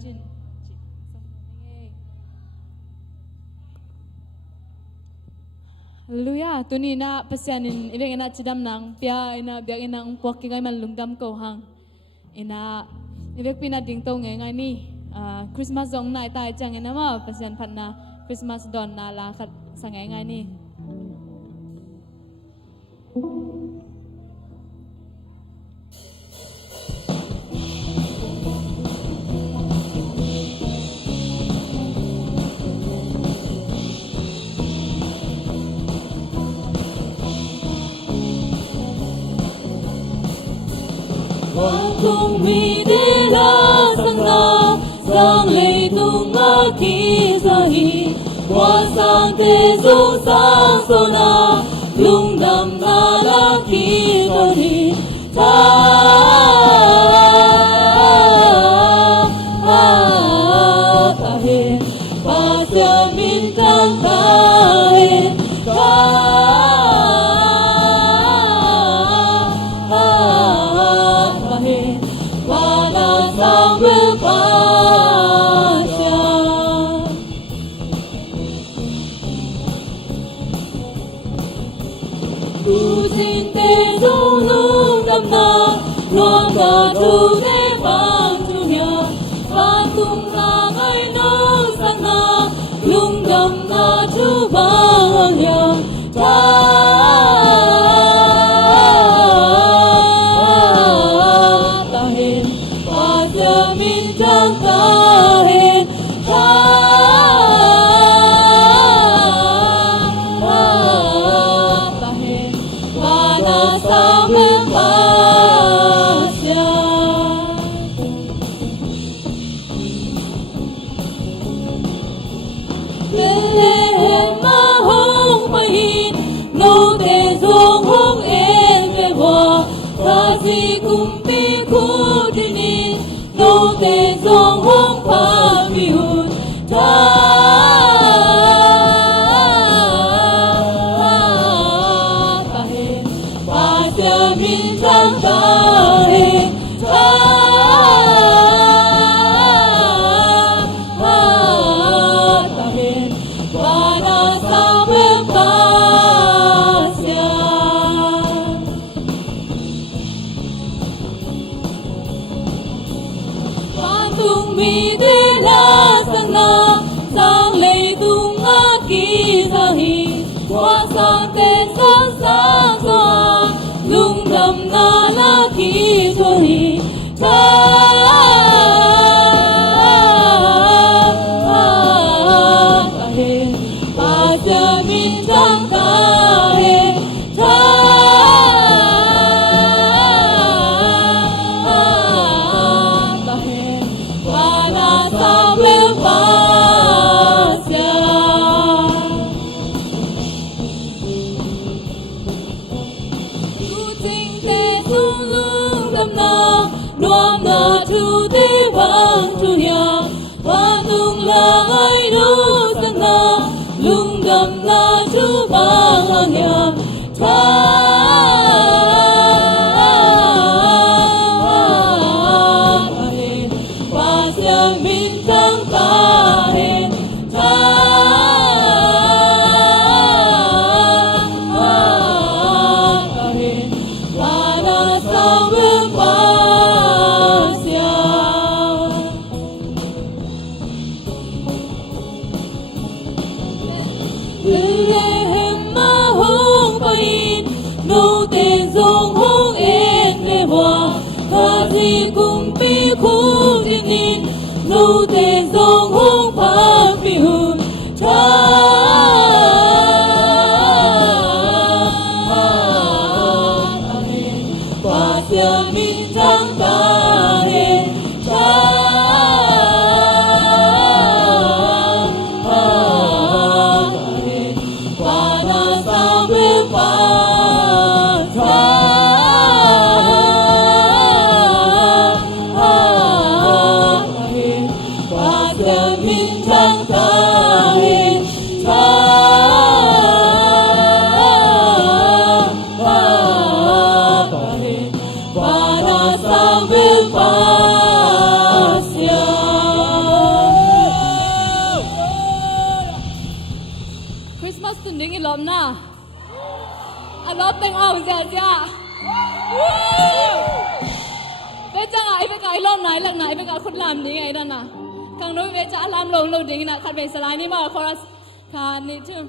chin Hallelujah tuni na pasyanin ibeng ina chidam nang pia ina biak ina ungpok ki man lungdam ko hang ina ibek pina ding to ngai ni Christmas zong nai tai chang ina ma pasyan phatna Christmas don na la khat sangai ngai ni cùng vì thế là sang na sang lệ tung ngã khi ra hi qua sang thế du sang so na lung đam na la khi ra hi ta ta he ba sa min kang ta he loan cả thu thế vang chu nhà vang tung na ngay nô sang na lung đầm na chu vang nhà ta ta hiền ta giờ min trang ta hiền ta hiền ta na sao bên cùng bi khu thiên nhiên nô tê dòng hông phá vi hồn ta ta hên ba tia min trang ta hên ta ta hên ba na sao bên ta tung mi thế la sang na sang lệ tung ngã kỳ ra hi qua sang thế sang so lung đầm na la kỳ cho hi ta he ba giờ min trang ta he ta loan na thu thế vang chu nhà và tung la ai đâu sang na lung đầm na chu vang nhà ta he ba sia min sang ta he ta he ba na sao bên ba nô tê dòng hông em lê hòa ta di cùng bi khu thiên nhiên nô tê dòng hông phá vi hồn ta hiền ba tia min trang ta hiền ta hiền ba na sao bên ba sao bên ba sia สุนดิ้งอีลอมน่ะอะลอบแต่งเอาเสียจ้าเวจังไอ้เวกไอ้ลอมไหนหลังไหนเวกไอ้คนลำนี้ไงนั่นน่ะข้างโน้นเวจะลำลงดิ้งน่ะคัดเป็นสไลด์นี่มาคอรัสคานี่ชื่อ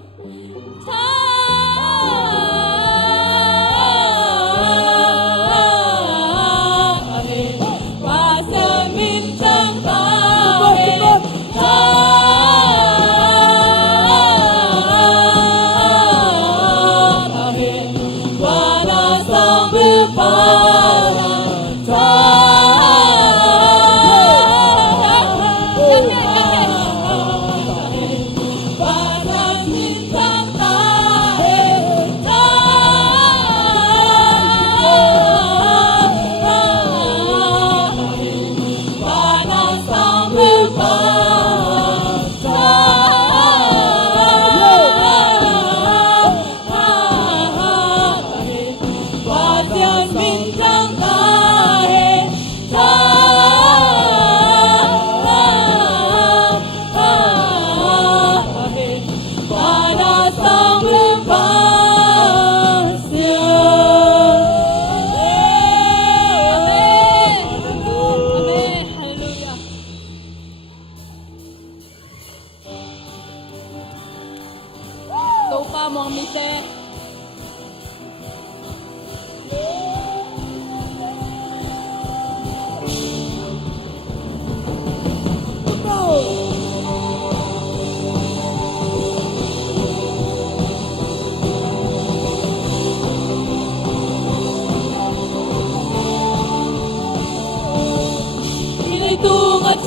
มองมีเจ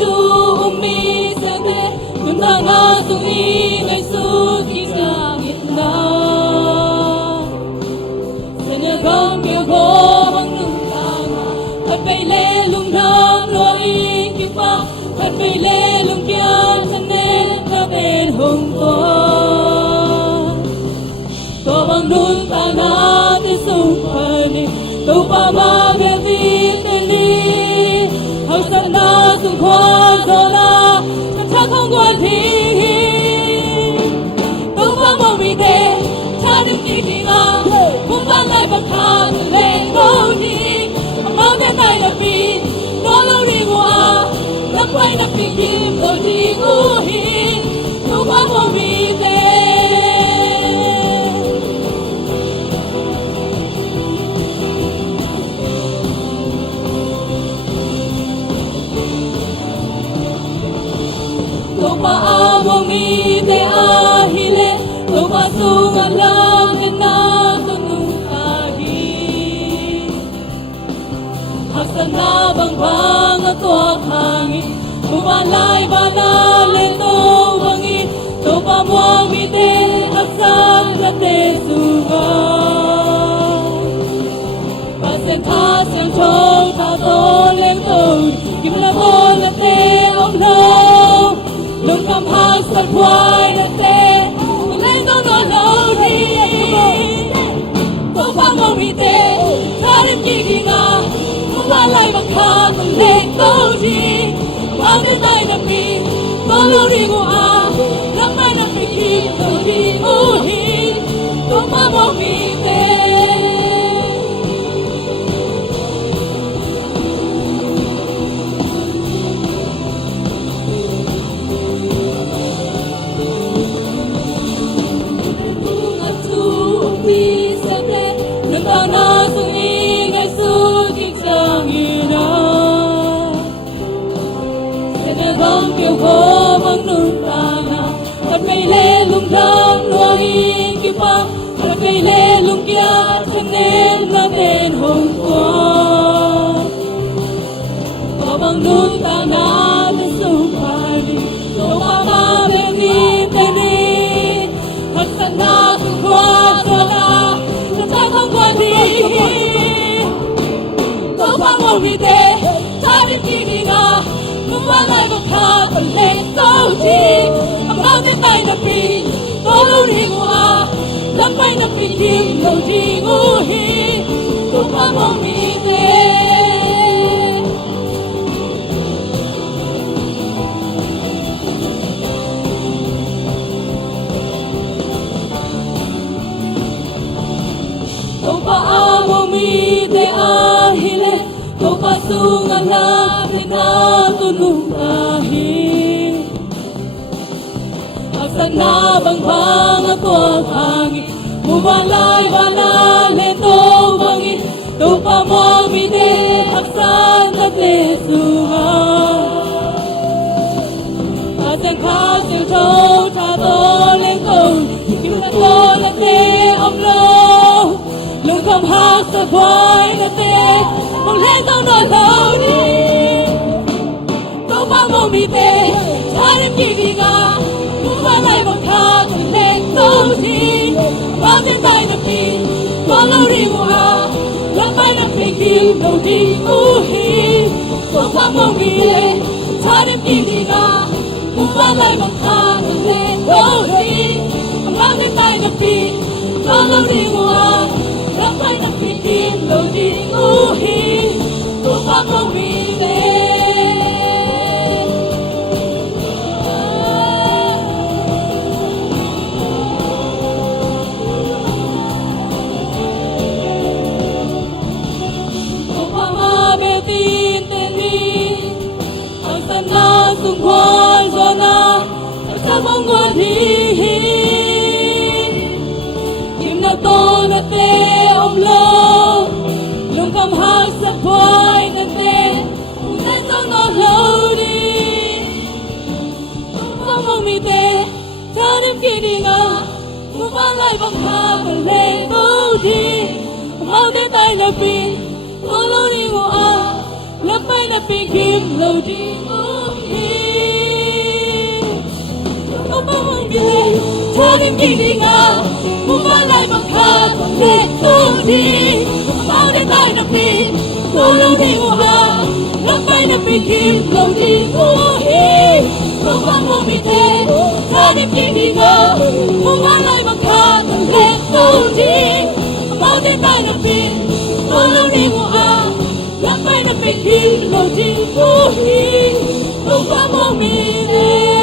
จูมีเสียงเตะมันต่างงานตรงนี้ในสุดที่จะกินได้เส้นกองเกี่ยวกับบังนุ่งตาพัดไปเล่ลุงน้ำลอยกี่ฟ้าพัดไปเล่ลุงเกียร์ฉันเน้นก็เป็นหงตัวตัวบังนุ่งตาหน้าที่สุขพันตัวป่ามาเบียดีเตลีเอาสันนาสุขความโซนาฉันชักของกวนทีตัวฟังมองมีเตชาดึงดีดีงาพุ่งบ้านไล่บังคับเล่นโง่ดีมองแต่ไหนละปีตัวเราดีกว่าลำไว้นับปีกิมตัวดีกูฮีตัวฟังมองมีเตTupa amongi te ahile, tupa sungalang na tunong tahi. Haksana bang bang ato hangin, tumalay banalin to bangin, tupa momi te haksan na te sugay. Pasenta siyang chong tato leng tong, kimla to na te ông nâu. Lung cầm hang sợi khoai đất tê lên đâu nó lâu đi tôi phang mong bị tê ta đến kỳ kỳ ngà không ai lại bằng khá từng lên câu đi bao đến tay đập đi bao lâu đi của à lắm mai nằm bị khi từ đi u hi tôi phang mong bị tê na sung i ngay su ki chang i na se na gong kiêu ko mang nung ta na thật mây lê lung đam loa in ki pa thật mây lê lung kia chân nên na tên hồng qua có bằng nung ta na bên sung phải đi đâu pa ma bên đi tên đi thật sẵn na sung qua cho na không quan đi tôi mang một vị thế ta đến khi đi ngà cũng qua lại một khá còn lên sâu chi mặc áo trên tay đập đi tôi lâu đi qua lắm bay đập đi chim đầu chi ngu hi tôi mang một vị thế mi te ahile ko pasunga na te nga tunong ahi asana bang bang ako hangi mubalay banale to bangi to pamong mi te aksan at lesuha asan kasil to tato lengkong kim na to na te omlo lung thầm hát sa khoai na te mong lên tao nổi lâu đi câu ba mong mi te cha đêm gì đi ngà cũng ba lại một tha còn lên câu chi bao tiếng tay nằm đi có lâu đi ngủ hà lắm bay nằm bên kia đầu đi ngủ hi câu ba mong mi te cha đêm gì đi ngà cũng ba lại một tha còn lên câu chi bao tiếng tay nằm đi có lâu đi ngủ hà lắm bay nằm bên kia đầu đi ngủ hi câu ba mong mi te xung quanh gió na sa bóng ngon hi kim na to na te om lo lung kam hak sa khoai na te cũng sẽ sống ngon lâu đi không mong mi te cha đêm kia đi ngà muốn ban lại bằng tha và lên bầu đi mau đến tay là pin có lâu đi ngủ à lấp bay là pin kim lâu đi cha đêm kia đi ngà muốn ban lại bằng tha và lên bầu đi mau đến tay là pin có lâu đi ngủ à lấp bay là pin kim lâu đi không quan mong mi te cha đêm kia đi ngà muốn ban lại bằng tha và lên bầu đi mau đến tay là pin có lâu đi ngủ à lắm bay nằm bên kim lâu đi không có mong mi te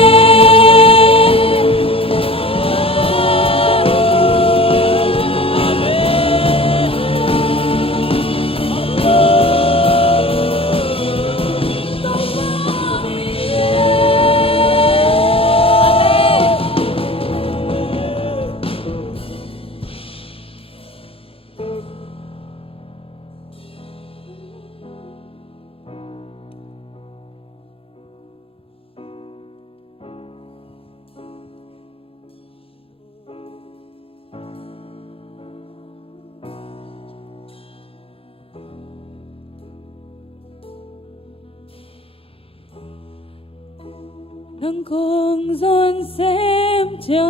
nắng không dọn xem cha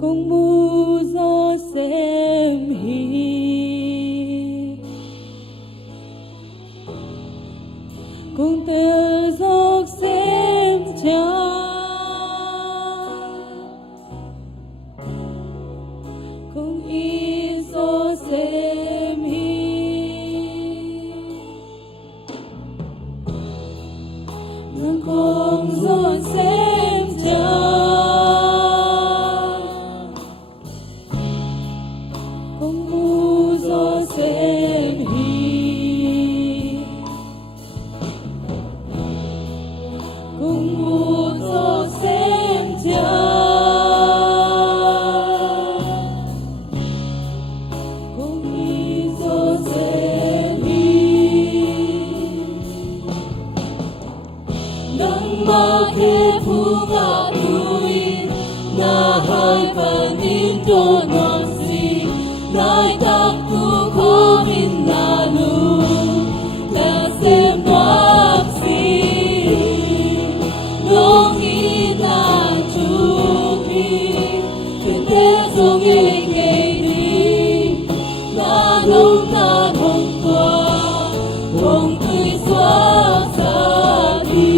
không mu gió xem hi không tự dọc xem cha không ý gió xem hi không dọn xem cha không mu gió xem hi không mu gió xem cha không ý gió xem hi nắng ma khe phu ngạ tui na hai panin to non si nai tak tu ko min na lu la sem toap si long i na chu pi ken te song e ngai ni na long na thong tua thong tui xóa xa đi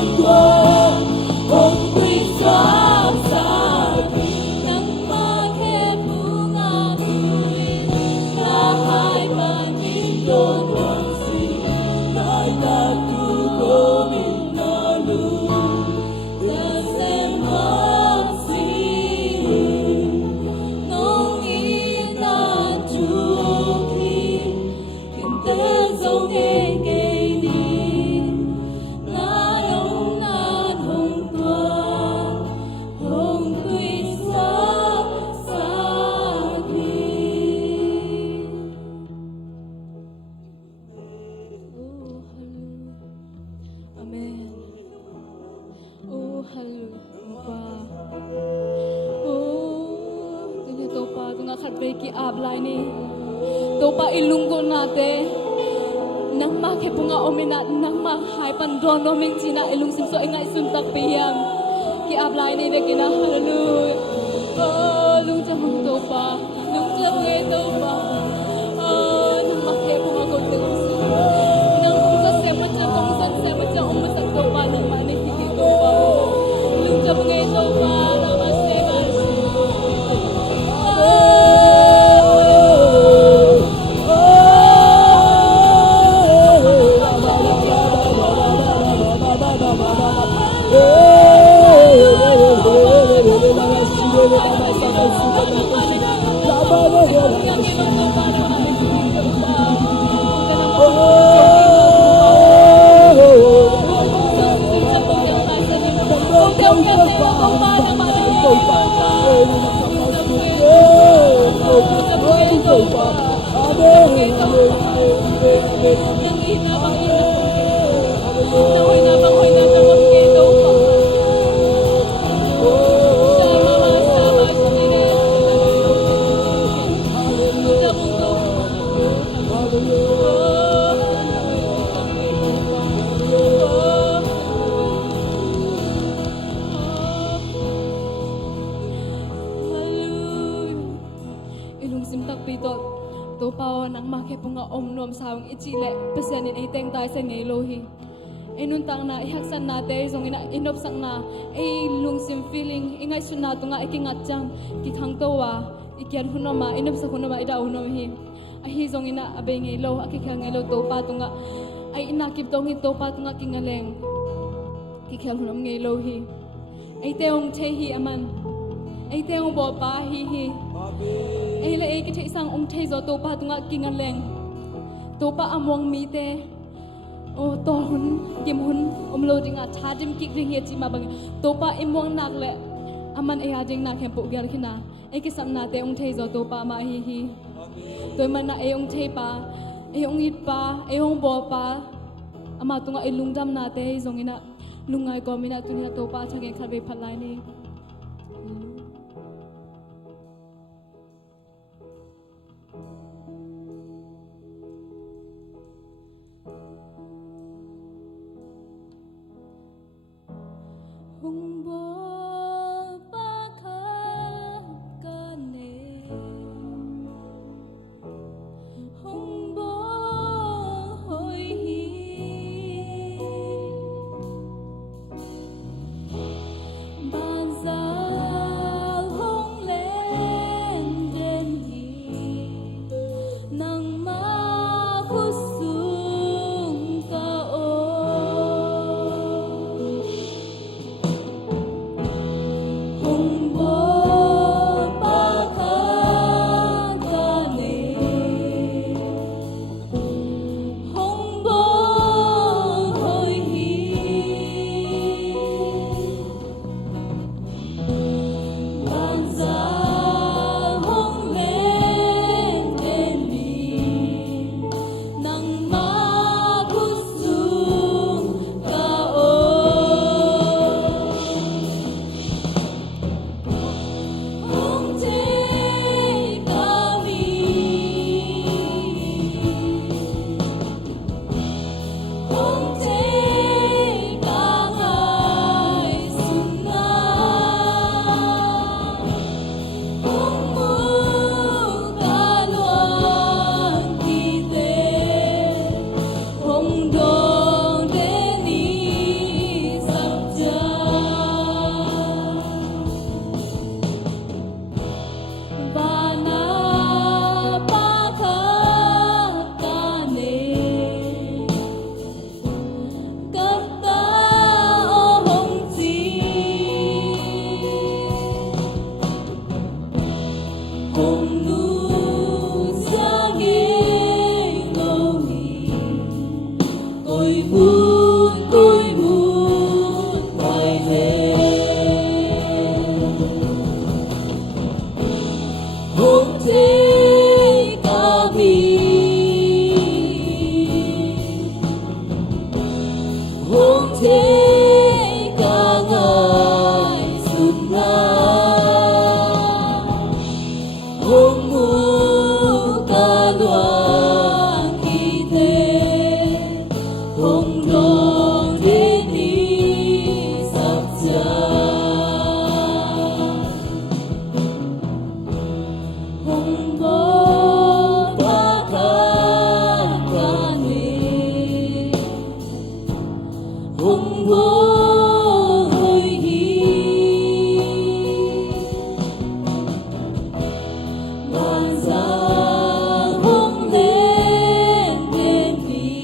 hồng tua hồng quy xóa xa nắng ma khe bunga vui na hai bàn mình đồn hoàn si nói ta tu có mình na lu ta xem hoa si nông yên na chu khi kinh tế dấu nghề cây đi na đông na hồng tua hồng quy xa xa đi. Amen. Oh, hallelujah. Oh, tunya topa tunga khatbe ki ablai ni. Topa ilunggo nate. Nang ma ke punga omina nang ma hai pan don no min china ilung sim so engai sun tak piyam. Ki ablai ni de kina hallelujah. Oh, lung cha mong topa. Lung cha nge topa. Oh, nang ma ke punga ko te nang kung sa se macam kung sa se macam umasak topa nang ma ni ki topa. Lung cha nge topa namaste guys. Ilung sim tak pito to pao nang make punga om nom sawang ichile pesenin ay teng tai sen ngei lohi enun tang na ihaksan na te zong ina inop sang na ay lung sim feeling ingai sunna tunga ikingat chang ki khang to wa ikyan hunoma inop sa hunoma ida hunom hi ahi zong ina abe ngei lo akikhang ngei lo to pa tunga ay inakip tong hi to pa tunga kingaleng ki khel hunom ngei lo hi ay teong the hi aman ay teong bo pa hi ai la ai cái sang ông thầy zo to pa tunga kingan leng to pa among mi te o to hun kim hun lo dinga tha dim ki ring ye chi ma bang to pa imong nak le aman ai ading nak hem pu gyal khina ai ki sam na te ông thầy zo to pa ma hi toy man na ai ông thầy pa ai ông it pa ai ông bo pa ama tunga ai lungdam na te zongina lungai ko mina tunia to pa change khalbe phalai ni hung bo pa kha ka ne hung bo hoi hi ban muôn bài lên hôm thế kami hôm thế ca ngợi xuân na hôm mu ca loan khi thế hôm rong đến đi sắp cha hôm bố ta ca ca nê hôm bố hơi hi bàn ra hôm lên đêm đi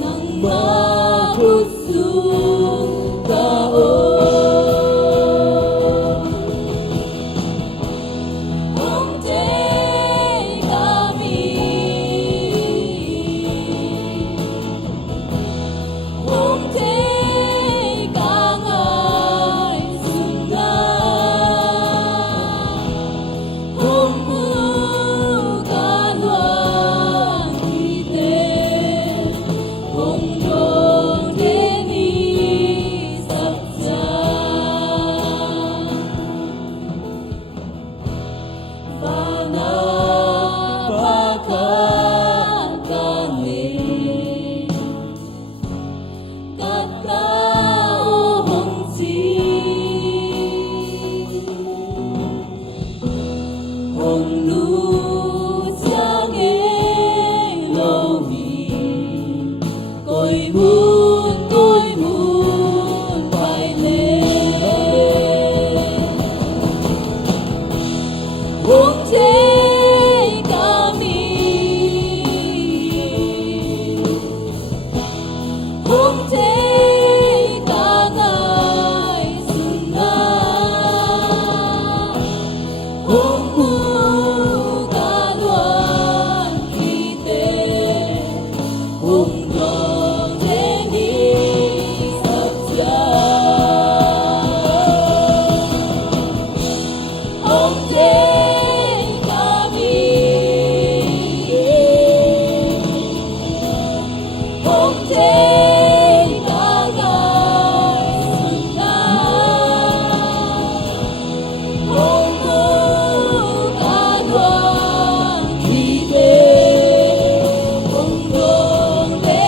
nắng ba phút xuống ta hôm thế kami hôm thế ca ngợi xuân na hôm mưa ca loan khi thế hôm rong đến đi sắp cha và na ba ca ca mê cát ca ô hồng chi hồng nu cha nghe lâu hi cội muôn bài lên hôm thế kami hôm thế ca ngợi xuân na hôm mu ca loan khi thế hôm rong đến đi sắp cha hôm thế kami hôm thế ca ngợi xuân na hôm mưa ca loan khi thế hôm rong đến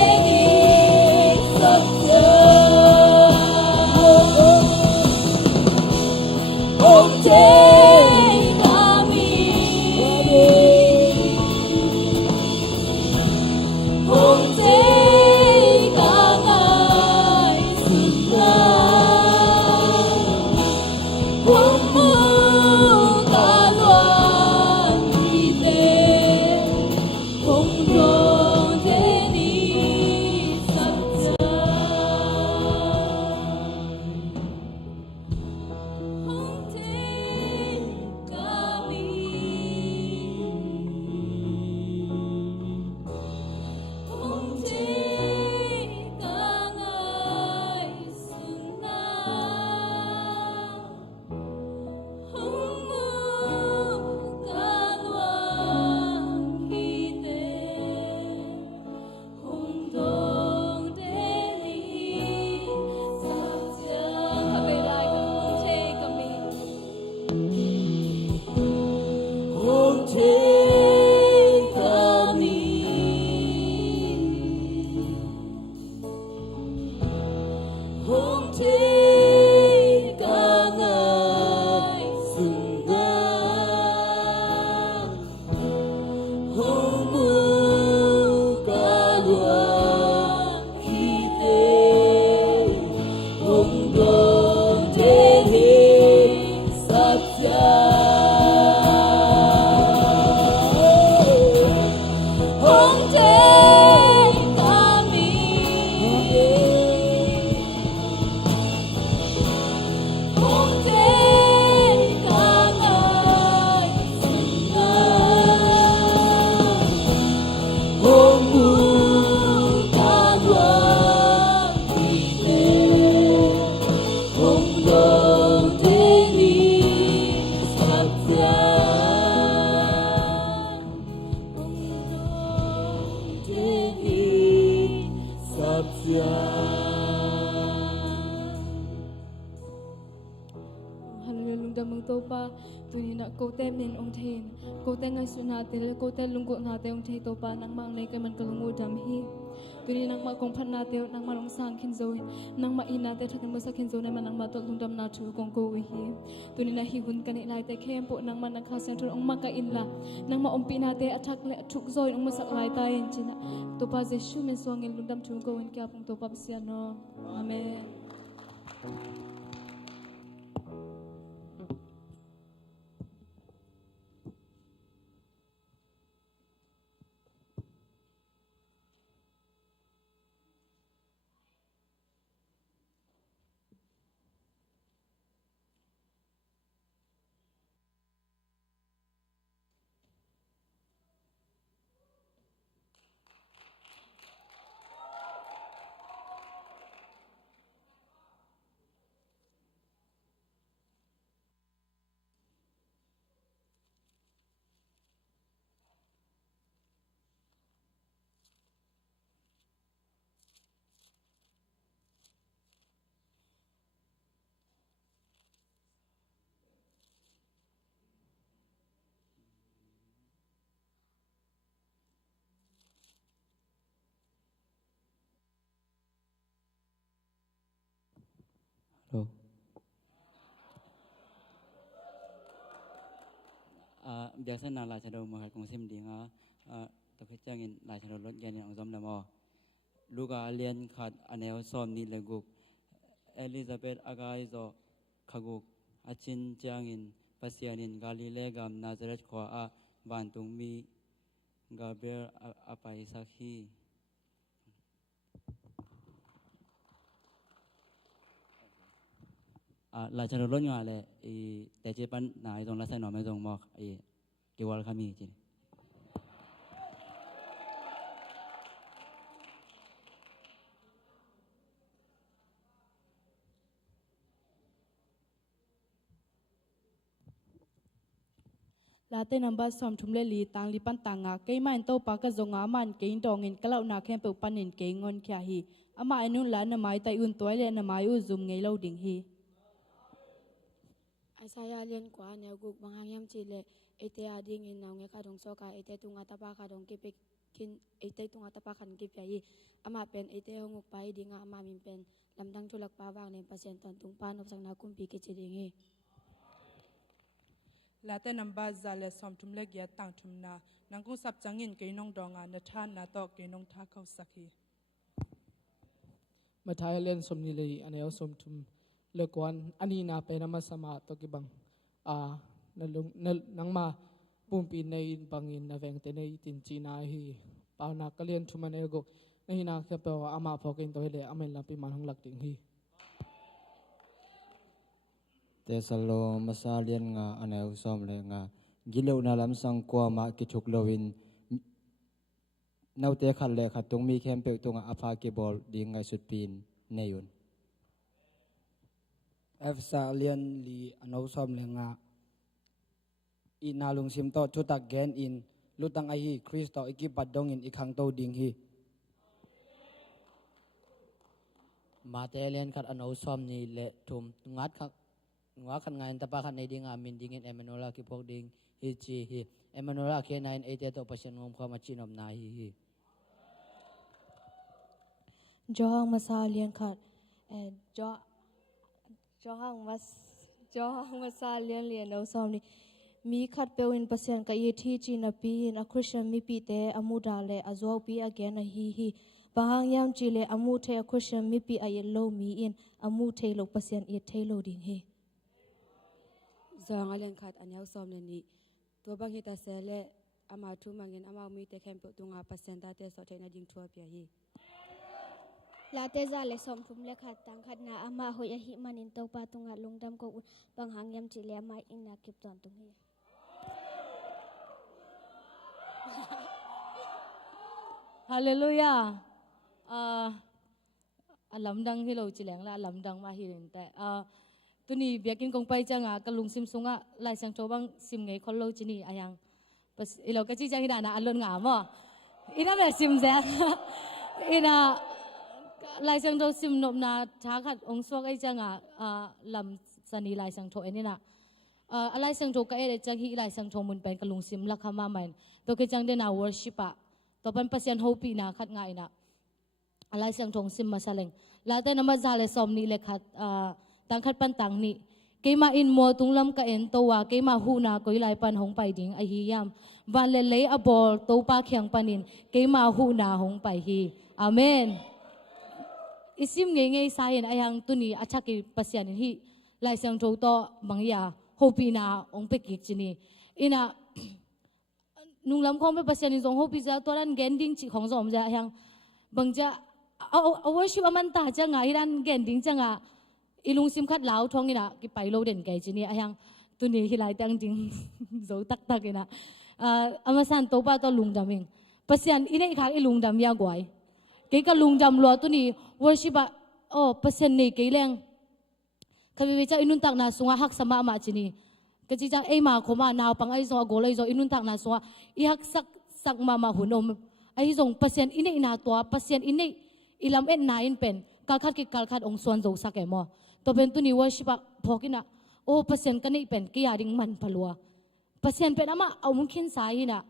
Hallelujah lung dam mung to pa tu ni na ko te min ong the ko te ngai su na te le ko te lung ko na te ong the to pa nang mang nei kai man ka lungu dam hi tu ni nang ma kong phan na te nang ma ong sang khin zo nang ma ina te thakan mo sa khin zo na man nang ma to lung dam na thu kong ko wi hi tu ni na hi hun kan lai te khem po nang ma nang kha sang thu ong ma ka in la nang ma om pi na te athak le thuk zoi ong ma sak lai ta in china to pa jesu men song in lung dam thu ko in kya pung to pa sia no amen Hello. Biasa na la chado mo kung sim ding to ke changin la chado lot gen ang zom lamo luga alien khat aneo som ni leguk Elizabeth agai zo khaguk achin changin pasianin Galilee gam Nazareth khwa a bantung mi Gabriel apai sakhi la chado lot nga le te che pan na i dong la sai no me dong mo ke wal khami chi ลาเตนัมบัสสอมทุมเลลีตางลิปันตางาเกยมันโตปากะจงอามันเกยดองเงินกะเลานาแคมเปปันเงินเกยงอนแค่ฮีอามาอนุลานามายไตอุนตัวเลนามายอุซุมไงเล่าดิ่งฮีไอซายาเลียนกว่าแนวกุกบางยามจีเลเอเตอาดิ่งอินนาวเงคาดงโซกาเอเตตุงอาตาปาคาดงกิเปกินเอเตตุงอาตาปาคันกิปยายีอามาเป็นเอเตหงุกไปดิ่งอามามินเป็นลำดังทุลักปาวางในเปอร์เซ็นต์ตอนตุงปานอบสังนาคุมปีกิจดิ่งฮี ลาเตนัมบัสซาเลสอมทุมเลกียตังทุมนานังกุสับจังอินเกยนองดองาเนทานนาตอเกยนองทาเข้าสักฮีมาทายเล่นสมนิเลยอันนี้สมทุมเลือกวันอันนี้นาไปนำมาสมาตกิบังนั่นลุงนังมาปุ่มปีในบังอินนาแวงเตในตินจีนาฮีปาวนักเลียนทุมันเอโกในนาแค่เปล่าอามาพอกินตัวเล่อามันลำปีมันหงหลักดิ่งฮีเตสโลมาซาเลียนงาอันเอลซอมเลงากิเลวนาลัมสังกัวมากิทุกโลวินนาวเตขัดเลขัดตรงมีแคมเปลตรงอาภาเกบอลดีงาสุดปีนเนยุนเอฟซาเลียนลีอันเอาซอมเลงาอินาลุงซิมโตชุตักแกนอินลุตังไอฮีคริสโตอิกิปัดดงอินอีขังโตดิงฮีมาเตเลียนขัดอันเอาซอมนี่เละทุมงัดขัดงัดขัดงานตะปาขัดในดิ่งอามินดิ่งเอเมโนลาคิพกดิ่งฮิจีฮีเอเมโนลาเคนายเอเตโตปัชญงมความชินอมนาฮีจอฮังมาซาเลียนขัดจอฮังมาซาเลียนเลียนเอาซอมนี่มีขัดเปวินเปอร์เซ็นต์กับยีที่จีนปีนอะคริสเตียนมีปีเตอมูดาเลอะจวปีอะแกนฮีบางยามจีเลอมูเทอะคริสเตียนมีปีอะเยโลมีอินอมูเทโลเปอร์เซ็นต์เยเทโลดิ่งฮีจอฮังเลียนขัดอันยาวซอมเลนี่ตัวบางฮีตาเซเลอามาทุมังเงินอามามีเตแคมเปตุงอาเปอร์เซ็นต์ตาเตสอเทนดิ่งทัวเปียฮี ลาเตซาเลสอมทุมเลขัดตังขัดนาอามาหอยหิมันอินเตาปาตุงะลงดำก็บางหางยำจิเลมาอินนาเก็บตอนตุงฮี ฮาเลลูยาอัลลัมดังฮิโลจิแหลงละอัลลัมดังมาฮิรินแต่ตุนีเบียกินกงไปจังกะลุงซิมซุงลายสังโจบังซิมไงคนโลจินีอายังปัสอีโลกะจิจังฮิดานะอัลลนงามอินาเบซิมเซอินา ลายสังโทซิมนบนาท้าขัดองค์สวกไอจังลำสนีลายสังโทเอ็นี่นะลายสังโทก็เอเดจังฮีลายสังโทมุนเป็นกลุงซิมลักขมามันตัวก็จังเดนา worship ตัวเป็นปัสยันโฮปีนะขัดง่ายนะลายสังโทซิมมาซาเลงลาเตนมาซาเลซอมนี่เลยขัดตังขัดปันตังนี่เกมาอินมัวตุงลำกะเอ็นตัวเกมาหูนาก็ลายปันหงไปดิ่งไอฮียามวันเลเลอบอลตัวปาเขียงปันินเกมาหูนาหงไปฮีอาเมนอิซิมเงยสายนอายังตุนีอาชักกิปัสยานิฮีลายสังโทโตบังยาโฮปีนาองไปกิกจินีอินะนุ่งลำคงไปปัสยานิจงโฮปีจะตัวนั้นเกนดิ้งจิของสมจะยังบังจะเอาไว้ชิวมันตาจะไงด้านเกนดิ้งจะงะอีลุงซิมคัดเหลาท้องนี่นะกิไปโลเด่นไกจินีอายังตุนีฮิลายตังจริงโจตักตักนะอามาสันโตปาตัวลุงดำเองปัสยานอินไอข้างอีลุงดำยากวยเกก็ลุงดำลัวตุนีworship ปัสยานนี่เกเลงขบิวิจาอินุนตักนาสุงหักสมามาจินีก็จีจังเอมาขมานาปังไอซอโกเลยซออินุนตักนาสุงอีหักสักมาหุนอมไอซงปัสยานอินไอนาตัวปัสยานอินไออิลำเอ็นนาอินเป็นการคัดกิการคัดองส่วนโจสักแก่มอตัวเป็นตุนีworship พอกินะโอ้ปัสยานกันนี่เป็นกิยาดิงมันพลัวปัสยานเป็นอามาเอามุขินสายนะ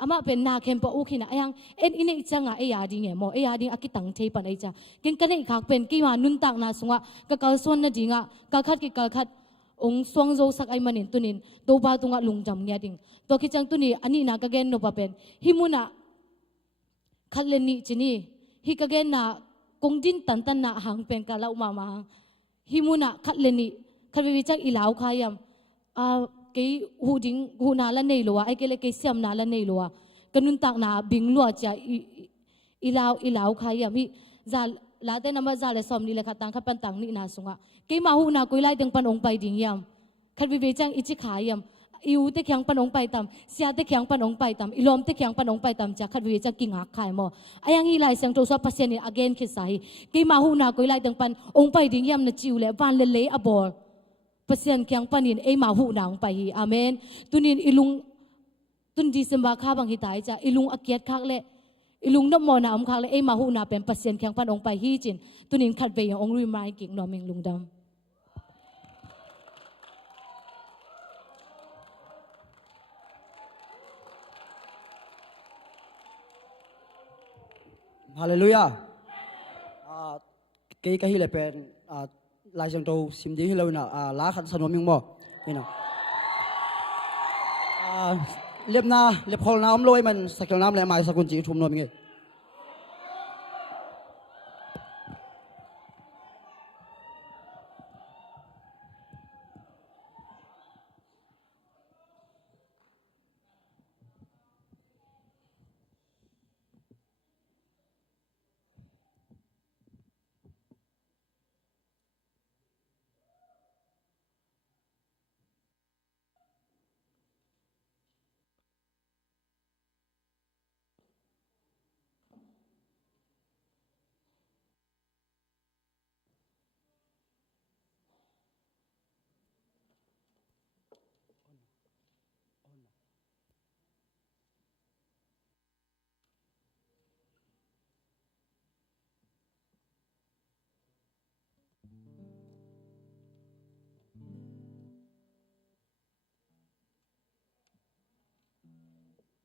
อามาเป็นนาเข้มปะอุขินะไอยังเอ็นอินไอจังไอยาดิงแมอไอยาดิงอากิตังเทปันไอจ้ากินกันนี่ขากเป็นกิมานุนตักนาสุงกะกาลส่วนนาดิงะกาคัดกิการคัดองสวงโจสักไอมันนินตุนินตัวบาตุงะลุงจำเนี่ยดิงตัวกิจังตุนีอันนี้นากะเกนโนปะเป็นฮิมุนะคัดเลนี่จินีฮิกะเกนนากงดินตันตันนาหังเป็นกาลาอุมามาฮิมุนะคัดเลนี่คัดวิจักอีลาวขายำเกี่ยหูดิ้งหูนาละเนลัวไอเกเลเกเสียมนาละเนลัวกันนุนตักนาบิงลัวจะอีลาวขายำฮิจาลาเตนมาจาเลสอมนี่เลยขัดตังขัดปันตังนี่นาสุงะเกี่ยมาหูนากุยไลตึงปันองไปดิ้งยำคัดวิจักอิจิขายำอิวเตขียงปันองไปตามเสียเตขียงปันองไปตามอิลอมเตขียงปันองไปตามจากคัดวิจักกิ่งหักขายมอไอยังอีไลเสียงโจสวปัสยานิอเกนคิดใส่เกี่ยมาหูนากุยไลตึงปันองไปดิ้งยำนะจิวเลวันเลอบอลปัสยันเคียงปันินเอมาหูนางไปฮีอาเมนตุนินอิลุงตุนดีสมบาข้าบังฮิตายจ้าอิลุงอาเกียรคักเละอิลุงนบมอนาอมคักเละเอมาหูนาเป็นปัสยันเคียงปันองไปฮีจินตุนินขัดเบียงองรุยไม้กิ่งนอมิงลุงดำฮาเลลูยาเกย์ก็ฮิเลเป็นลายจังโตซิมดีฮิเลนะลาขัดสนมยังบ่นี่นะเล็บนาเล็บพอลน้ำลอยมันสักน้ำแหลมไม้สักคนจีทุ่มนมยังไง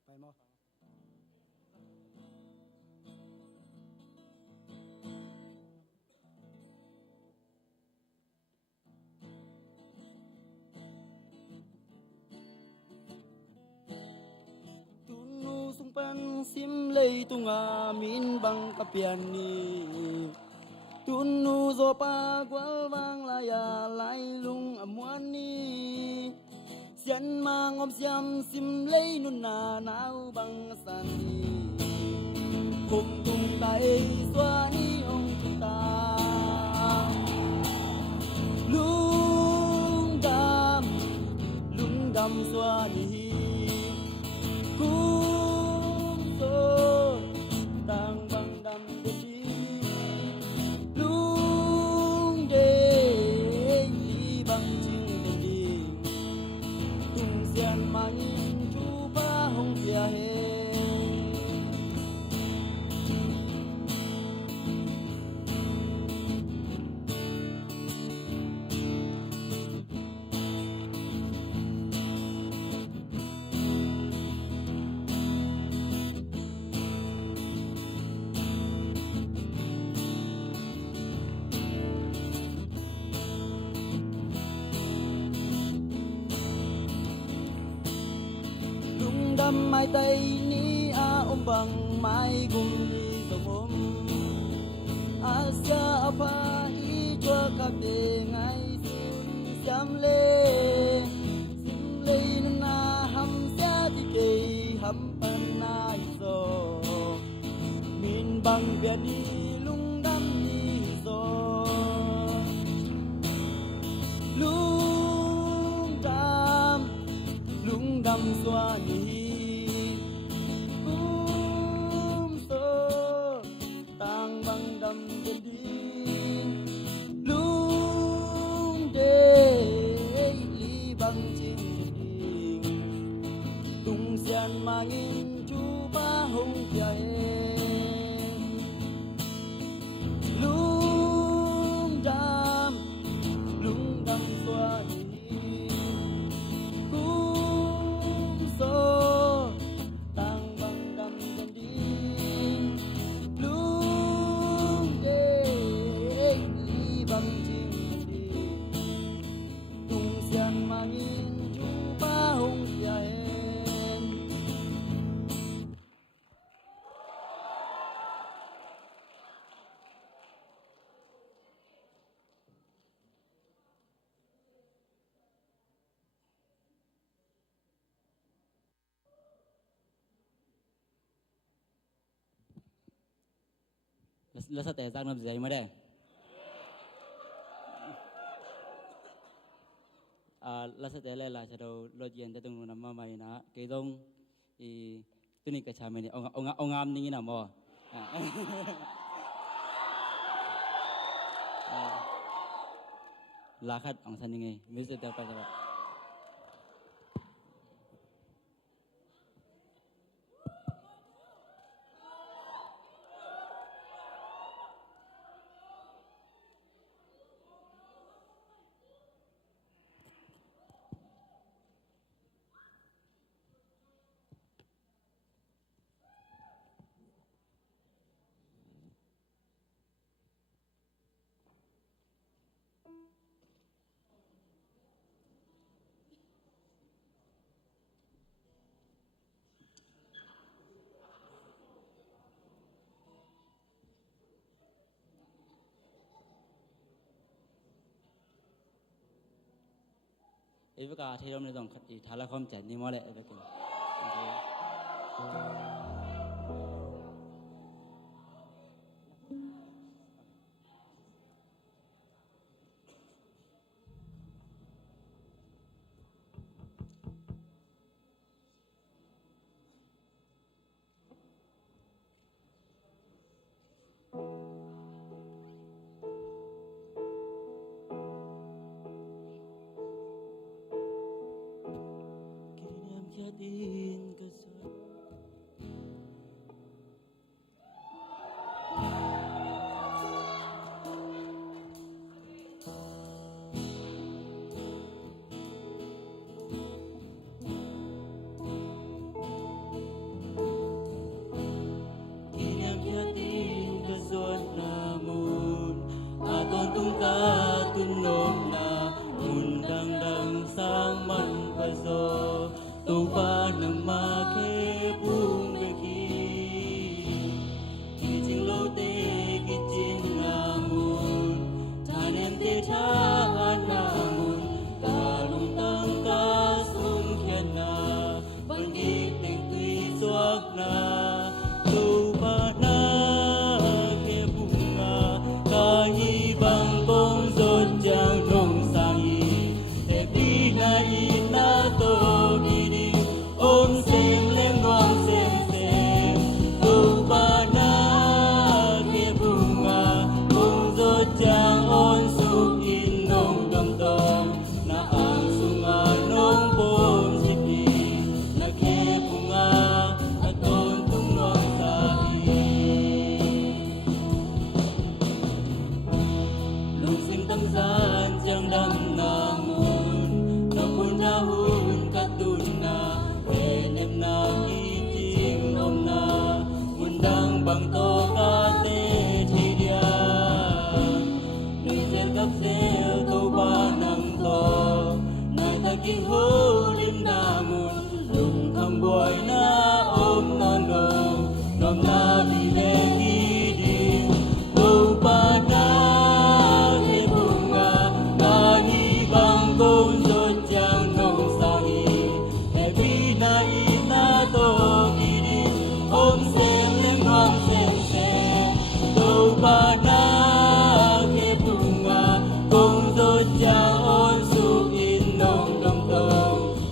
ไปมั้ง pan sim lei tunga min bang kapian ni tunu zo pa gwal wang la ya lai lung amuan ni sian mang om siam sim lei nun na nau bang san ni kum tung tai xua ni ong ta lung dam xua ni kum so tang bang dam de chi lung de li bang ching de ding tung sian mang chu pa hong pia he đâm mai tay ni ôm bằng mai gùng ni dòng ôm Asia apa i chua các đề ngay sun xiam lê na ham xa ti kê ham pan na iso min bang bia ni lung đam ni iso lung đam xoa ni so tang bang đam bên đi lung đê li bang chim đi tung san mangin chu ba hong kia lung đam xoa ni so tang bang đam bên đi lung đê li bang chim đi tung san mangin chu ba hong kiaแล้วสเตจจากน้ำใจมาได้แล้วสเตจเลยล่ะจะเราลดเย็นจะตรงน้ำมาใหม่นะเกยตรงอีตัวนี้กระชายมันนี่เอางามนี่นะมอลาคัดองสันยังไงมิสเตอร์เตอร์ไปจะแบบ เอวิกาที่เราในตรงอีทาราคอมแจนี่มั่วแหละเอวิกาtu ba nang ma ke ba na khi bunga kung do cha on su in nong dam to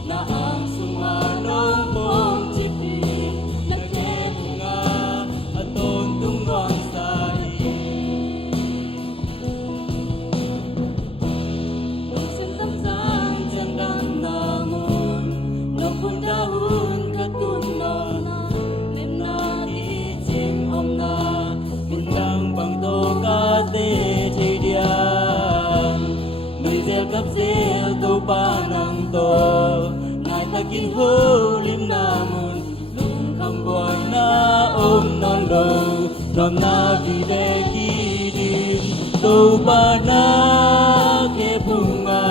na ang sunga nong pom chipi na ke bunga aton tung nong sai nong sim tam sang chang dam na mun nong pun dahun katun na nem na ki chim om na bintang bang to ka te chei dia mi zel kap zel to pa nang to nai ta kin ho lim na mun lung kham boy na om non lo nom na vi de ki dim to pa na ke bunga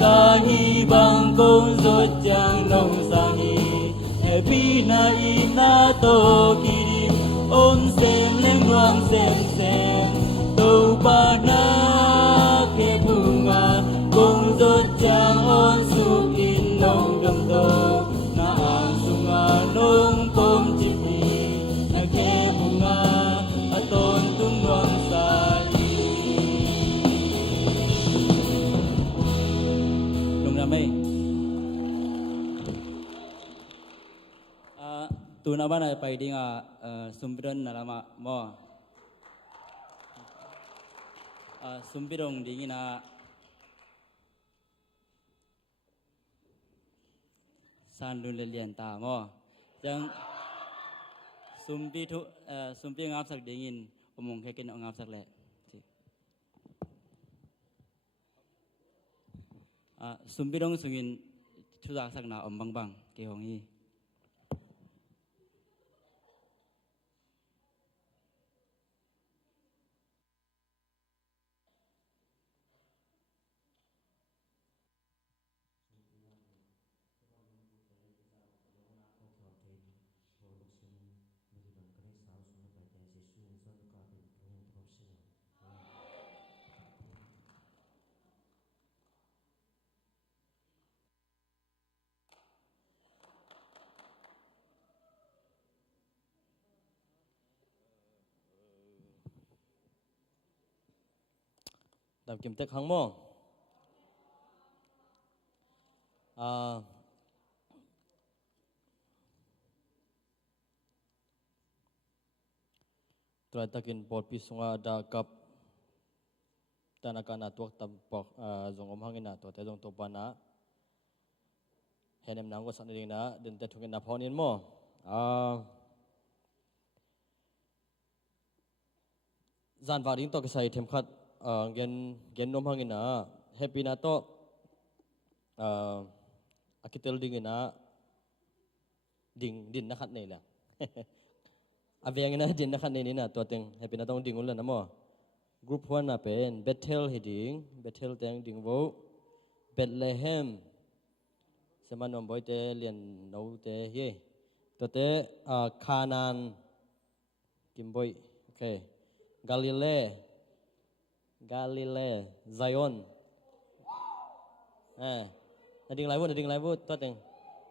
ka hi bang kong zot chang nong sang hi happy na i na to ki dim om sen leng ruang sen sen to pa na ke bunga kong zot chang on su in nong dam to na ang sunga nong pom chipi na ke bunga aton tung ruang sai nong na mai tu na ba na pai ding sumbron na lama mo sumbirong ding na san lun le lian ta mo jang sumbi thu sumbi ngap sak ding in omong ke ken ngap sak le sumbirong sungin thu sak sak na om bang bang ke hong hi đam kim tek hang mo try takin bol pi sunga da kap tanaka na tuak tam pok zong om hangin na to te zong to pa na henem nang ko san ding na den te thungin na phone in mo zan va ding to ka sai them khat gen nom hangin na happy na to akitel ding na ding din na khat nei la aveng na din na khat nei ni na to teng happy na tong ding ul na mo group 1 na pen Bethel heading Bethel teng ding vo Bethlehem semanom boy te lian no te ye to te Canaan kim boy okay Galilee Zion na ding lai vu to teng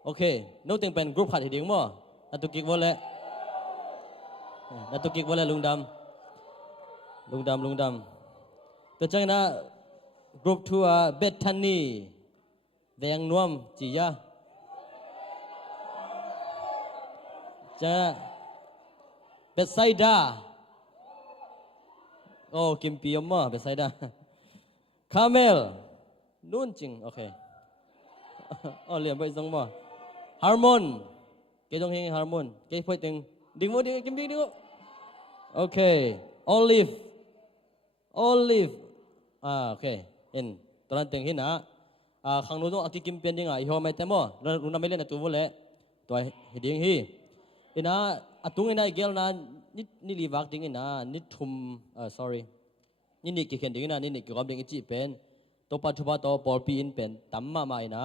okay no teng pen group khat heading mo na tu kik vo le lungdam to chang na group 2 Bethany veng nuam chi ya cha Bethsaida kim piom mo Bethsaida Carmel nun ching okay liam bai zong mo Harmon ke dong hing Harmon ke phoi teng ding mo ding kim ding okay Olive okay in toran teng hin na khang no dong akikim pen ding hi ho mai temo lu na mai le na tu vo le toy hiding hi ina atung ina gel na ni li wak ding ina ni thum sorry ni ki khen ding ina ni ki gom ding chi pen to pa thu ba to pol pi in pen tamma mai na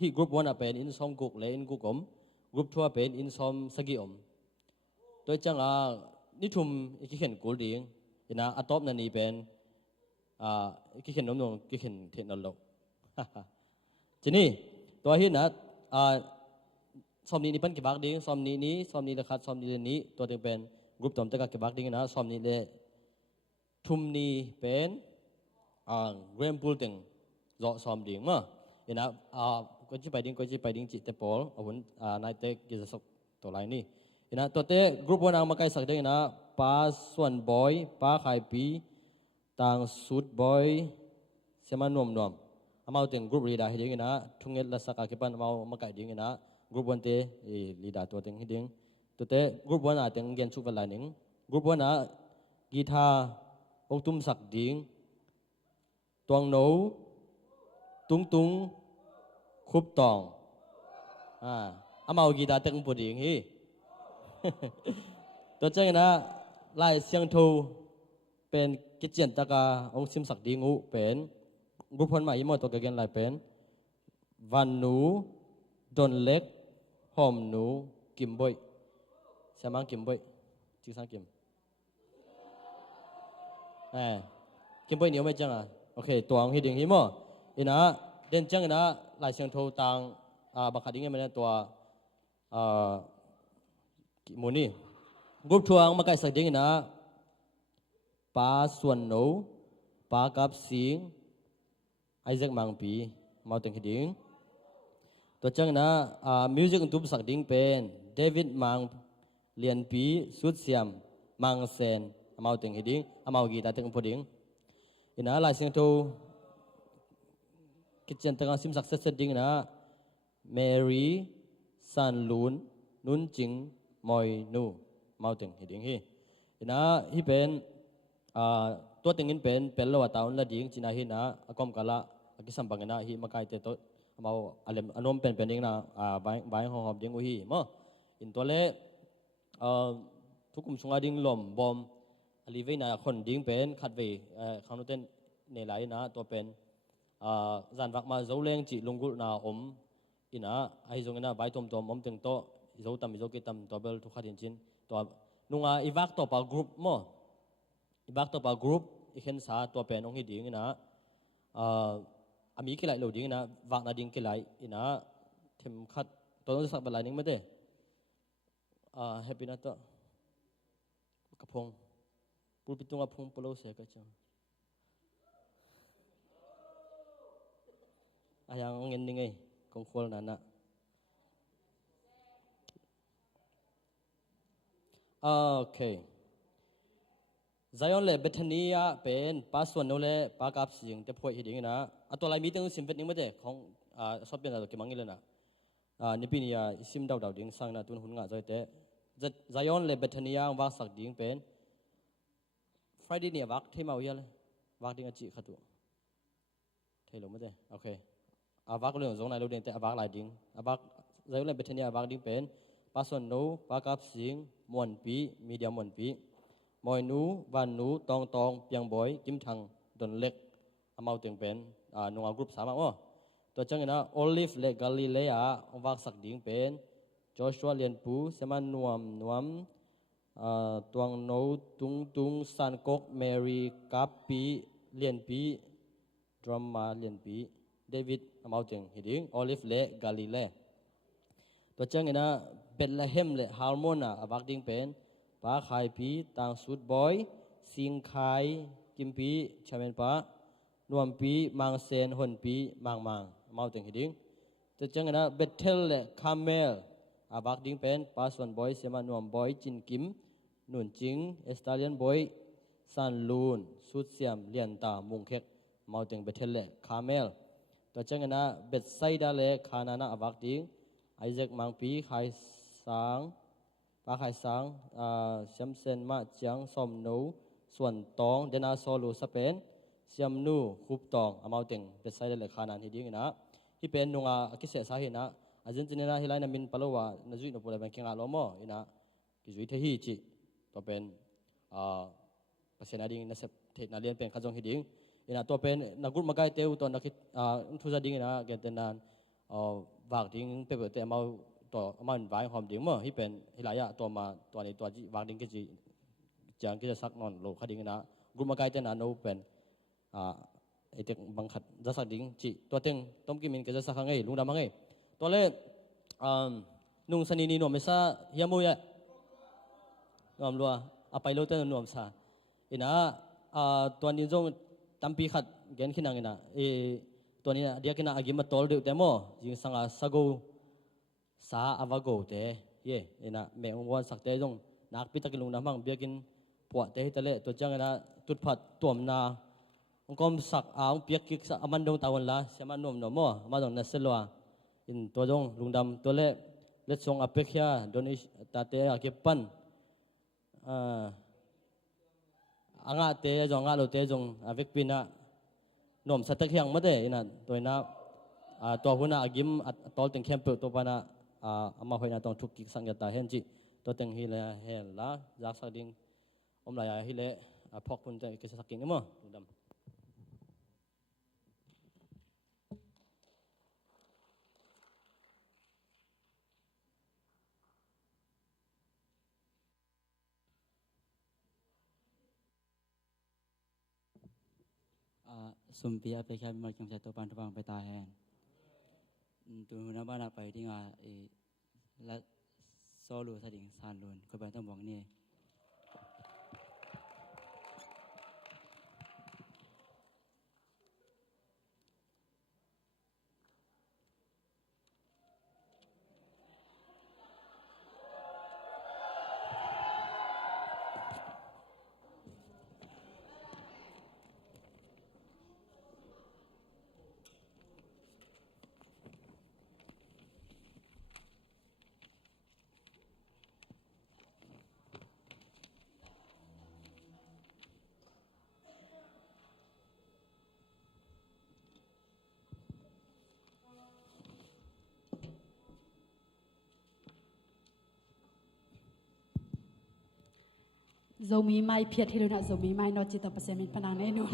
hi group 1 a pen in som guk le in gukom group 2 a pen in som sagi om toy chang ni thum ki khen kul ding ina atop na ni pen ki khen nom no ki khen the na lo chini to hi na som ni pan ki bak ding som ni la khat som ni to te pen กรุ๊ปตอมตะกะเก็บบักดิ้งนะซ้อมนี่เลยทุ่มนี้เป็นเกรมพูลติงรอซ้อมดิ้งมั้งนะก็จะไปดิ้งจิตเตปอลอาวุธนายเตะกิจสกตัวไรนี่นะตัวเตะกรุ๊ปวันเอามาใกล้สักดิ้งนะป้าส่วนบอยป้าไข่ปีต่างสุดบอยเสมานวมอามาถึงกรุ๊ปลีดาเฮดิ้งนะทุ่งเงินละสักกี่ปันเอามาใกล้ดิ้งนะกรุ๊ปวันเตะลีดาตัวเต็งเฮดิ้งตัวเตะกรุ๊ปวันอาถึงเกียนชุกวันไรนิ่งกรุ๊ปวันกีตาร์องตุ้มสักดิ้งตวงโนตุงคุบตองอามากีตาร์เต็งปวดดิ้งฮีตัวเจ้านะลายเสียงทูเป็นกิจเจนตะกาองซิมสักดิ้งอูเป็นบุพพลมาอีโมตัวเก่งลายเป็นวันหนูดนเล็กหอมหนูกิมบอยเสียมังกิมบอยจิกสังกิมกิมบอยเหนียวไม่จังโอเคตัวของฮิดิ้งฮิโมอินะเด่นจังนะลายเสียงทูต่างบักขัดดิ้งมันตัวมูนี่กรุ๊ปทัวร์มาใกล้สักดิ้งนะป้าส่วนหนูป้ากับสิงไอแซคมังปีมาถึงฮิดิ้งตัวจังนะมิวสิกตุ้มสักดิ้งเป็นเดวิดมังเลียนปีสุดเสียมมังเซนมาถึงฮิดิ้งมากีตาร์ถึงพอดิ้งอินะลายเสียงทูกิจเจนตั้งซิมสักเซตดิ้งนะเมรี่ซันลูนนุนจิงมอยนูมาถึงฮิดิ้งฮีอินะฮีเป็นตัวตึงอินเป็นโลวตาอุนละดิ้งจินาฮีนะกอมกะละกิสัมปังนะฮีมาไกเตโตมาอัลเลมอนอมเป็นดิ้งนะบายหอมดิ้งอุฮีมั้งอินตัวเล่ทุกกลุ่มชงอาดิ้งลมบอมอลิเวนะคนดิ้งเป็นขัดเวข้างนู้นเต้นเนลัยนะตัวเป็นจานวักมาเจ้าเลี้ยงจีลุงกุลนาอินะไอ้จงนะใบตอมถึงโตเจ้าตั้มตัวเบลทุกขัดจินตัวนุ่งอีวักตัวปากกรุ๊ปมั้งอีวักตัวปากกรุ๊ปอีเห็นสาตัวเป็นองค์ดิ้งนะอามีกี่ไหลเหลวดิ้งนะวักนาดิ้งกี่ไหลอินะเทมขัดตัวนั้นสักเป็นไหลนิ่งไม่ได้แฮปปี้นะตัวกระพงปูปิตุงกระพงปลุกเสกจังyang ngin ni ngai kong khol nana okay Zion le Bethania pen paswan no le pakap sing te phoi hiding na atolai meeting simvet ning mate khong sopen da ke mangile na nipinia isim daw ding sang na tun hun nga joi te Zion le Bethania wa sak ding pen Friday ni wak themau ya le wak ding a chi khatu thelo mate okayวักเรื่องสงในเราเดินแต่วักหลายดิ้งวักใจเราเป็นเทนียวักดิ้งเป็นปัสสาวะนูปากกับสิงมวนปีมีเดียมวนปีมอยนูวันนูตองเปียงบอยกิมทังดนเล็กอามาถึงเป็นนงเอากรุ๊ปสามอ่ะตัวจังนะโอลิฟเล็กกาลิเลย์วักสักดิ้งเป็นจอชัวเลียนปูเสมานนวมตวงนูตุงซันกกเมรี่กับปีเลียนปีดรัมมาเลียนปีเดวิดอามาถึงฮิดิ้งโอลิฟเล่กาลิเล่ตัวจังนะเบธเลเฮมเล่ฮาร์โมนาวักดิ้งเป็นป้าไข่ปีต่างสุดบอยสิงไข่กิมปีชาเมนป้านวมปีมังเซนหนปีมังอามาถึงฮิดิ้งตัวจังนะเบธเทลเล่คาเมลวักดิ้งเป็นป้าส่วนบอยเสมานวมบอยจินกิมนุนจิงเอสตาเลียนบอยซันลูนสุดเสียมเลียนตามุงเค็กมาถึงเบธเทลเล่คาเมลตัวจังนะเบ็ดไซดาเล่ขานานะวักดิ้งไอแซคมังปีไข่สังป้าไข่สังเซียมเซนมาจังสมนูส่วนตองเดนาโซลูสเปนเซียมนูคุบตองอามาถึงเบ็ดไซดาเล่ขานาฮิดิ้งนะที่เป็นนงอาคิเสสาเหนะอาจารย์จินนาฮิไลนามินปลว่านจุยนปุระเป็นเก่งอาลมออินะกิจุยเทฮีจิตัวเป็นภาษาดิ้งนักเทศนาเรียนเป็นขจงฮิดิ้งอินะตัวเป็นนักกุลมาไกเตวตัวนักทุจดิ้งนะเกิดนานวากดิ้งเปิดแต่มาตัวมาหวายหอมดิ้งมั้งที่เป็นฮิลายะตัวมาตัวนี้ตัวจีวากดิ้งก็จีจังก็จะสักนอนโลคดิ้งนะกุลมาไกเตนันโอเป็นไอเด็กบังคับจะสักดิ้งจีตัวเต็งต้มกิมินก็จะสักครั้งไงลุงดำมั้งไงตัวเล่นุ่งสนีนีนวมไม่ซาเฮียมุยะ นวมลัวอไปโลเตนนวมซาอินะตัวนี้จงตั้มปีขัดเกณฑ์ขึ้นนังอินะตัวนี้เดียกินะอากิมาตอลเดือดแต่โมยิงสังอาสกูสาอาวาโกเตเย่อินะแมงวันสักเตจงนักพิทักษ์ลุงน้ำมังเบียกินปวดเตะทะเลตัวจังอินะตุดผัดตัวมนาองคมสักองเปียกกิกสักมันดงตาวันละเสียมันนวมนวมโมมาดงนัสเซลัวอินตัวจงลุงดำตัวเล่เล็ดทรงอเปกยาโดนิชตาเตอาเก็บปันangga te jong alo te jong avek pina nom satak hyang made ina toina to huna agim tol teng khem pe to pana ama hoina tong thuk ki sang ta hen ji to teng hi la hel la jak sa ding om la ya hi le phok pun te ke saking mo dam sumpia pe kya mar kyang sa to pan thang pe ta hen tu na ba na pai ding a la so lu sa ding san lun ko ba tam bong ni โซมีไม้เพียรที่เราโซมีไม้นอจิตตประเสมินพนังแน่นอน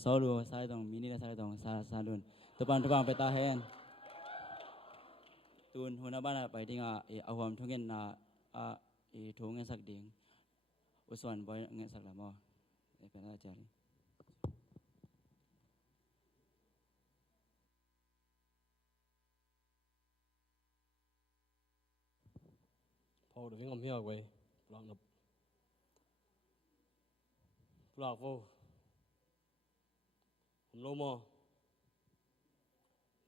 solo sai dong mini na sai dong sa lun tupang peta hen tun huna bana pai dinga awam thungen na thungen sak ding uswan boy nge sak la mo peta jari Paul được ngom hiao quay plak nộp plak vô hôm lâu mò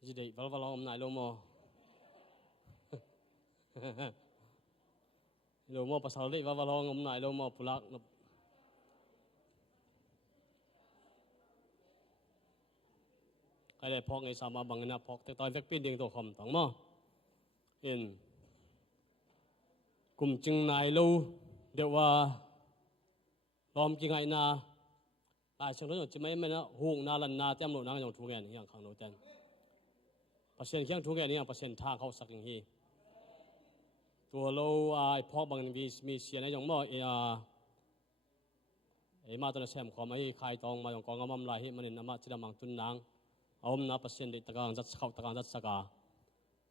gì đấy vào hôm nay lâu mò lâu mò pasal đấy vào hôm nay lâu mò plak nộp cái này phok ngày sama bằng na phokแต่ตอนเวกปีดิ่งตัวคำตั้งมอเห็นกลุ่มจึงนายลูเดี๋ยวว่าลอมกิงไงนาหลายช่วงนั้นจะไม่นะห่วงนาลันนาเต็มโลนังอย่างทุ่งแก่นี่อย่างขังโนเต็มเปอร์เซ็นต์เคียงทุ่งแก่นี่อย่างเปอร์เซ็นต์ทางเขาสักอย่างนี้ตัวเราพอบางมีเสียในอย่างมั่วมาตัวแซมขอมาให้ใครตองมาอย่างกองกำมั่มลายให้มันนำมาจิตมังตุนนางเอาหน้าเปอร์เซ็นต์ตะการจัดเข้าตะการจัดสกา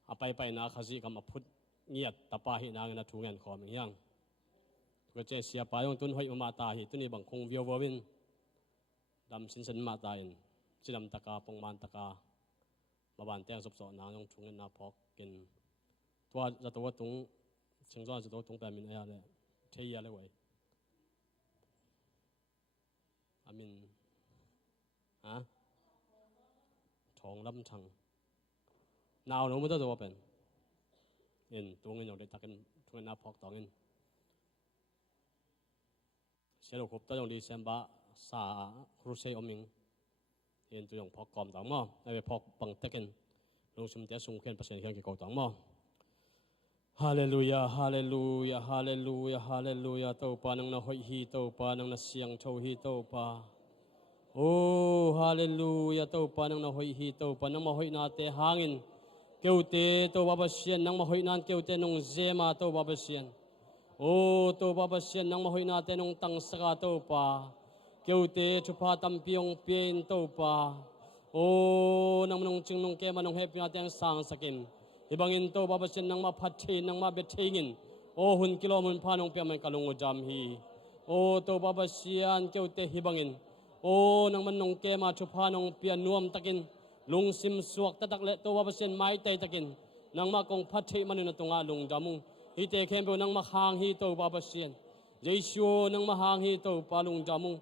เอาไปนาขจีกับมาพุทธเงียบตาปาหินางนะทุ่งเงินขอมอย่างก็จะเสียไปของตุนห้อยมาตาหิตุนี่บางคงวิววินดำสินมาตาอินจิดำตะกาปงมันตะกามาบานแตงสบสอนางของทุ่งเงินนาพอกกินตัวจะตัวตุงเชิงซ้อนจะตัวตุงแปมินอะไรเทียอะไรไว้อามินทองลำชังนาวหนูไม่ต้องตัวเป็นเห็นตัวเงินอย่างเด็ดตะกันทุ่งเงินนาพอกต่อเงินเสียลูกขบตัวอย่างดีเซมบะสาครูเซอมิงเห็นตัวอย่างพอกกอมต่างหม้อในไปพอกบังเตกันลงสมเด็จสูงขึ้นเปอร์เซ็นต์แข่งกี่กอต่างหม้อฮาเลลูยาฮาเลลูยาฮาเลลูยาฮาเลลูยาเต้าปานังนาหอยฮีเต้าปานังนาเสียงโชฮีเต้าปาโอ้ฮาเลลูยาเต้าปานังนาหอยฮีเต้าปานังมาหอยนาเตหางินเกี่ยวเตเต้าบาบเชียนนังมาหอยนานเกี่ยวเตนงเจมาเต้าบาบเชียนโอ้ตัวบาบเชียนนังมาหอยนาเตนงตังสกาตัวปาเกี่ยวเตชุพาตัมเปียงเปียนตัวปาโอ้นังมันงจึงนงแกมันงเฮปนาเตงสังสกินฮิบังอินตัวบาบเชียนนังมาพัดเทนังมาเบ็ดเทงินโอ้หุ่นกิโลมันพานงเปียมันกะลงจำฮีโอ้ตัวบาบเชียนเกี่ยวเตฮิบังอินโอ้นังมันนงแกมาชุพานงเปียนวมตะกินลุงซิมสวกตะตักเละตัวบาบเชียนไม้เตตะกินนังมากงพัดเทมันนตรงอาลุงจามุงฮิเตเข้มเปนังมาหางฮิโตบาบเชียนเยซูนังมาหางฮิโตปาลุงจามุง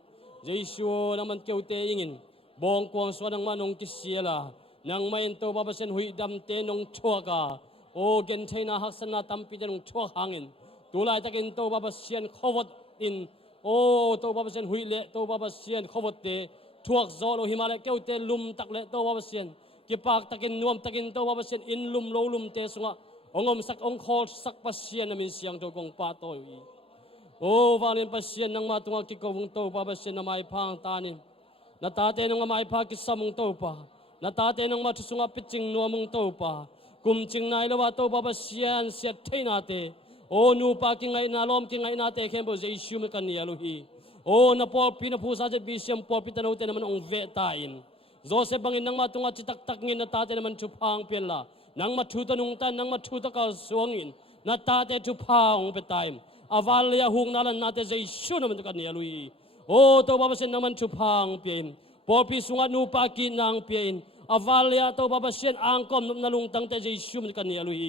เยซูนังมันเกี่ยวเตยิงินบองกวางสวนังมานงกิเสียละนังไม่เห็นโตบาบเชียนหุยดำเตนงชัวกาโอ้เกณฑ์เทนาหักษณะตัมปีเตนงชัวหางินตัวลายตะกินโตบาบเชียนขวดอินโอ้โตบาบเชียนหุยเละโตบาบเชียนขวดเตทวกโซโลหิมาเลเกี่ยวเตลุมตักเละโตบาบเชียนกิปากตะกินนวมตะกินโตบาบเชียนอินลุมโลลุมเตสุงะองค์สักองค์คอสักปัสเซียนมินเสียงตัวกงปาโตยโอ้วาเลนปัสเซียนนังมาตัวกิโกวงโตปาปัสเซียนนามายพังตานินาตาเตนังมายพังกิสมุงโตปานาตาเตนังมาทุสุงอปิจิงนัวมุงโตปากุมจิงนายละวาโตปาปัสเซียนเสียเทนาเตโอ้นูปากิงไงนาลอมกิงไงนาเตเข้มบุเจชูมกันเนียลุฮีโอ้นาปอลปีนาพูซาเจบิเซียมปอลปีตานุเตนมันองเวตาอินโจเซบังอินนังมาตัวจิตักตักงินนาตาเตนมันชุพังเปียนละนังมาทูตนุงตันนังมาทูตะกาสวงอินนาตาเตชุพาองเปตายมอาวาลยาหุงนาลันนาเตเจชูนัมันกันเนียลุยโอ้ตัวบาบเซนนังมันชุพาองเปียนปอปีสุงานูปากินางเปียนอาวาลยาตัวบาบเซนอังกอมนาลุงตังเตเจชูมันกันเนียลุย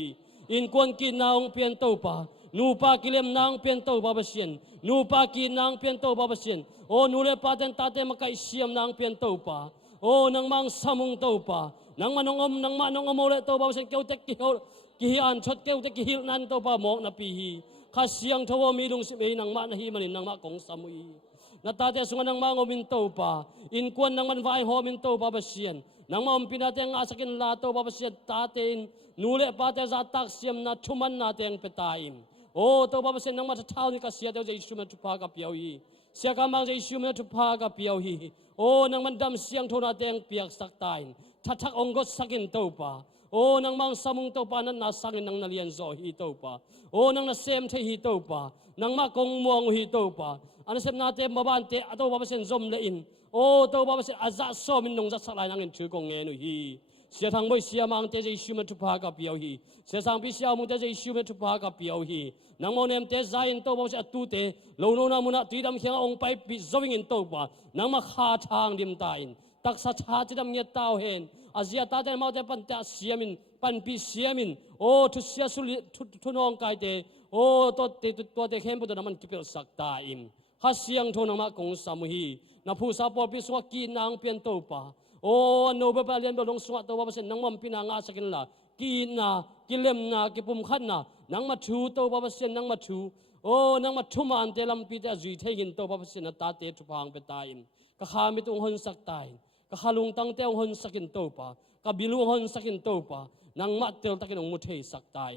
อินควนกินนางเปียนตัวปานูปากิเลมนางเปียนตัวบาบเซนนูปากินางเปียนตัวบาบเซนโอ้นูเลปาเตนตาเตมกายเสียมนางเปียนตัวปาโอ้นังมังสมุงตัวปานังmanong nang manong amole to ba sen keu tek ki an chot keu tek ki hil nan to ba mok na pi hi kha siang thawo mi dung si be nang ma na hi manin nang ma kong samui na ta te sunga nang ma ngomin to pa in kwan nang man vai ho min to ba ba sian nang ma umpina te nga sakin la to ba ba sian ta te nule pa te za tak siam na thuman na te ang petain o to ba ba sen nang ma thau ni ka sia te jesu ma thupa ka piau hi sia ka mang jesu ma thupa ka piau hi o nang man dam siang thona te ang piak sak tainทักองค์สักินเต้าป่าโอ้นังมังสมุงเต้าป่านั้นนาสักินนังนาเลียนโซฮีเต้าป่าโอ้นังนาเซมเทฮีเต้าป่านังมากงมวงฮีเต้าป่าอันเซมนาเตมบ้านเตอตัวบาเซนซอมเลอิน โอ้ตัวบ้าเสียอาจจะซ้อมมินนงจะสักลายนั่งเงินถือกงเงินฮีเสียทางไม่เสียมังเตจะชิมันทุพากับเปียวฮีเสียทางพิเศษมุงเตจะชิมันทุพากับเปียวฮีนังโมเนมเตใจอินตัวบ้าเสียตูเตโลโนนามุนาตีดำเขียงองไปปิดจวิงอินตัวบ้านังมาขาทางดิมตายตักสัจหาจิดำเงียตาวเห็นอาเซียตาเตนมาเตปันเตเสียมินปันปีเสียมินโอ้ทุเสียสุลิทุนองกายเตโอ้ตัวเตเข้มปุตตะมันกิเปลสักตาอิมข้าเสียงโทนมากงสามุฮีนับผู้สาปอพิสวากีนางเปียนตัวป่าโอ้โนเบปาเลียนเบลงสวาตัวว่าเป็นนังมัมพินางาสักินละกีนากิเลมนากิปุ่มขันนานังมาชูตัวว่าเป็นนังมาชูโอ้นังมาชูมันเตลัมปีเตจุยเทกินตัวว่าเป็นตาเตทุพังเปตาอิมก็ข้ามิตุงหนสักตายก็ข้าลุงตั้งเตงหนสักินตัวป่าก็บิลุงหนสักินตัวป่านังมาเตลตะกินองมุเทสักตาย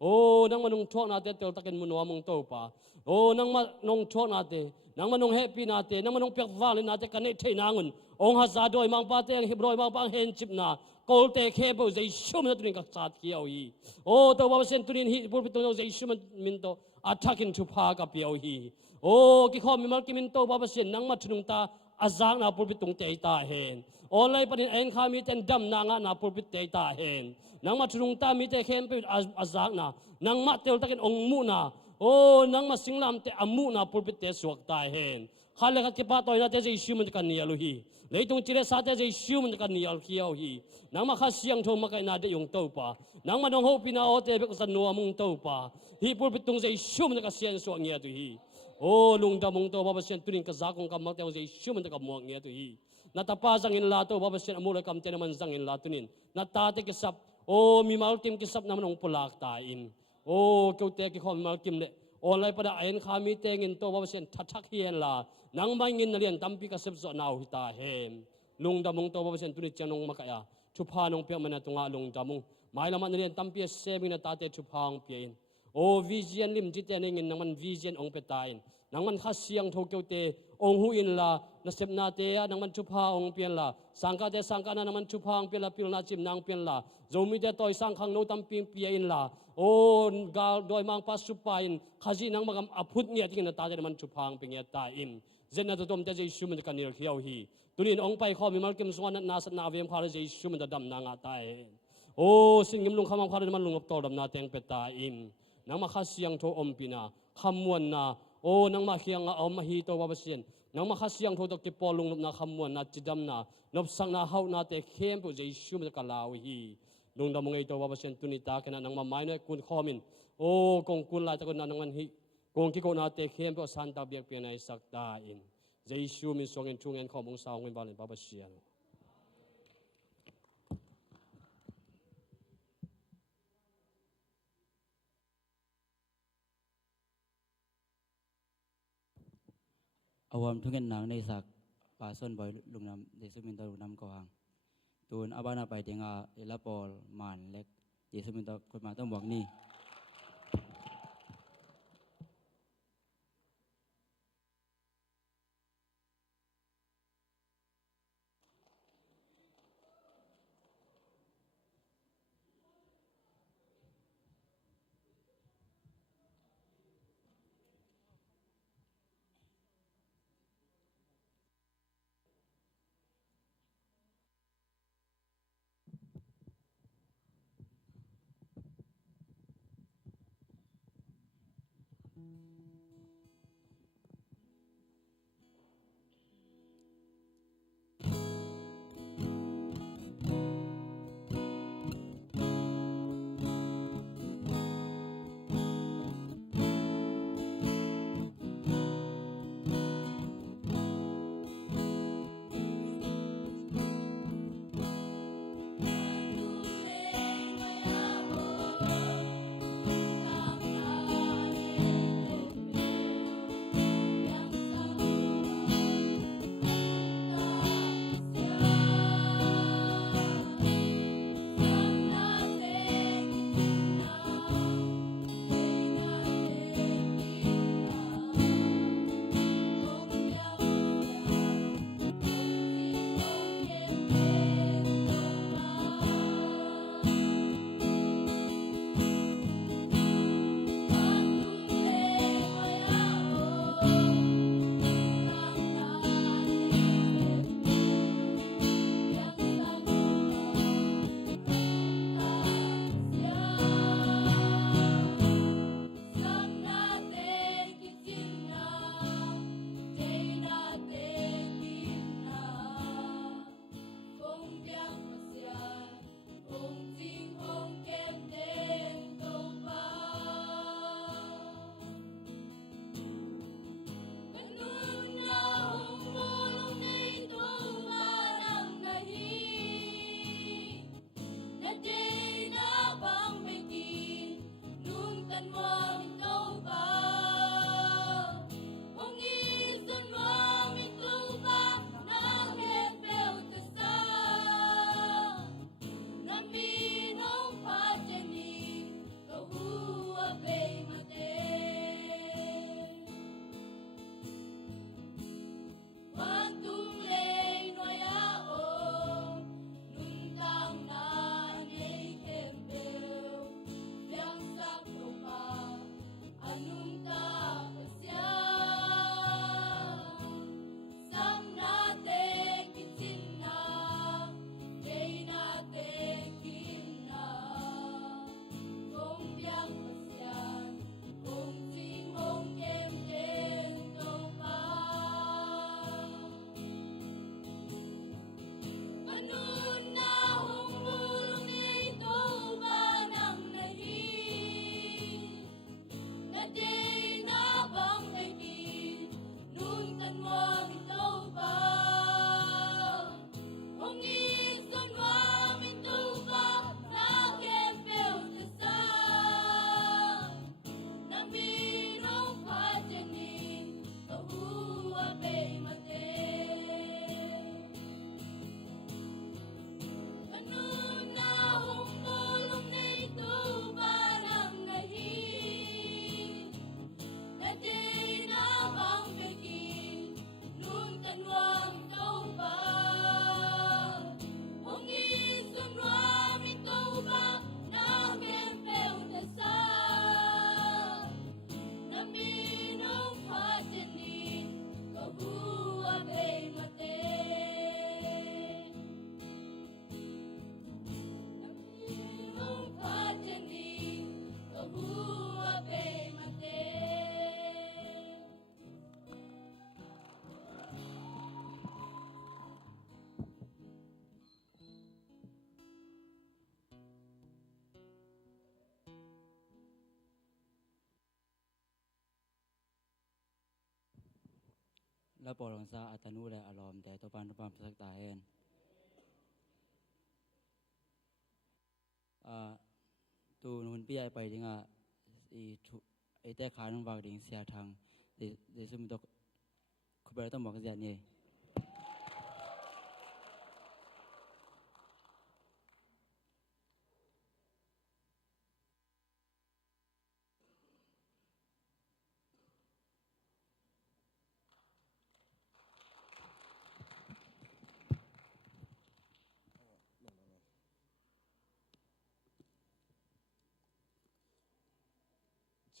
โอ้นังมานุงทวนาเตเตลตะกินมุนวามุงตัวป่าโอ้นังมานุงทวนาเตนังมันงเฮปีนาเตนังมันงเปียกวาลินาเตกันเนเทนางุนองฮาซาดอยมังปาเตงฮิบรอยมังปังเฮนจิบนาโกลเตเคเบใจชุมนัตุนินกักซาดเกียวฮีโอ้ตัวว่าเซนตุนินฮิบุปิตุนใจชุมมินโตอัฐกินทุพากับเปียวฮีโอ้กิขอมิมัลกิมินโตว่าเซนนังมาทุนุงตาอาจางนาบุปิตุงเตยตาเฮนโอ้เลยปนินเอ็นขามีเตนดำนางนาบุปิเตยตาเฮนนังมาทุนุงตามีเตเข้มไปอาจางนานังมาเตลตะกินองมูนาโอ้นังมาสิงลามเตอมูนาบุปิเตสวกตาเฮนข้าเล็กที่ป้าตัวนั้นจะชิมมันกันเนียลุฮีเลยตรงจีเรสาจะชิมมันกันเนียลเขียวฮีนังมาข้าเสียงโทมากันนาเดยงเต้าป่านังมาดงหูปินาโอเตเบกสันนัวมุงเต้าป่าฮีพูดไปตรงจะชิมมันกันเสียงสวงเงียตุฮีโอ้ลุงดำมุงเต้าบ้าเสียงตุนินกษักงกำมักเต้าจะชิมมันกันมัวเงียตุฮีนัตตาป้าจังอินลาเต้าบ้าเสียงอมูลกำเตนมันจังอินลาตุนินนัตตาเตกิสับโอ้มีมาลกิมกิสับน้ำนองปลากตาอินโอ้เกี่ยวเตกิขอมีมาลกิมเล่โอ้เลยประเดี๋ยวเอ็นขามีเตงินโตบ้าเสียงทักเฮียนลานังไม่เงินนัเรียนตั้มปีกษับสนาวหิตาเฮมลุงดำมุงโตบ้าเสียงตุนิจนงมากะยาทุพานงเปียมันตุงาลุงดำมุงหมายละมันนัเรียนตั้มปีเซมินาตาเตทุพางเปียนโอ้วิเชียนลิมจิตเตนเงินนังมันวิเชียนองเปตายนังมันข้าเสียงโทเกียวเตองหูอินลานัสเซปนาเตนังมันทุพาองเปียนลาสังกาเตสังกานังมันทุพางเปียนลาพิลนาจิมนางเปียนลาโจมิเตตอยสังขังโนตั้มปีเปียนลาโอ้กาโดยมังปัสสุปายนข้าจีนังมากำอภุตเนี่ยที่นันตาเตนังมันทุพางเปียนตาอิมเจนนัตตมเตจะชิมมันกันนี่เขียวฮีตุนินองไปข้อมีมัลกิมสวรรค์นาสนาเวียมพาราจะชิมมันดำนางอาตายโอ้สิ่งยิมลุงขมังพารามันลุงกับโตดำนาเตงเปตาอิมนังมาข้าเสียงโทอมปีนาขมวนนาโอ้นังมาเขียงเอามาฮีโตวาบเซียนนังมาข้าเสียงโทตกิปอลุงนาขมวนนาจิดำนานบสังนาเฮานาเตเข้มปุจะชิมมันกันลาวฮีลุงดำมงไอโตวาบเซียนตุนิตากันนังมาไม้น้อยกุนข้อมินโอ้กงกุนลายตะกุนนังมันฮีกงกิโกนาเตเข้มปุสันตาเบียกเปียนไอสักตาอินจะชิมมิสวงเงินช่วงเงินข้อมงสาวเงินบาลินบาบเซียนอาวามทุกเงินหนังในสักป่าส้นบ่อยลุงน้ำเดซุมินตาลุงน้ำกวางตูนอาบานาไปเตียงอาเอลาปอลมานเล็กเดซุมินตาคนมาต้องบอกนี่ และปอลองซาอัตนุและอารมณ์แต่ตัวปันปันสักตาเห็นตูนุนพี่ใหญ่ไปดิงไอแต่ขาน้องวางดิงเสียทางเดี๋ยวสมมติคุณไปต้องบอกกันอย่างนี้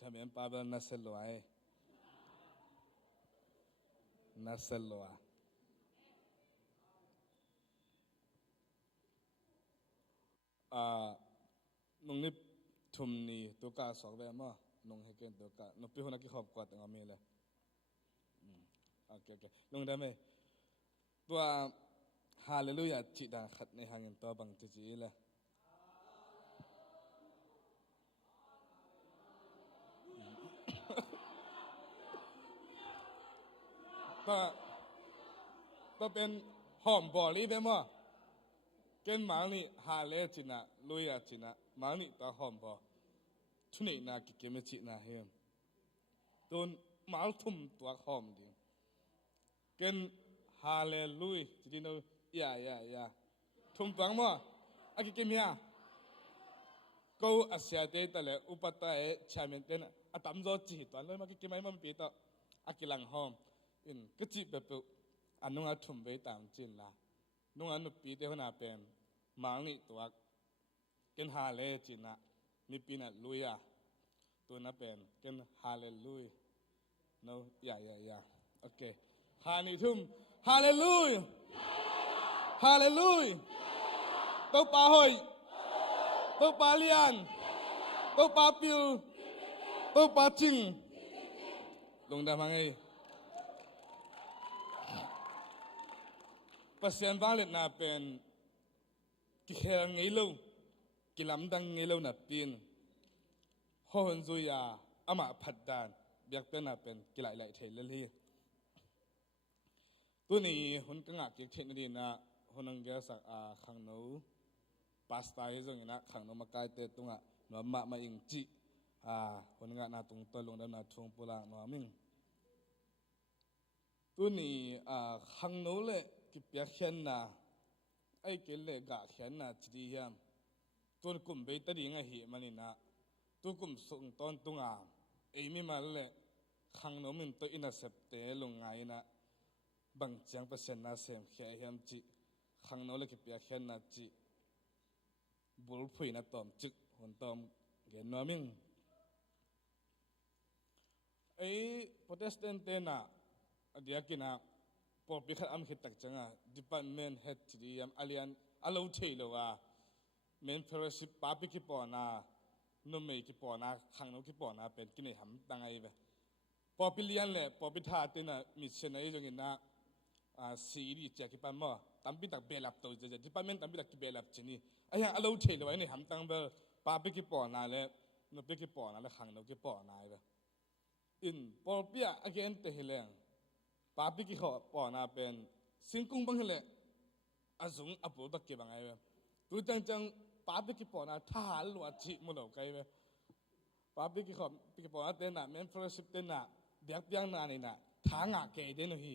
ชาเมียนปาเบลนัสเซลโลไอนัสเซลโลนุ่งนี่ทุมนี่ตัวกาสองแบบมั้งนุ่งให้เกินตัวกานุ่งพี่คนนั้นกี่ขอบกว่าแต่งมีเลยโอเคนุ่งได้ไหมตัวฮาเลลูยาจิตาขัดในหางเงินตัวบังจีเลยตัวเป็นหอมบอลีเป็นมั้งเกินมังนี่ฮาเลจินะลุยาจินะมังนี่ตัวหอมบอทุนี่นากิเกมจินะเฮียตัวมัลทุมตัวหอมดิเกินฮาเลลุยจิโนยาทุมฟังมั้งอากิเกมียก็อาเซียเตตะเลอุปตะเอชาเมนเตนะอาตัมโจจิตัวนั้นมากิเกมีมันปีต่ออากิลังหอมก็จิแบบอันนู้นทุ่มไปตามจินละนู้นอันนู้นปีเดียวน่าเป็นมังนี่ตัวกินฮาเลจินะมีปีน่ะลุยตัวน่าเป็นกินฮาเลลุยโน้ยาโอเคฮานี่ทุ่มฮาเลลุยฮาเลลุยตัวปาหอยตัวปาเลียนตัวปาปิวตัวปาจิงลงได้มั้งไงpasien valet na pen ki khel ngilo ki lamdang ngilo na pin hon zuya ama phatdan biak pen na pen ki lai thei leli tu ni hun ka nga ki thei ni na honang ga sa khang no pasta hi zong ina khang no makai te tunga no ma ing chi hon nga na tung to long da na thung pula no ming tu ni khang no leกิเปียเขียนนะไอ้เกลเล่กะเขียนนะจีดียามตัวกลุ่มเบตดีไงเหี้ยมันนี่นะตัวกลุ่มส่งตอนตุงไอ้มีมาเล่ขังโนมินตัวอินาเซปเตลงไงนะบางจังเปอร์เซ็นต์นะเซมเขียนยามจีขังโนเล่กิเปียเขียนนะจีบุลพุยนะตอมจึกหุ่นตอมเกนโนมิงไอ้โปรเตสแตนต์นะเดียกินะพอพิคัดอัมขิดตักจังdepartment head ที่ยามอาเลียนอาลูเทโลmain fellowship ป้าพิกิปอนาโนเมกิปอนาขังโนกิปอนาเป็นกินในหำตังไงเว้พอพิเลียนเลยพอพิธาเตนะมิเชนไอจงอินะซีรีส์เจ้ากิปันมั่วตั้มพิตักเบลับตัวเจ้า department ตั้มพิตักเบลับจีนี่ไอ้ยังอาลูเทโลไอ้ในหำตังเบลป้าพิกิปอนาเลยโนพิกิปอนาเลยขังโนกิปอนาเว้พอพิอาเกนเตฮิเลงป้าพิกิขอปอนาเป็นสิงคุงบังเฮเลอาซุงอปุตักเก็บบังไงเว้ตัวจังป้าพิกิปอนาทหารหลวงจิมุลเอาไกเว้ป้าพิกิขอพิกิปอนาเต้นน่ะแมนฟลอชิปเต้นน่ะเบียกเบียงนานี่น่ะทางเกยเดนฮี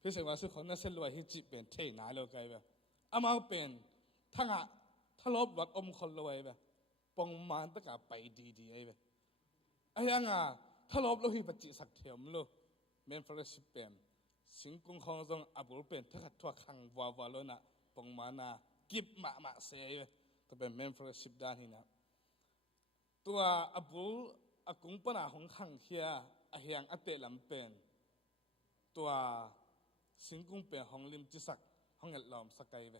พี่เสกว่าสุขคนนั้นเสลวยฮิจิเป็นเทน่าเราไกเว้อามาเป็นทางทะลบวัดอมคนรวยเว้ปองมันตะกะไปดีๆไอ้เว้ไอ้ยังทะลบเราฮิปจิสักเทียมโลแมนฟลอชิปเป็นสิงคุงของจงอบุลเป็นถ้าขัดทั่วขังวาวาโลนะปงมานากิบมาเสียตัวเป็นเมนฟลชิปด้านนี้นะตัวอบุลอกุงปนาของขังเฮียอาเฮียงอเตลำเป็นตัวสิงคุงเป็นของลิมจิสักของเงินลอมสกายเว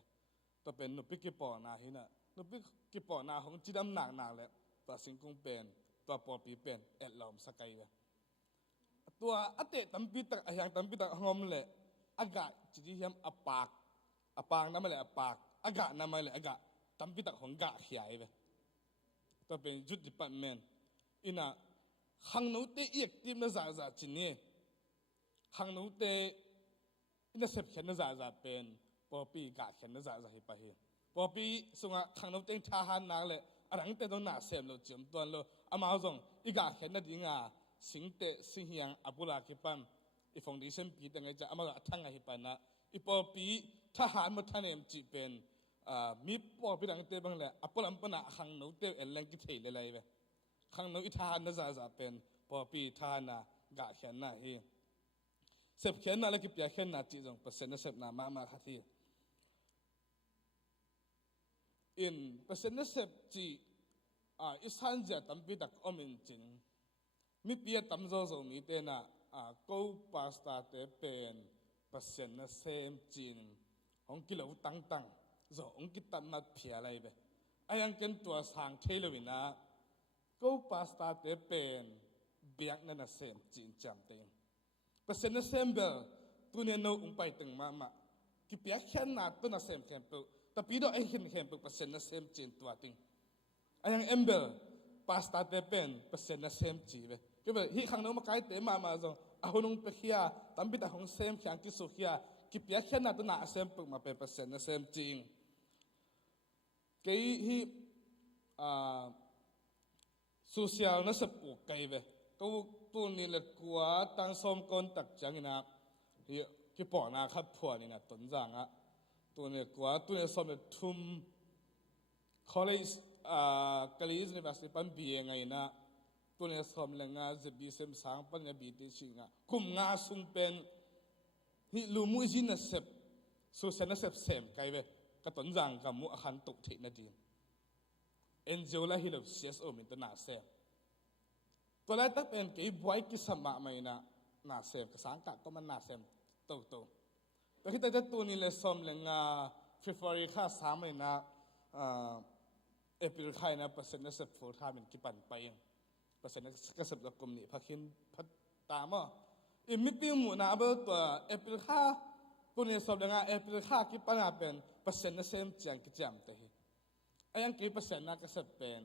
ตัวเป็นนุปิกิปอนาหินะนุปิกิปอนาของจิดำหนักเลยตัวสิงคุงเป็นตัวปอปีเป็นเอ็ดลอมสกายเวตัวอเตตัมปิตักอายังตัมปิตักหอมเลยอากาศจีดียมอปากนั่นมาเลยอปากอากาศนั่นมาเลยอากาศตัมปิตักของกะขยายไปตัวเป็นจุดดิปัตเมนอินะขังนู้เตะเอียกทีมละจ่าจีนี่ขังนู้เตะ อินาเสพเขียนน่าจะเป็นปอปีกาเขียนน่าจะฮิปะฮีปอปีสุงะขังนกเต็งท่าหันนักเลยอะไรตั้งแต่น่าเสพเราจมตัวเราอามาจงอีกาเขียนน่าดิ่งสิงเตสิงเฮียงอับุลาคิปันอีฟงดิเซมปีตั้งใจอามาทั้งไงฮิปันนะอีปอปีท่าหันมาท่านเอ็มจีเป็นมีปอปีตั้งแต่บางเลยอัปลัมปนะขังนกเตเอลเลงกิเทเลยเลยเว้ขังนกอีท่าหันน่าจะเป็นปอปีท่านะกาเขียนน่ะฮีเสพเขียนน่ะแล้วกิเปียเขียนน่ะจีจงเปอร์เซ็นต์น่ะเสพน่ะมาขัดที่อินเปอร์เซ็นต์น่ะเสพจีอิสันเจตัมปีดักอมินจิงมีเปียตัมโซมีเตน่ะกูพาสต้าเตเป็นเปอร์เซ็นต์น่ะเสพจิงของกิโลตั้งจงกิตันนัดเพียอะไรเว้ไอ้ยังเกินตัวสางเทลวินะกูพาสต้าเตเป็นเบียกนั่นน่ะเสพจิงจำเต็งเปอร์เซ็นต์เซมเบลตัวเนี่ยเราอุ้งไปตึงมากิเปียแค่นาตัวน่ะเซมแคมเปลแต่ปีดอกไอ้เห็นแคมเปลเปอร์เซ็นต์เซมจีนตัวติงไอ้ยังเอ็มเบลพาสต้าเตเป็นเปอร์เซ็นต์เซมจีเว้ก็แบบที่ข้างโน้นมาใกล้เตมาจงอาหุนงเปียตั้มปีดาของเซมแข็งกิสุขียกิเปียแค่นาตัวน่ะเซมเปลมาเป็นเปอร์เซ็นต์เซมจีงกี่ที่โซเชียลน่ะสปุกไกเว้ตัวนี้เลยกลัวตั้งสมคนตักจังนะที่ปอนาขับผัวนี่นะต้นจังตัวนี้กลัวตัวนี้สมเลยทุ่ม college college university ปันบีไงนะตัวนี้สมเลยงาจะบีเซมสังปันจะบีติชิงคุมงาสุงเป็นฮิลูมุจินเสพสุเซนเสพเสมไกเวก็ต้นจังกับมุขันตุกเทนดีเอ็นเจลาฮิลล์ CSO มิตรนาเซตัวแรกตั้งเป็นกี่บอยกิสมาไม่นะน่าเซฟกับสังกัดก็มันน่าเซฟโตแต่ที่แต่ตัวนี้เลยสมเลยงาฟิฟอรีค่าสามไม่นะเอพิลค่ายนะเปอร์เซ็นต์เซฟโฟร์ท่าเป็นกี่ปันไปเปอร์เซ็นต์ก็เซฟจากกลุ่มนี้พักหินพัดตามอ่ะอีมิปิมูนะเบอร์ตัวเอพิลค่าตัวนี้สมเลยงาเอพิลค่ากี่ปันเป็นเปอร์เซ็นต์เซฟเจียงกี่จำแต่ไอ้ยังกี่เปอร์เซ็นต์นะก็เซฟเป็น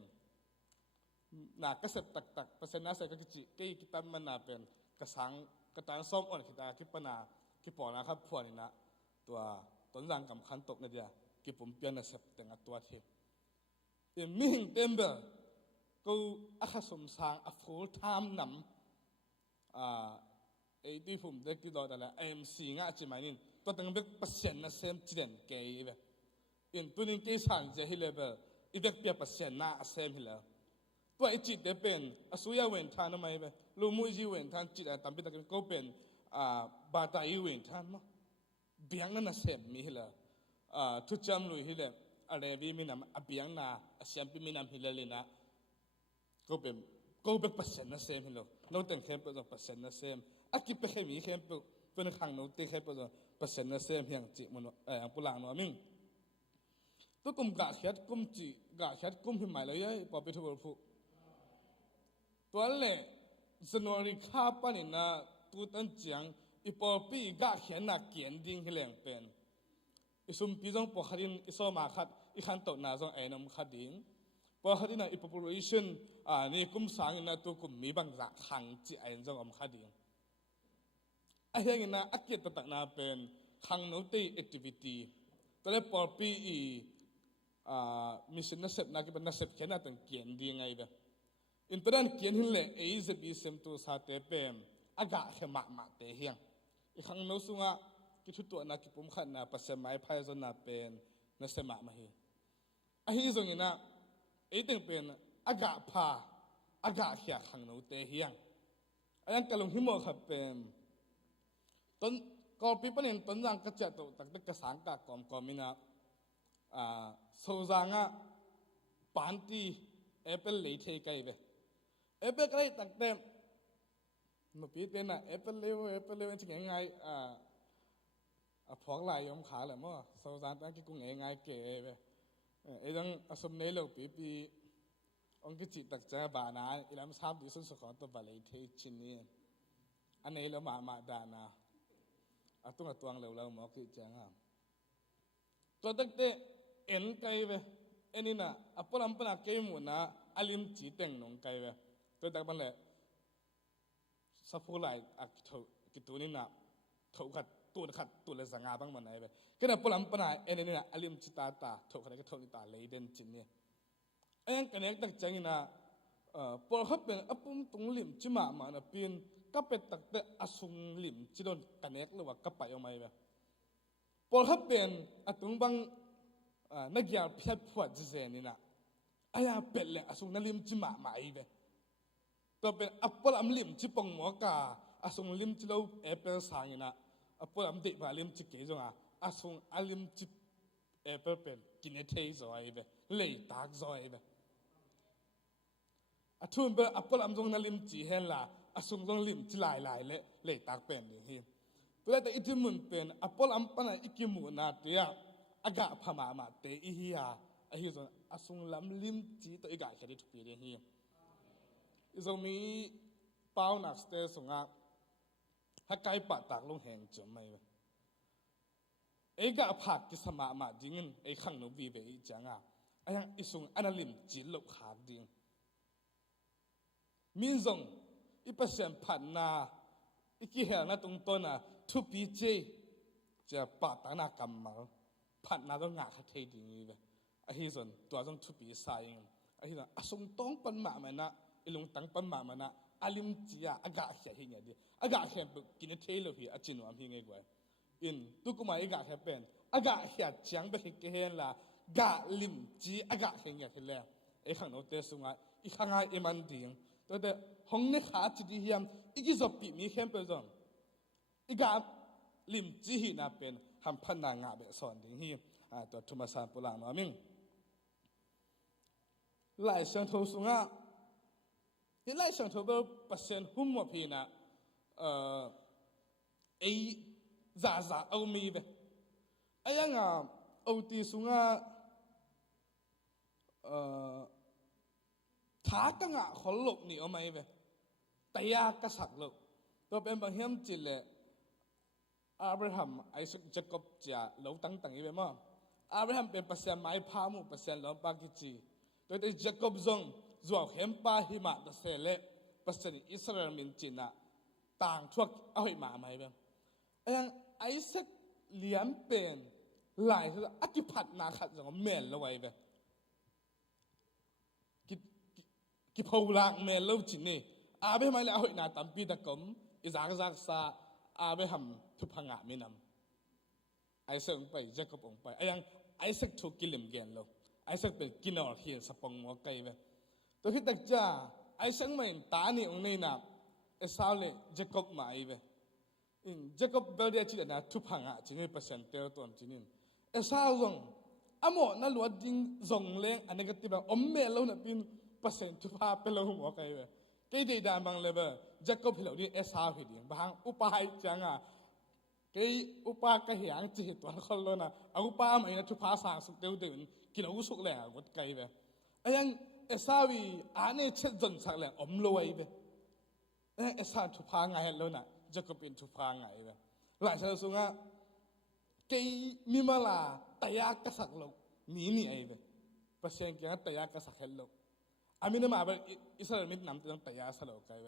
น่าก็เสพตักเปอร์เซ็นต์น่าเสพก็จีกี่กิตันมันน่าเป็นกระสังกระตันส้มอ่อนกิตาคิปนาคิปอนะครับพวกนี้นะตัวต้นรังกำคันตกนี่เดียกิปุ่มเปลี่ยนน่ะเสพแต่งตัวที่มีหิงเต็มเบลกูอาคาสมสางอัฟูทามนำไอ้ที่ผมได้กินตัวอะไรMC ง่ะจีมานินตัวตั้งเบกเปอร์เซ็นต์น่ะเซมจีเด่นเกย์แบบตัวนี้เกย์สั่งจะฮิเลเบลอีเบกเปียเปอร์เซ็นต์น่ะเซมฮิเลตัวไอจิตเดเป็นอสุยาเวนทานทำไมไปลูมุยจีเวนทานจิตตั้มเป็นตะกี้ก็เป็นบาตายเวนทานมั้งเบียงนั่นน่ะเสพมีเหรอทุกจำลุยฮิเลอะไรวิมินามเบียงน่ะเสียงพิมินามฮิเลเลยนะก็เป็นเปอร์เซ็นต์น่ะเสพฮิเลโน้ตแต่งเข้มเป็นเปอร์เซ็นต์น่ะเสพอากิเป็นเข้มมีเข้มเป็นขังโน้ตแต่งเข้มเป็นเปอร์เซ็นต์น่ะเสพอย่างจิมันอย่างปุลางนัวมิงตัวกลุ่มกาเขียดกลุ่มจีกาเขียดกลุ่มพิมายเลยพอไปทุบผู้ตัวเล่สนอริข้าปันนี่นะตัวตั้งจังอีปอปีกาเขียนนักเขียนดิ้งเหลงเป็นอีสุมปีจงปอขัดินอีโซมาขัดอีขันโตนาจงไอ้นมขัดดิ้งปอขัดินนะอี population นี่กุมสังนะตัวกุมมีบางจากขังจีไอ้จงอมขัดดิ้งไอ้เรื่องนี้นะอักเกตตักนาเป็นขังโนตี activity ตัวเล่ปอปีอีมิชชั่นนักเสพนักเป็นนักเสพเขียนนักตั้งเขียนดิ้งไงแบบอินเตอร์เน็ตเขียนหินเลยจะบีเซมตัวสาเตเปมอากาศเข้มมาเตะเฮียงอีกครั้งนู้สุงะกิทุตัวนักกิปุ่มขันนะปัสสาวะพายจนนับเป็นนักเสมาเฮียไอ้ที่ตรงนี้นะตึงเป็นอากาศพาอากาศเขียครั้งนู้เตะเฮียงไอ้ยังกะลงหิมะขับเป็นต้นกอปีปนินต้นรังกระเจาะตัวตักตะกระสังกะกอมินะโซซังะปานตีแอปเปิลเลยเทไกไปแอปเปิลก็ได้ตั้งแต่มาปีเต็นน่ะแอปเปิลเลวจริงยังไงพอกลายยอมขาแหละมั้งสาวสารตั้งกี่กุ้งยังไงเก๋ไปไอ้ดังสมเนลปีองค์จิตตักใจบานาอีหลามทราบดิสุนสุขตัวบาเลยเทชินนี่อันนี้เรามาดานาตัวงเราหมอคือจังอ่ะตัวตั้งแต่เอ็นไกไปเอ็นนี่นะอัปปะลัมปะเกยมุนะอลิมจีเต็งนงไกไปตัวแต่บันเลยสัพพลายกิตัวนี่นะถูกขัด ตัวขัดตัวเลยสังอาบังมันไหนไปก็น่ะปลำปนายเอ็นเนี่ยอลิมจิตาตาถูกคนก็ถูกนิตาเลยเด่นจินเนี่ยไอ้ยังกันเนี่ยตักจังนะปลเขาเป็นอปุ่มตรงลิมจิมามานะปีนก็เป็นตักแต่อสุงลิมจิโดนกันเนี่ยหรือว่าก็ไปเอาไหมไปปลเขาเป็นอตุงบังนักยาเพียบพวดจิเซนี่นะไอ้ยังเป็นเลยอสุงนั่นลิมจิมามาอีไปตัวเป็นอัปปลำลิมจิปงหมอกาอสุงลิมจิเราเอเปิลสางนี่นะอัปปลำเด็กมาลิมจิเกจงอ่ะอสุงอลิมจิเอเปิลเป็นกินเทย์ซอยไปเลยตากซอยไปอทุนเป็นอัปปลำจงนั่นลิมจิเห็นละอสุงจงลิมจิหลายเลยตากเป็นอย่างนี้ตัวแต่อิทธิมุนเป็นอัปปลำปนัยอิกิมุนาเตียอากาพม่ามาเตอีฮียไอ้ที่ส่วนอสุงลำลิมจิตัวอีกาแค่ได้ทุกปีอย่างนี้อีกมีเป้าหนักสเตสงอ่ะฮักไก่ปะตากลงแหงจมไม่เอกะผักที่สมามาจริงไอ้ขังนบีเบอีจังอ่ะไอ้ยังอีสงอันลิมจิลบขาดดิ่งมินซงอีเปอร์เซ็นต์พันนาอีกี่เหตุนะตรงต้นอ่ะทุบปีเจจะปะตากนากำมาพันนาต้องงาขัดเทดิ่งเลยไอ้ที่ส่วนตัวต้องทุบปีใส่ไอ้ที่ส่วนอสงต้องปันมามันนะอีลงตั้งปันมามันนะอาลิมจียอากาศเขียนอย่างเดียอากาศเขียนกินเทเลพีอาจินวามพิงเองกว่าอินตุกุมาอากาศเขียนเป็นอากาศเขียนจังไปเขียนละกาลิมจีอากาศเขียนอย่างเดียวไอ้ข้างโน้ตเตสุงาอีข้างไอ้มันดิ่งตัวเด็กห้องนี้ขาจิตเฮียมอีกิจบปีมีเข้มเป็นจงอีกาลิมจีหินาเป็นทำพันนางาเบสอนดิ่งฮีตัวทุมาสานปุลามามิงหลายเสียงทูสุงาที่ไล่สังทบเปอร์เซ็นต์หุ่มว่าพี่นะไอ้จ่าเอามีไปไอ้ยังเอาตีสุงาท้ากังขอลบนี่เอาไหมไปแต่ยากกษัตริย์ลบตัวเป็นบางเฮียมจิตเลยอับราฮัมไอซักเจคอบจะเราตั้งอีไปมั้งอับราฮัมเป็นเปอร์เซ็นต์ไม้พามุเปอร์เซ็นต์ลบปากิจีตัวแต่เจคอบซงจวบเห็นป้าหิมะตะเสเลปัสนิอิสราเอลมินจินะต่างทั่วเอาหิมะไหมบ้างยังไอซักเลี้ยงเป็นหลายที่อากิพัดนาขัดสองเมลละไว้บ้างกิพาวลางเมลละจินนี่อาเบไม่เลยเอาหินาตัมปีตะกมอิจากซาอาเบฮัมทุพังะมินำไอซักไปเจคอบองไปยังไอซักถูกกิลิมเกนแล้วไอซักเป็นกินเอาเฮียสปองมัวไกบ้างตัวที่ตักจ้าไอ้สังไม่ตานี่องค์นี้นะเอสาวเลยเจคอบมาอีเวเจคอบเบลเดียจิตนะทุพังอ่ะจริงๆเปอร์เซ็นต์เตอร์ตัวจริงๆเอสาวซงอโมนั่นล้วนจริงซงเล้งอันนี้ก็ที่แบบอมเมลแล้วนะเป็นเปอร์เซ็นต์ทุพาเป็นเราหัวไกเวกี่ดีดาบางเลยเบอเจคอบเหล่านี้เอสาวหิดีบางอุปายจังอ่ะกี่อุปากระเหียงจิตตัวคนล้วนนะอุปาไม่นะทุพาสางสุดเดียวเดินกินเอาสุกแหล่กดไกเวไอ้ยังเอสาวีอันนี้เช็ดจนสักแหล่อมรวยไปเอสาทุพาไงแล้วนะจะก็เป็นทุพาไงไปหลายชาติสุงะกี่มีมาลาแต่ยากกษัตริย์โลกนี่ไอ้ไปเปอร์เซ็นต์กี่แต่ยากกษัตริย์โลกอามินมาแบบอิสราเอลมิดนำตัวแต่ยากสโลกไงไป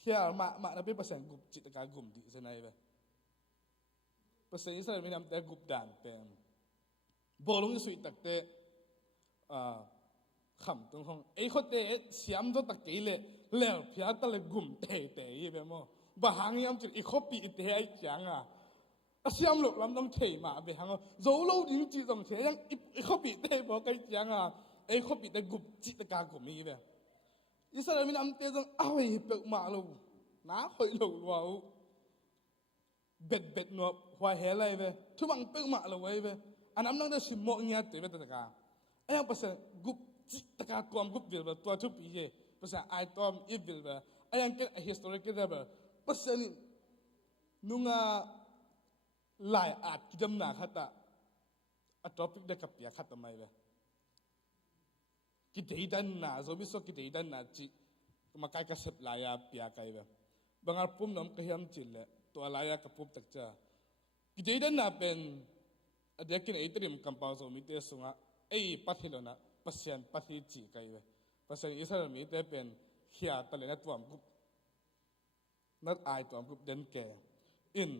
เฮียมานับเป็นเปอร์เซ็นต์กลุ่มจิตการกลุ่มดีใช่ไหมไปเปอร์เซ็นต์อิสราเอลมิดนำแต่กลุ่มด่านเป็นบอลลงสุดตักเตคำตรงห้องไอ้คนเตะเสียมตัวตะกี้เลยแล้วพิจารณากลุ่มเตะยี่แบบมั้งบางอย่างจุดอีกข้อปีเตะไอ้จังอ่ะเสียมหลุดลำต้องเทมาไปหางโจโลดิ้งจีตรงเทยังอีกข้อปีเตะบอกไอ้จังอ่ะไอ้ข้อปีเตะกลุ่มจิตการกลุ่มนี้แบบอิสราเอลมีน้ำเตะตรงเอาไอ้เปิดมาลูน้าคอยลูว้าวเบ็ดหนวดหัวเฮลัยแบบทุกบังเปิดมาลูไว้แบบอันนั้นต้องได้ชิมโมเงียเตะแบบตะการไอ้ยังเปอร์เซ็นต์กลุ่มตะการกวมกุบวิลแบบตัวทุบปีเย่ภาษาไอตอมอีวิลแบบไอ้ยังเกิดฮิสตอริกแบบภาษานี่นุ่งหลายอาจกิจมนาขัดอะอัตราพิกเด็กกับเปียขัดทำไมแบบกิจดันน่ะโซบิโซกิจดันน่ะจิมาใกล้กับสับลายเปียไกแบบบางอาปุ่มน้ำกระเทียมจิเลยตัวลายกับปุ่มตักจ้ากิจดันน่ะเป็นเด็กกินไอติมกัมปาวโซมิเตสุงะไอปัทฮิโลนะปัสยันปัทฮิจีไกแบบปัสยันอิสราเอลมีแต่เป็นเขียตะเลนัดตัวมกุบนัดไอตัวมกุบเดินแก่อิน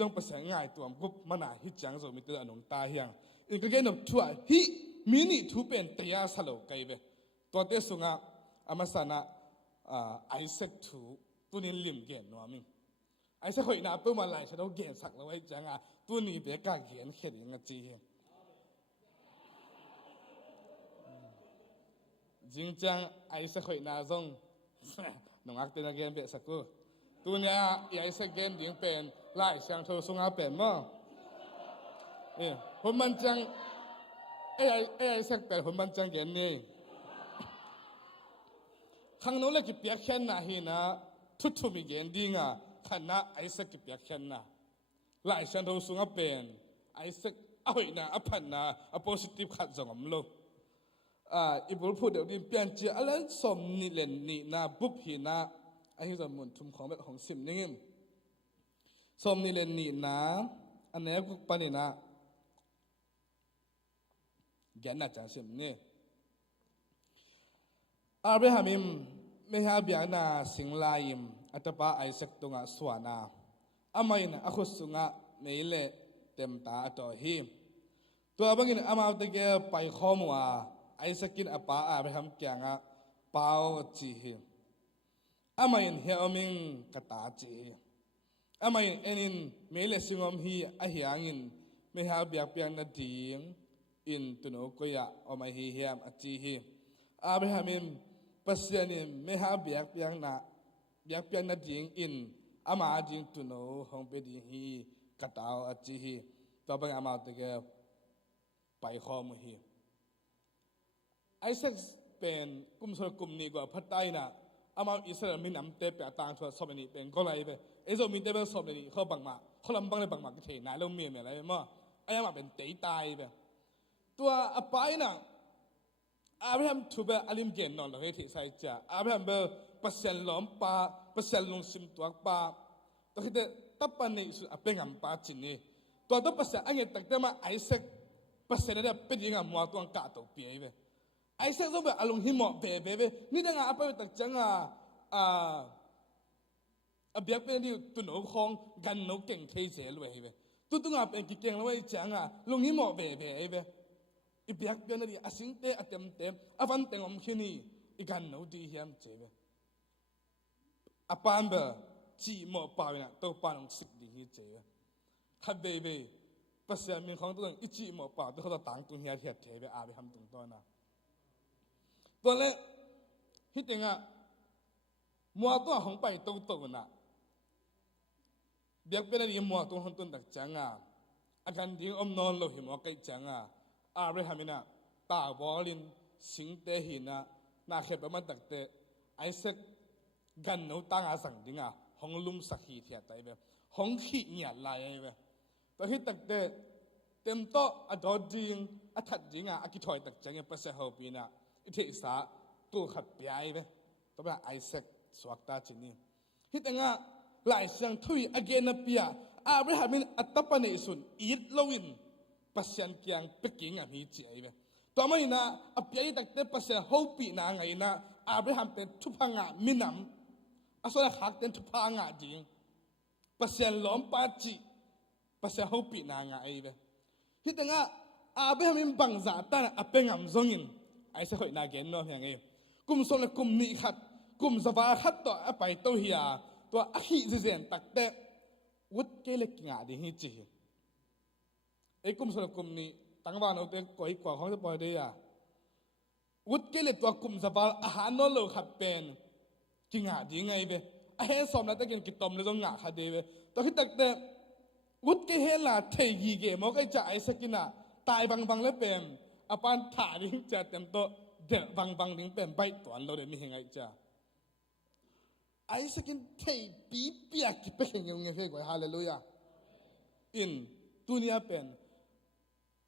จงภาษาง่ายตัวกุบมันน่ะฮิจังโซมิตัวอนงตาเฮียงอินก็เกนบทัวฮิมินิทูเป็นเตียสโลไกเวตัวเตสุงะอามาสนะไอเซกทูตัวนี้ลิมเกนนัวมิงไอเซกหอยนาเปิดมาหลายฉันเอาเกนสักแล้วไว้จังอ่ะตัวนี้เบกาเกนเขียนยังไงจีเฮจริงจังไอเซกหอยนาซงน้องอักเตนเกนเบสักกูตัวเนี้ยไอเซกเกนดิ้งเป็นไล่เสียงโทรสุงอาเป็นมั้งผมมันจังไอเซกเป็นผมมันจังเกนนี่ข้างโน้นเลยกิเปียกแค่น่ะฮีนะทุมีเกนดิ้งอ่ะขณะไอเซกกิเปียกแค่น่ะไล่เสียงโทรสุงอาเป็นไอเซกเอาอีน่ะอภันน่ะอโพสิทีฟขัดจงอมโลอีบุรุษพูดเดี๋ยวนี้เปลี่ยนเจอะไรสมนิเลนนี่นะบุบฮีนะไอ้ที่จะมุนทุ่มของแบบของสิมนี่งิมสมนิเลนนี่นะอันนี้กุปนินะแกนน่าจะสิมนี่อับราฮัมิมไม่หาเบียนาสิงลายิมอัตปาไอเซกตุงะสวานาอามายินอคุสุงะไม่เละเต็มตาอัตโฮิมตัวบางทีอามาตะเกียไปข้อมัวไอเซกินอปาอับราฮัมแกงะเปาจีฮิมอามายินเฮอมิงกตาจีอามายินเอ็นินไม่เละสิงอมฮีอาฮิอังินไม่หาเบียเปียงนาดีงอินตุนกุยะอมาฮีเฮียมอจีฮีอับราฮัมิมปัสยานิมไม่หาเบียเปียงนาดีงอินอามาจิงตุนหงเปดีฮีกตาอจีฮีตัวบางอามาตะเกียไปข้อมือฮีไอเซ็กเป็นกลุ่มส่วนกลุ่มนี้กว่าพัดได้นะอามาอิสราเอลมีน้ำเตะเปียต่างทั่วสมัยนี้เป็นก็ไรไปไอโซมีเตะเป็นสมัยนี้เขาบังมาเขาลำบังเลยบังมาก็เทนายแล้วมีอะไรมั้งไอ้ยังมาเป็นเตะตายไปตัวอภัยนะอาบราฮัมทูเบอร์อลิมเกนนอนเราให้ที่ใส่จ่าอาบราฮัมเบอร์ปัสเซลล้อมปาปัสเซลลงซิมตัวปาตัวที่เดตับปันในสุดอเป็นงามปาจินนี่ตัวปัสเซลอันนี้ตั้งแต่มาไอเซ็กปัสเซลเนี่ยเป็นยังไงมัวตัวกาตัวเปียไปไอเซ็กต้องแบบอารมณ์หิมะเบะนี่ดังอาไปตั้งจังเบียกเป็นที่ตุนเอาของกันนกเก่งเทเสเลยไปตัวงาเป็นกี่เก่งแล้วไอ้จังลงหิมะเบะไปอีเบียกเป็นที่อาสิงเตอเต็มอาวันเต็งอมขี้นี่อีกันนกดีเฮียมเจ็บอาปานเบอจีหมอปาวินะตัวปานองสิกดีเจ็บขัดเบะภาษามีของตัวอีจีหมอปาตัวเขาต่างตัวเฮียเทียบเจ็บอาไปทำตรงตัวนะตัวเล็กฮิตเองมัวตัวของไปตัวน่ะเบียกเป็นอะไรมัวตัวของตัวตักจังอาการดิ้งอมนอนเราเห็นว่าไกจังอาบราฮัมนะตาบอลินสิงเตหินะนาเขตประมาณตักเตไอเซกกันนูตั้งอาสังดิ้งห้องลุมสักขีเทียไตแบบห้องขี้เนี่ยลายแบบตัวที่ตักเตเต็มโตอดอดิ้งอัฐดิ้งอากิถอยตักจังยังประเสริฐฮาปีนะอิทธิสาตัวขับเปียไปตัวแบบไอเซกสวักตาจินี่ฮิตงะหลายเสียงทุยอเกนเปียอาบราฮัมินอัตตปนิสุนอีดลวินปัสยันเกียงเป็กกิ้งมีเจียไปตัวไม่นะอเปียตักเตปัสยันฮูปีนางไงนะอาบราฮัมเป็นทุพังมินำอาศัยหักเป็นทุพังจริงปัสยันล้อมปาจิปัสยันฮูปีนางไงไปฮิตงะอาบราฮัมินบังซาตันอเปงมซงินไอ้เสกนาเกนโนอย่างเงี้ยกุมส่วนกุมนี้ขัดกุมสภาขัดต่อไปตัวเฮียตัวอหิเจนตักเตวุฒเกล็กงาดีฮิจิไอ้กุมส่วนกุมนี้ตั้งวันเอาเตก่อยกว่าของจะปล่อยได้วุฒเกล็กตัวกุมสภาอาหารโนโลขัดเป็นกิงาดีไงเบไอ้เฮสอมแล้วตะกินกิตอมเลยต้องงาขัดเดเบตัวที่ตักเตวุฒเกเฮล่าเทยีเกมอกไอ้จ่าไอ้สกินะตายบังแล้วเป็นอาปานถ่าดิ้งจะเต็มโตเดบังดิ้งเป็นใบตัวเราเดี๋ยวมีเห็นไงจ้าไอ้สกินเทปีเปียกเป็นยังไงเฮ้ยกว่าฮาเลลูยาอินตัวนี้เป็น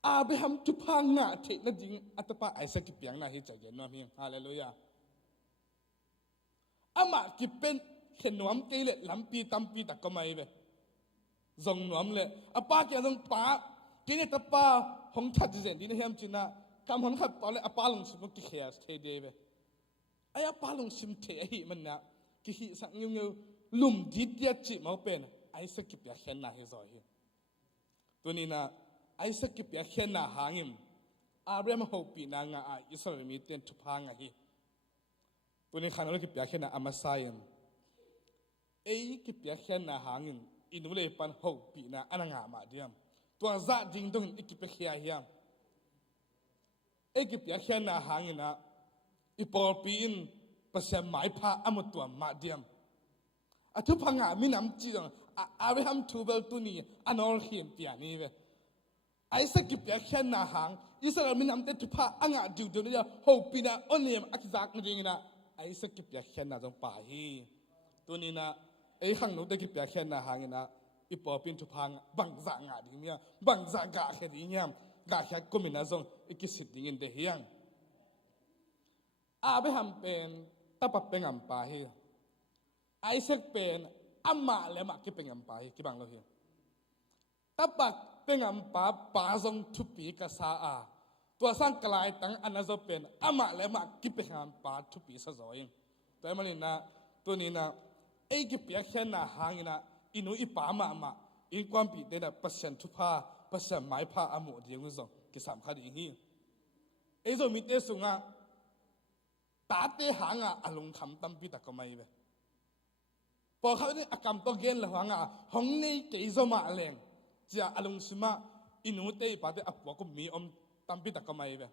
อาบราฮัมทุพังงะเทนั่นจริงอัตปาไอ้สกิเปียงน่าที่จะเห็นว่ามีฮาเลลูยาอามากิเป็นเห็นหนวมตีเลยลำปีตำปีตะก็ไม่ไปทรงหนวมเลยอาป้าแกต้องป้ากินเนี่ยตะป้าของทัดเจนดีนะเฮียมจินะคำของขับตอนเลยอาป้าลงสมุกิเขียสเทเดไปไอ้อาป้าลงสมุเทไอ้มันนะกิฮิสังเงี้ยลุ่มดิดเดียจิมาเป็นไอ สกิปยาเขียนนาฮิซอยตัวนี้นะไอสกิปยาเขียนนาหางิมอาเบรมโฮปีนางาอิสราเอลมีเตียนทุพางาฮีตัวนี้ขันเรากิปยาเขียนนาอามาไซน์กิปยาเขียนนาหางิมอินุเลปันโฮปีนาอันงามาเดียมตัวซาจิงตรงอิกิปเขียฮิมกิปยาเขียนนาหางินะอีปอลปีนประเสริฐหมายพาอมตัวมาเดียมอทุพังอามินำจีดงอาเวฮัมทูเบลตุนีอันอลขีมปียนี่เวไอสักกิบยาเขียนนาหางอิสราเอลมินำเตทุพาอังอาดิวดูนี่โฮปีนาอนิยมอักซักนี่นะไอสักกิบยาเขียนนาจงป่าฮีตัวนี้นะไอขังนู้นกิบยาเขียนนาหางนะอีปอปินทุพังบังซางาดิเนี่ยบังซากาเขดิเนี่ยกาเขกุมินาจงอีกิสิดิ่งเดียงอาเวฮัมเป็นตะปับเป็นอัมปาฮีไอซักเป็นอามาเลมากิเป็นอัมปาฮีกิบังโลฮีตะปักเป็นอัมปาปาซงทุปีกษาอาตัวสร้างกลายตั้งอันนั้นจะเป็นอามาเลมากิเป็นอัมปาทุปีสะจอยแต่มันนี่นะตัวนี้นะไอกิเปียเขียนนะหางนะอินุอีปามาอินความปีเดนะปัสยันทุพาปัสยันไม้พาอามุเดียงกุศลกิสามขัดอีกฮีไอโซมิเตสุงะตาเตหางอารมณ์คำตั้มปีตะก็ไม่เว้พอเขาเนี่ยอากรรมตัวเกณฑ์ละหางห้องนี้เกี่ยวมาแรงจะอารมณ์สมาอินุเตปาเตอปวก็มีตั้มปีตะก็ไม่เว้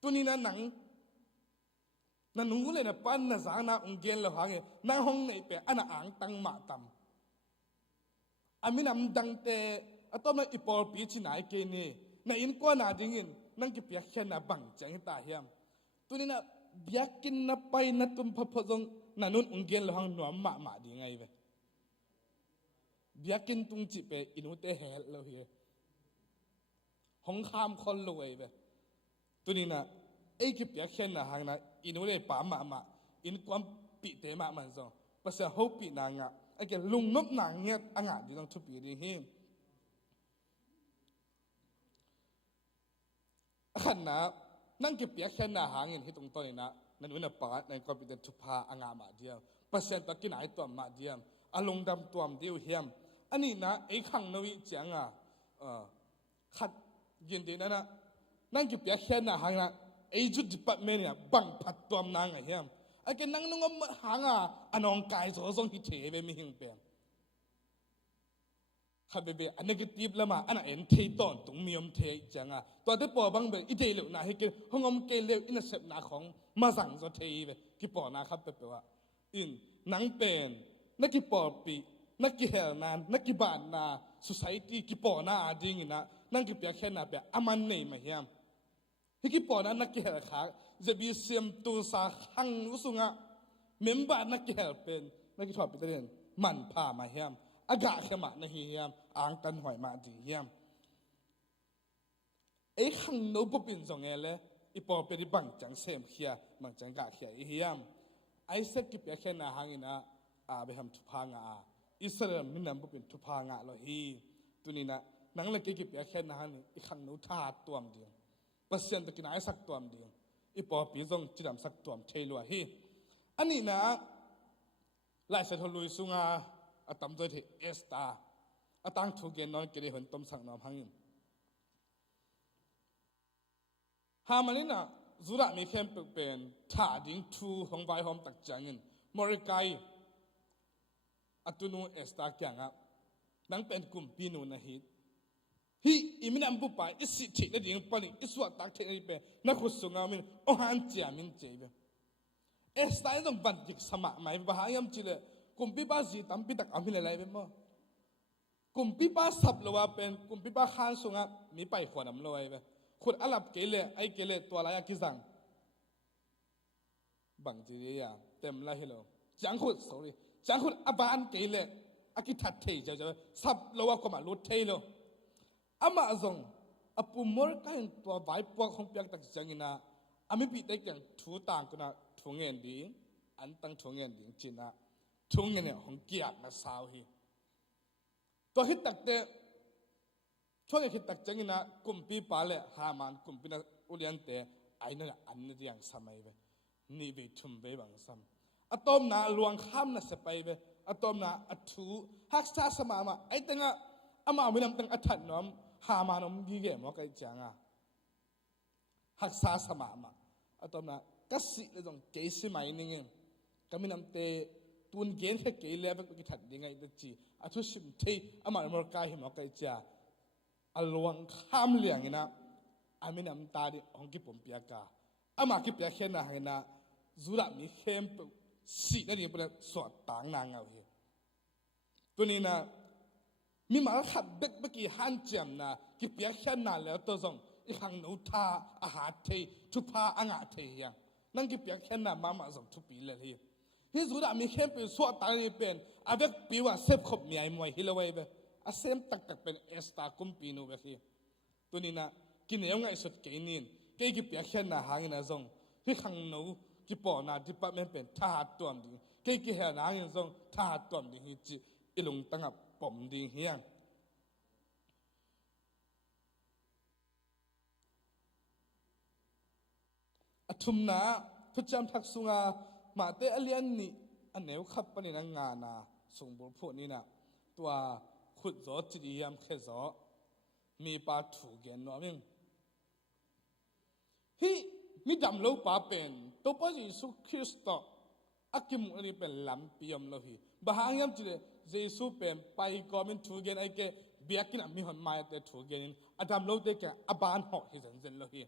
ตัวนี้นะหนังนุ่งเลยนะปั้นนะสางนะองเกณฑ์ละหางนั่งห้องนี้เปอันอ่างตั้งมาตั้มอามินำดังเตอตัวนั้นอีปอลปีชินายเกนี่ในอินกว่านาดิ่งนั่งกิเปียแค่นาบังจังตาเฮียมตัวนี้นะbiar kin napai na tum phapozong nanun unggen lohang nuam ma di ngai ve biar kin tung chi pe inute hel lo hi hong kham khol lo ve tunina ei ki biar khen na hang na inule pa ma in kwam pi te ma man zo pasa ho pi na nga ake lung nop na nget anga di dong thu pi ri hi khan naนั่งเก็บเปียกแค่หน้าหางเงินที่ตรงต้นนี่นะนั่นวันปาในความเป็นทุพาอ่างมาเดียวเปอร์เซ็นต์ตะกินไหนตัวมาเดียวอารมณ์ดำตัวเดียวเฮียมอันนี้นะไอ้ขังนวิจังขัดยินดีนะนั่งเก็บเปียกแค่หน้าหางนะไอ้จุดจิปัดเมเนี่ยบังพัดตัวนางเฮียมไอ้แกนั่งนุ่งหางอันนองกายโซ่ทรงที่เทไปไม่หิงเปียข้าเบอันนี้ก็ตีบละมาอันนั้นเทตอนตรงมีอมเทจังตัวที่ปอบังเบอีเทเลวนะให้กินห้องอมเกเลวอินเสพนาของมาสั่งจะเทไปกี่ปอนะครับเปว่านังเป็นนักกี่ปอปีนักกี่เฮลนานนักกี่บานนาสุสัยตีกี่ปอนาดิ่งนะนั่งกี่เปียแค่นาเปียอามันเนยมาเฮียมให้กี่ปอนั้นนักกี่เฮลขาจะมีเสียมตัวสาขังรู้สึกเมมบานักกี่เฮลเป็นนักกี่ถอดไปเรียนมันพามาเฮียมอากาศเข้ามาในเฮียมอ่างกันหอยมาดีเฮียมไอ้ขังโนบุปินสองเอเลยอีปอเป็นบังจังเซมเขียบังจังกะเขียเฮียมไอ้เสกิปแค่นาหางนะไปทำทุพางอิสราเอลมินำบุปินทุพางเราฮีตัวนี้นะนังเล็กกิปแค่นาหางอีขังโนท่าตัวมเดียวเปอร์เซ็นต์ตะกินไอ้สักตัวมเดียวอีปอปีจงจิดำสักตัวมเทลัวฮีอันนี้นะหลายเสถลุยสุงาอาตมโดยที่เอสตาอาตังถูกเกณฑ์นอนเกลียดต้มสังน้ำหังหามันนี่นะจุดมีเข้มเป็นถ่าดิ้งทูของใบหอมตักจังเงินมอริกายอัตุนูเอสตาแก่งนั่งเป็นกลุ่มปีนูนะฮิตฮีอิมินัมบุปผาอิสิทินดิ้งปนิอิสวดตักเทนี่เป็นนักขุดสุงามินโอฮันเจียมินเจเบเอสตาต้องบันทึกสมัครไม่บ้ายามจิเลกุมปีป้าจีตั้มปีตักอามิเลไลเป็นมั้งกุมปีป้าสับโลวาเป็นกุมปีป้าขานสุงะมีไปขวดน้ำโลไอเป็นขุดอาลับเกลือไอเกลือตัวอะไรกิซังบังจีเรียเต็มละฮิโลจังขุด sorry จังขุดอาบานเกลืออากิทัดเทจะสับโลวาก็มาลุดเทโลอามาซงอาปุ่มมรกันตัวใบปวกของเปียกตักจังนะอามิปีได้กันทูต่างกันนะทูเงินดีอันตั้งทูเงินดีจีนะทุ่งเนี่ยของเกียรติมาสาวฮีตัวฮิตตักเตช่วงฮิตตักจังนะกุมปีปาเลหามันกุมปีนะอุเลียนเตไอ้นั่นอันนี้อย่างสมัยเวนี่ไปทุ่มไปบางซ้ อะตอมนาลวงข้ามนะสไปเวอะตอมนาอัตูฮักษาสมามาไอตังอะอามาวินัมตังอัฐานน้อมหามานอมดีเกมว่าไกจังอะฮักษาสมามาอะตอมนากัสสิเลจงเกสิไม่นิ่งกามินัมเตตุนเกนแค่เกลเลเวกกิทัดยังไงดัจีอะทุสิมเทอามานมรกายหิมว่าไกจ้าอลวงข้ามเลียงนะอามินัมตาดิองกิปมเปียกาอามากิเปียกเข็นนะเห็นนะจุระมีเข้มสีนั่นเองเป็นสวดต่างนางเอาเหี้ยตัวนี้นะมีมาขัดเบ็กเมื่อกี้ฮันเจียมนะกิเปียกเข็นนะแล้วตัวส่งอีกครั้งนู้ทาอาหารเททุพาอ่างเทยังนั่งกิเปียกเข็นนะมาส่งทุปีเลยเหี้ยที่จุระมีเข้มเป็นสวดต่างนี่เป็นอาเวกปีว่าเซฟขบมีไอ้มวยฮิลเอาไว้เว้ยอาเซมตักเป็นเอสตาคุมปีนูเว้ยเหี้ยตัวนี้นะกินยังไงสุดเกนินเกกิเปียกเข็นนะหางนะส่งที่ครั้งนู้กิปอนาดิปะเมนเป็นทหารตัวมดิเกกิเฮนางยังส่งทหารตัวมดิฮิจิอิลุงตั้งกับปมดิเฮียงอทุมนาพระจำทักสุงามาเตอเลียนนี่อันเนวขับปนินังงานาส่งบุพวกนี้นะตัวขุดจอจิตยามแค่จอมีปาถูกเกนน้อมิงฮิมีดำโลปาเป็นตัวพระเยซูคริสต์อักมุนีเป็นลำพิยมโลหิบางอย่างจีเยซูเป็นไปก็มันถูกเกนไอ้แกเบียกินมีคนมาแต่ถูกเกนอดัมโลเด็กอับานหอกที่เซนโลหิ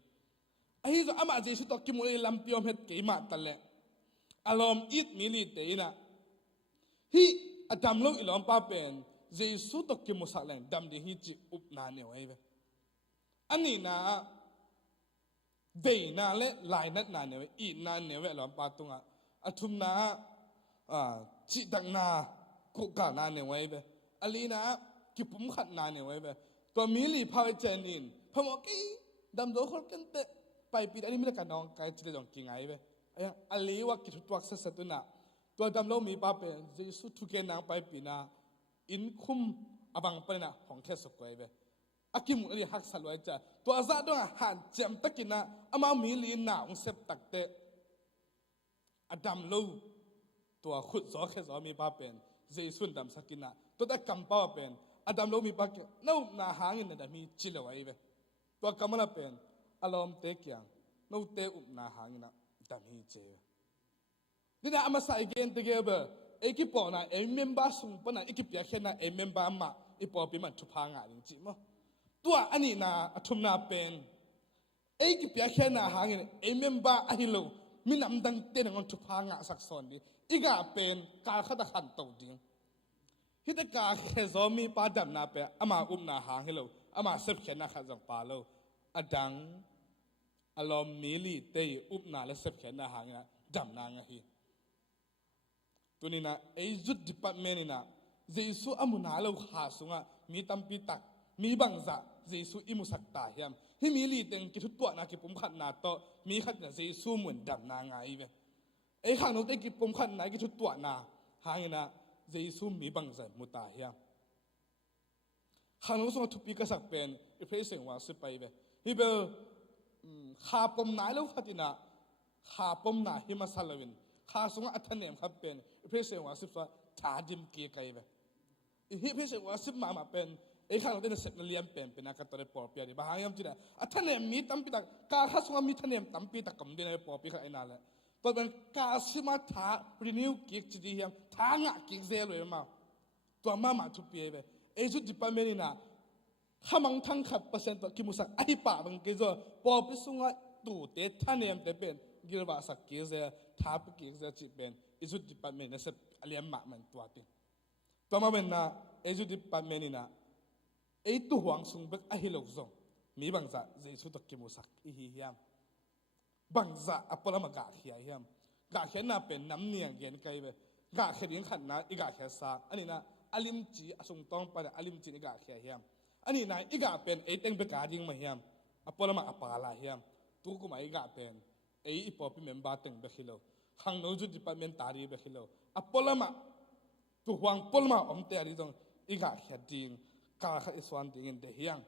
ไอ้ที่อามาเยซูตัวกิมุนีลำพิยมเฮ็ดเกี่ยมาตะเละอารมณ์อิดมิลิเตนะฮิอดัมโลอิลอมปาเป็นเยซูตัวกิมุสักแรงดำดีฮิจิอุปนาเนวไอ้เว้อันนี้นะเดน่าเละลายนัดนาเนวอีนาเนวหลอมปาตุงะอทุมนาจิดังนากุกานาเนวเบอลีนากิปุมขัดนาเนวเบตัวมิลีพาวเจนินพมกีดำโดคนกันเตไปปีอันนี้ไม่ได้กันน้องกายจิตจงกิงไงเบอลีว่ากิทุตวักเสตุนาตัวดำโลมีปาเป็นเยซูทุกเกนางไปปีนาอินคุมอบังปนะของแค่สกวยเบอากิมุนี่ฮักสลวยจ้ะตัวอาซาดงหันเจมตะกินะอามามีลีนาองเซปตักเตอดัมลูตัวขุดซอแค่ซอมีป้าเป็นเจสุนดัมสกินะตัวแต่กำป้าเป็นอดัมลูมีป้าเกนู่นนาหางินนะมีจิเลวไว้เบตัวกำมันเป็นอารมณ์เตะยังนู่นเตะอุบนาหางินะดัมฮีเจนี่นะอามาใส่เกณฑ์เตะเกเบเอกิปอนะเอเมมบาสุงปนะเอกิปยาแค่นะเอเมมบามาอีปอปีมันทุพางาจริงๆมั้งตัวอันนี้นะทุมนาเป็นเอกิปยาแค่นาหางินเอเมมบาอหิโลมินำดังเต้นงอนทุพางาสักส่วนนี้อีกาเป็นการขัดขันตัวจริงฮิตกาแค่ซอมีปาดัมนาเป็นอามานาหางฮิโลอามาเซฟแค่นาขัดจังปาโลอดังอารมณ์มิลิเตยนาและเซฟแค่นาหางนะดัมนางฮีตัวนี้นะไอจุดดิปัตเมนี่นะเยซูอามุนาเราหาสุงะมีตัมปีตักมีบังซะเยซูอิมุสักตาเฮียมที่มีลีเต็งกิทุตัวนะกิปุ่มขัดนาโตมีขัดนะเยซูเหมือนดำนางไงเว้ยไอ้ข้างนู้นไอ้กิปุ่มขัดนากิทุตัวนะหางนะเยซูมีบังซะมุตาเฮียมข้างนู้นส่งทุบปีกษักเป็นอีเพรสเซงว่าสิไปเว้ยฮิเบลขาปมนายแล้วขัดนะขาปมนาฮิมาซาลวินข้าสงฆ์อัฐเนียมครับเป็นเพื่อเสียงว่าสิบว่าถาดิมเกียไกไปอีเพื่อเสียงว่าสิบมาเป็นไอ้ข้าเราได้เสร็จเรียนเป็นนักตัวเด็กปอปีอะไรบางอย่างจีน่ะอัฐเนียมมีตั้มปีตากาข้าสงฆ์มีฐเนียมตั้มปีตากำดินในปอปีข้าไอ้นั่นแหละตัวเป็นกาสิมาถารีนิวเกียจีดีเฮียมถางะเกียเซลเลยมาตัวมาทุบปีไปไอ้จุดดิปาเมนี่นะข้ามังทั้งขัดเปอร์เซ็นต์ตัวกิมุสักไอ้ป่าบังเกจปอปีสงฆ์ดูเตะฐเนียมเตเป็นกิรบาสักเกียเซท้าไปเกี่ยวกับจีเป็นอิจุดดิปัตเมนนั่นสิอเลียมมามันตัวติตัวมาเป็นนะอิจุดดิปัตเมนี่นะไอ้ตัวหวังสุงเบกอหิโลกซงมีบางจะเจสุตกิมุสักอีฮิยามบางจะอัปปะละมากาเขียยามกาเขียนน่ะเป็นน้ำเนียงเย็นไกลไปกาเขียนยังขันนะอีกาเขียนซาอันนี้นะอลิมจีอสงตองไปอลิมจีอีกาเขียยามอันนี้นะอีกาเป็นไอ้เต็งเบกาดิงมาเฮียมอัปปะละมาอัปปะละเฮียมตัวกูมาอีกาเป็นไอ้อีปอพิเมมบาตึงเบคิโลข้างโน้นจุดดิปาเมนตารีเบคิโลอัปปะละมาตัวหวังปะละมาอมเตอริตงอีกาเขียดิงกาขัดอิสวานดิงเดียง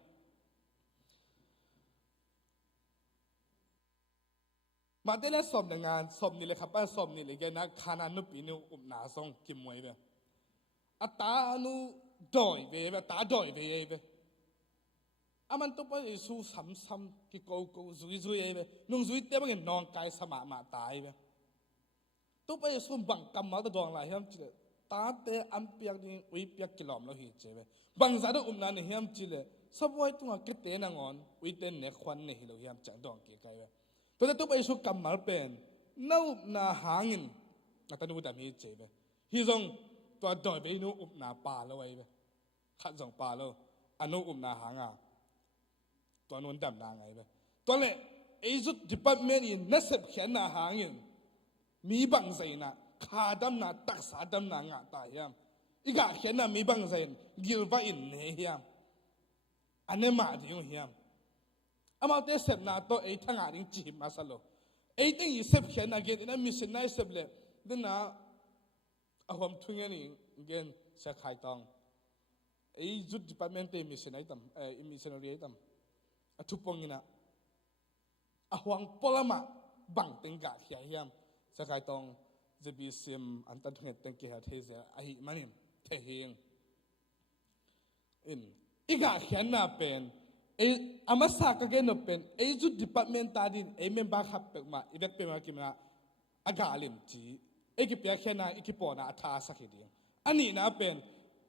มา มาเตละสมงานสมนี่เลยครับป้าสมนี่เลยแกนะขานานุปีนุอุปนาทรงกิมมวยเบอัตานุดอยเบตาดอยเบอามันตัวไปสู้ซ้ำๆกิโกโกซุยเบนุ่งซุยเต้บังเงินนองกายสมาตายเบตัวไปสู้บังกำมาตะดวงไหลเฮียมจิเลตาเตอัมเปียกนี่อุยเปียกกิลอมเราเห็นเจเบบังซาดอุปนาเนี่ยเฮียมจิเลสบายตัวกิเตนังอนอุยเตนเนควันเนี่ยเราเฮียมจังดองกี่ไกเบตัวไปสู้กำมาเป็นน่าอุปนาหางินนักตันอุดามีเจเบฮิซงตัวดอยไปนู่อุปนาป่าเราไว้เบขัดสองป่าเราอนุอุปนาหางาตัวนวลดำนางไงเบตัวเล่ไอ้สุดดิปัตเมนี่นัสเซบเขียนนาหางินมีบังใจนะขาดำนาตักษาดำนางาตายยามอีกาเขียนนามีบังใจกิลว่าอินเฮียมอันนี้มาดีของเฮียมอามาเตเซบนาตัวไอ้ทั้งอาริงจีบมาสโลไอ้ที่ยิ่งเซบเขียนนาเกณฑ์นั้นมิสเนสเซบเลยดังนั้นอาความทุ่งนี่เกณฑ์เสียขายตองไอ้จุดดิพาร์ตเมนต์มิสเนสตั้มมิสเนอรีตั้มทุกปงินะอาหวังพลมาบังเต็งกาเฮียเฮียมเสียขายตองจะบีซิมอันตัดทุ่งเต็งเกียร์เทเซอหิมันนิมเทเฮงอีกาเขียนนาเป็นอามาสักกันนเป็นไอ้จุดดีพาร์ตเมนต์ตาดินไอ้เมมเบอร์ขับเป็นมาอีเด็กเป็นมากิมนะอากาลิมจีไอ้กิเปียเขียนนาไอ้กิปอนาท่าสักทีเดียวอันนี้นะเป็น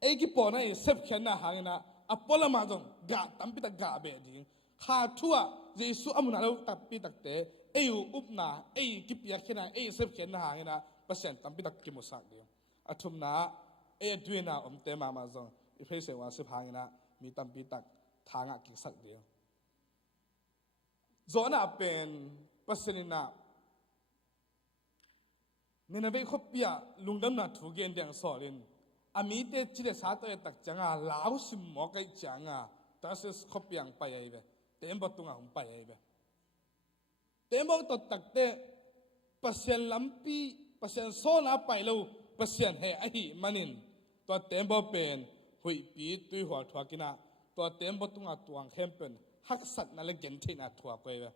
ไอ้กิปอนาไอ้เซฟเขียนนาหางนะอัปปอลมาจงกาตั้มปิดกาเบดิขาทัวเจสุอามุนาเราตับปิดเตไอ้ยูอุปนาไอ้กิเปียเขียนนาไอ้เซฟเขียนนาหางนะเปอร์เซ็นต์ตั้มปิดกิมุสักเดียวอัทุมนาไอ้ด้วยนาเตมาจงอีเพรสเซว่าเซฟหางนะมีตั้มปิดทางกิสักเดียวจอน่าเป็นปัสนินาเนี่ยนะเว้ยขบเปียลุงดำนาถูกเกณฑ์เดียงสอลินอามีเตจิเลสาตัวตักจังอ่ะลาวสิมอกไอจังอ่ะแต่เสขบเปียงไปไอ้เว้ยเต็มบตุงอ่ะผมไปไอ้เว้ยเต็มบตุตักเตปัสเซนลัมปีปัสเซนโซนาไปแล้วปัสเซนเฮไอหิมันินตัวเต็มบเป็นหุยปีตุยหัวทัวกินะตัวเต็มบตุงอ่ะตัวเข้มเป็นฮักสัตนั่นเลยเกณฑ์ที่น่าทัวร์ไปเว้ย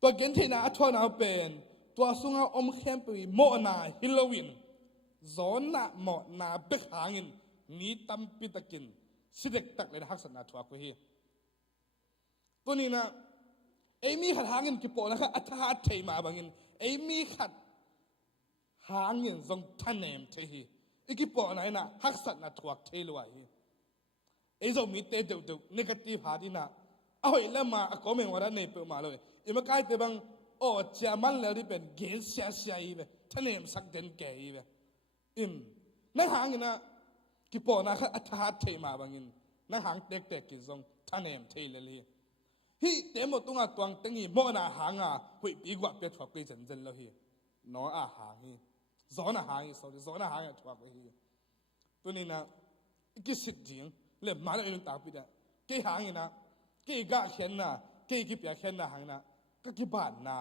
ตัวเกณฑ์ที่น่าทัวร์น่าเป็นตัวสุงอาอมเข้มไปโมนาฮิโลวินโซนน่ะโมนาเบกหางินนี่ตั้มปิตะกินสิเด็กตักเลยฮักสัตน่าทัวร์ไปเฮียตัวนี้นะไอ้มีขัดหางินกี่ปอนะครับอัฐาเทมาบางงินไอ้มีขัดหางินทรงท่านเนมเทฮีอีกกี่ปอไหนน่ะฮักสัตน่าทัวร์เทลวยไอ้เจ้ามีเตเดือดๆเนกาทีฟหาดีน่ะเอาไอ้ละมาก็ไม่ว่าเนี่ยเปิดมาเลยอีมาใกล้เตบังโอ้เจ้ามันแล้วที่เป็นเกศเสียอีเว้ยท่านเองสักเดินแก่อีเว้ยนั่งหางนะกี่ปอนะครับอัฐาเทมาบางอินนั่งหางเด็กๆกินซงท่านเองเทเลยฮีเต็มหมดตรงตัวตั้งยี่โมนาหางหุยปีกว่าเปียถอดไปจันแล้วฮีน้อหางฮีซ้อนหางฮีซ้อนหางถอดไปฮีตัวนี้นะกิสิทธิ์จริงเลยมาแล้วตาปิดกี่หางนะกี่กะเขียนนะกี่กิบยาเขียนนะหางนะก็กี่บาทนะ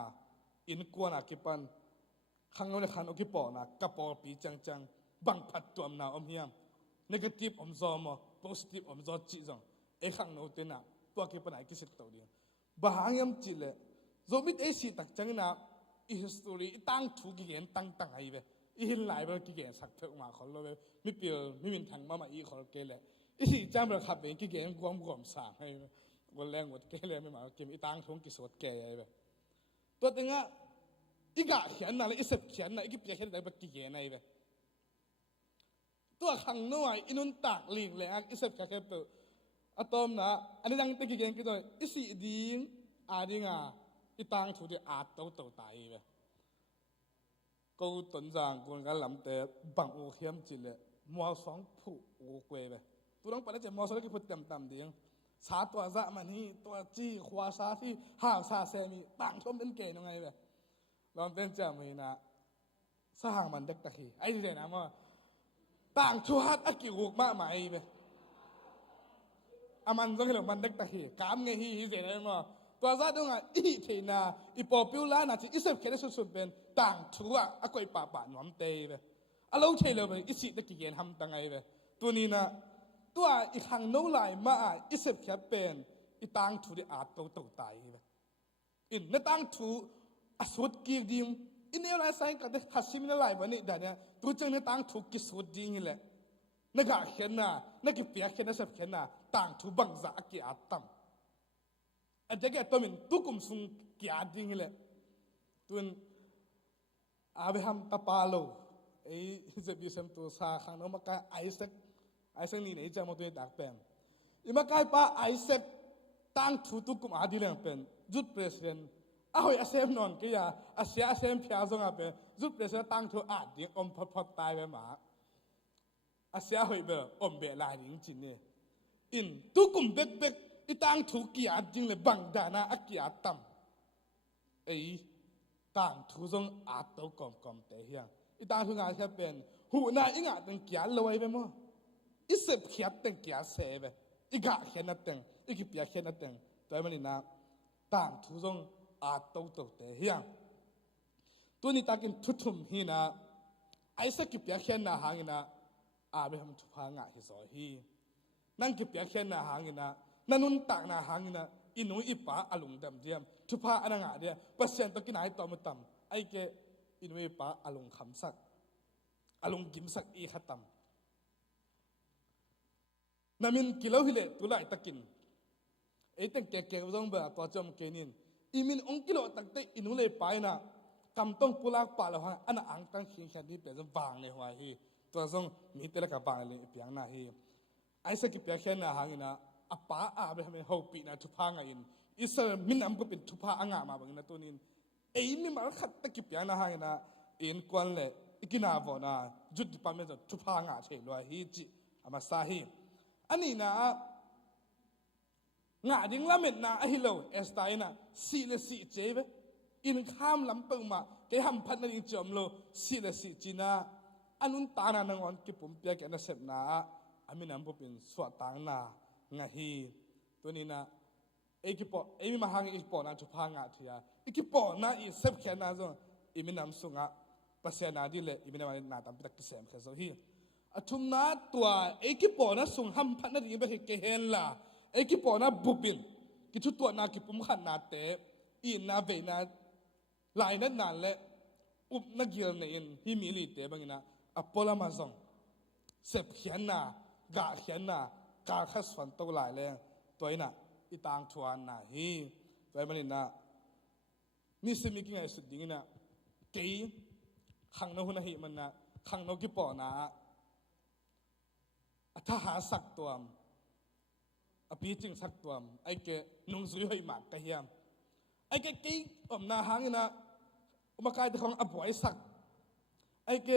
อินกวนนะกี่ปันข้างโน้นขันโอกี่ปอนะกระปอปีจังบังพัดตัวมันนะอมเฮียมเนกาทีฟอมซอมโพสิทีฟอมซอจิจังไอ้ข้างโน้นเต็นนะตัวกี่ปันไอ้กิสิทธิ์ตัวเดียวบางยามจิเลโซมิดไอ้สิตักจังนะอีฮิสตอรีตั้งถูกกี่เงินตั้งไอ้เว้อีหินหลายแบบกี่เงินสักเท่ามาขอเราเว้ไม่เปลี่ยนไม่มีทางมาอีขอเราเกล้อีสิจ้างเราขับเองกี่เงินกวมสางให้วันแรงหมดแก่เลยไม่มาเกมอีตังทงกิสวดแก่ไอ้แบบตัวตึงอ่ะอีกะเขียนอะไรอีเสพเขียนอะไรอีกเปียเขียนอะไรแบบกี่เงินไอ้แบบตัวขังน้อยอินุนตักลิงเลยอีเสพเขียนตัวอะตอมนะอันนี้ยังตะกี้เงินกี่ตัวอีสิดีงอาดิงอ่ะอีตังถูกที่อาดตัวตายแบบกูต้นจางกูงั้นลำแต่บังโอเข้มจิเลยมัวสองผู้โอเกวแบบตัวน้องไปแล้วจะมัวสองกี่พูดเต็มดีสาตัวจะมันนี่ตัวจี้ขวาสาที่ห่าวสาเซมีต่างชมเป็นเกย์ยังไงแบบลองเป็นจามีนะสหางมันเด็กตะขี้ไอ้ที่ไหนนะว่าต่างชัวร์อากิวกมากไหมแบบอามันต้องเห็นมันเด็กตะขี้กามไงฮีเสียเลยมั้งตัวจะต้องอ่ะอีทีน่ะอีปอปิวล้านอ่ะที่อิสระแค่ได้สุดๆเป็นต่างชัวร์อากุยป่าหนวมเตยแบบอาเราเชื่อเลยอิสิตะกี้เย็นทำตั้งไงแบบตัวนี้นะตัวอีกครั้งโน้นไหลมาอิเสพแค่เป็นอีตังถูกอาตัวตายแบบอินนั่นตังถู อสุดกีดิมอินเนลไลไซน์ก็ได้ขัดซิมินาไลวันนี้แต่เนี่ยตัวจังเนี่ยต่างถูกกิสุดดีนี่แหละนักเขียนน่ะนักเปียเขียนน่ะสับเขียนน่ะต่างถูกบังซาอักอาตัมอันเด็กตัวมันตุกุมสุงกีอาดีนี่แหละตัวอาเบฮัมตาปาโลไอ้เจ็บอยู่เซมตัวซาขังน้องมาไอเซกนี่เนี่ยจะมาตัวดักเป็นอีมาไกป้าไอเซกต่างถูกตุกุมอาดีเลยเป็นจุดเพรสเซนอาหอยอาเซมนอนก็อย่าอาเซียอาเซมพิอาซงอาเป็นจุดเพรสเซนต่างถูกอาดีอมพอตายไปหมาอาเซียหอยเบออมเบลายจริงๆเนี่ยอินตุกุมเบ็กอีต่างถูกกีอาจริงเลยบังดานาอักกีอาตัมไอ้ต่างถูกซงอาตกอมแต่เฮียอีต่างถูกงานแค่เป็นหูน่าอีงาตั้งกีอาลอยไปมั้งอีเสพเขียดตั้งกีอาเสพอีกาเขียนนั่งตั้งอีกเปียเขียนนั่งตั้งตัวมันนี่นะต่างถูกซงอาตแต่เฮียตัวนี้ตากินทุมฮีนะไอ้สักกิเปียเขียนน่ะหางนะอาเบฮัมทุพางะฮิโซฮีนั่งกิเปียเขียนน่ะหางนะนั่นนุ่นตากน่ะหางนะอินุอิปะอลุงดำเดียมทุพาอันงะเดียเปอร์เซ็นต์ตะกินายต่อมาต่ำไอ้เกอินุอิปะอลุงคำสักอลุงกิมสักอีขัดต่ำนั่นมินกิโลฮิเลตุไลตะกินไอ้ตั้งแก่ๆต้องแบบตัวจอมเกนินอีมินองกิโลตักเตอินุเลไปนะกำต้องปุลากป่าละหังอันอังตั้งเขียนแค่นี้เป็นบางเลยหัวฮีตัวทรงมีแต่ละกับบางเลยเปียงนาฮีไอ้สักกิเปียแค่นาหางนะอาป้าอาเบให้เขาปีนะทุพางอินอิสระมินอัมก็เป็นทุพางามาบางนะตัวนี้ไอ้มิมาขัดตะกิเปียงนาหางนะอินกวนเลยอีกินาบอนะจุดที่ปั๊มเป็นทุพางาเชลวฮีจิอามาซาฮีอันนี้นะงาดิ้งละเม็ดนะไอ้เราเอสไตนะสีเลสีเจ็บอินข้ามลำเปิงมาแกทำพันนั่นจอมโลสีเลสีจีน่าอันนู้นตาหน้านงอนกิปุ่มเปียกนะเสพนาอามินัมปุ่มสวดตางนางาฮีตัวนี้นะเอกิปอเอมิมาหางอีปอนะทุพางาทียอีกิปอนะอีเสพแค่นาจงอีมินัมสุงะภาษานาดีเลยอีมินัมนาตามพิทักษ์เสมแค่โซฮีอัทุมนาตัวเอกิปอนะสุงห้ำพันนั่นยังไม่เห็นละเอกิปอนะบุบินกิทุตัวนากิปุ่มขันนาเตอีนาเวนาลายนั้นนานและอุบนักเกียรติเนี่ยฮิมิลิเตบังนะอพอลมาซองเสพเขียนน่ะกาเขียนน่ะกาขัดส่วนตัวหลายเลยตัวนี้น่ะอีต่างทวนน่ะฮีตัวมันนี่น่ะมีสิ่งมีกี่ไงสุดยิ่งน่ะกี่ขังนกน่ะฮีมันน่ะขังนกกี่ปอน่ะถ้าหาสักตัวอภิจิงสักตัวไอ้เกนุ่งสุยให้หมากกระเฮียมไอ้เกกี่อมนาหางน่ะอุปการะของอบวยสักไอ้เก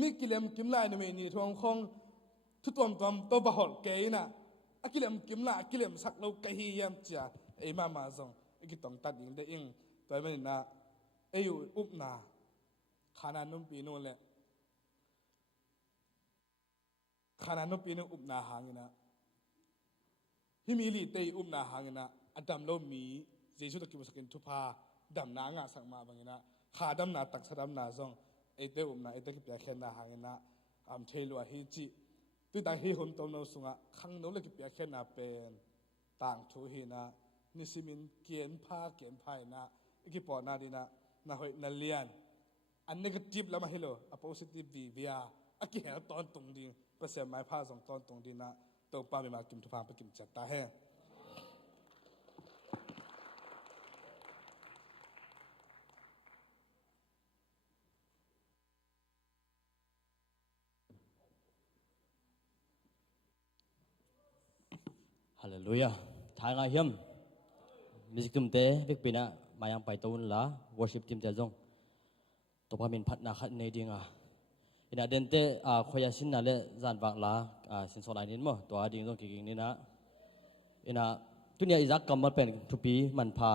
มีกิเลมกิมลายในเมนีทองคงทุตวมตัวบะหอลเกยน่ะกิเลมกิมลายกิเลมสักเราเกยยามจ้าไอ้มาซงไอ้กิตองตัดยิงได้ยิงตัวมันน่ะไอ้อยู่อุบนาขานานุ่มปีนู่นแหละขานานุ่มปีนู่นอุบนาหางน่ะฮิมิลิเตยอุบนาหางน่ะอดัมโลมีเจสุตะกิบุสกินทุพาดำนางะสักมาบางน่ะขาดำนาตักสะดำนาซงไอ้เต้อุมนะไอ้เต้กิเปียเข็นนะหางนะเทลัวฮิจิตัวต่างฮิหุ่นตัวนู้สุงะขังนู้เลยกิเปียเข็นนะเป็นต่างทูฮีนะนิสิมินเกียนผ้านะอีกปอนาดีนะหอยนาเลียนอันนี้ก็จิบแล้วมาฮิโลอโพสิทีฟวีอาอักกี้เหรอตอนตรงดีเปอร์เซ็นต์ไม้ผ้าสองตอนตรงดีนะตัวป้าไม่มากิมทุพางไปกิมจัดตาแห้งฮาเลลูยาทางอาเฮียมมิสกุมเตวิกปีน่ะมายังไปตูนละวอร์ชิปทีมเจจงตัวพามินพัดนาขัดในดิ่งอินาเดนเตขอยาสินนั่นแหละจานบางละสินสลายนิดมั้งตัวดิ่งตรงกิ่งนี่นะอินาตุเนียอิจักกำมันเป็นทุปีมันพา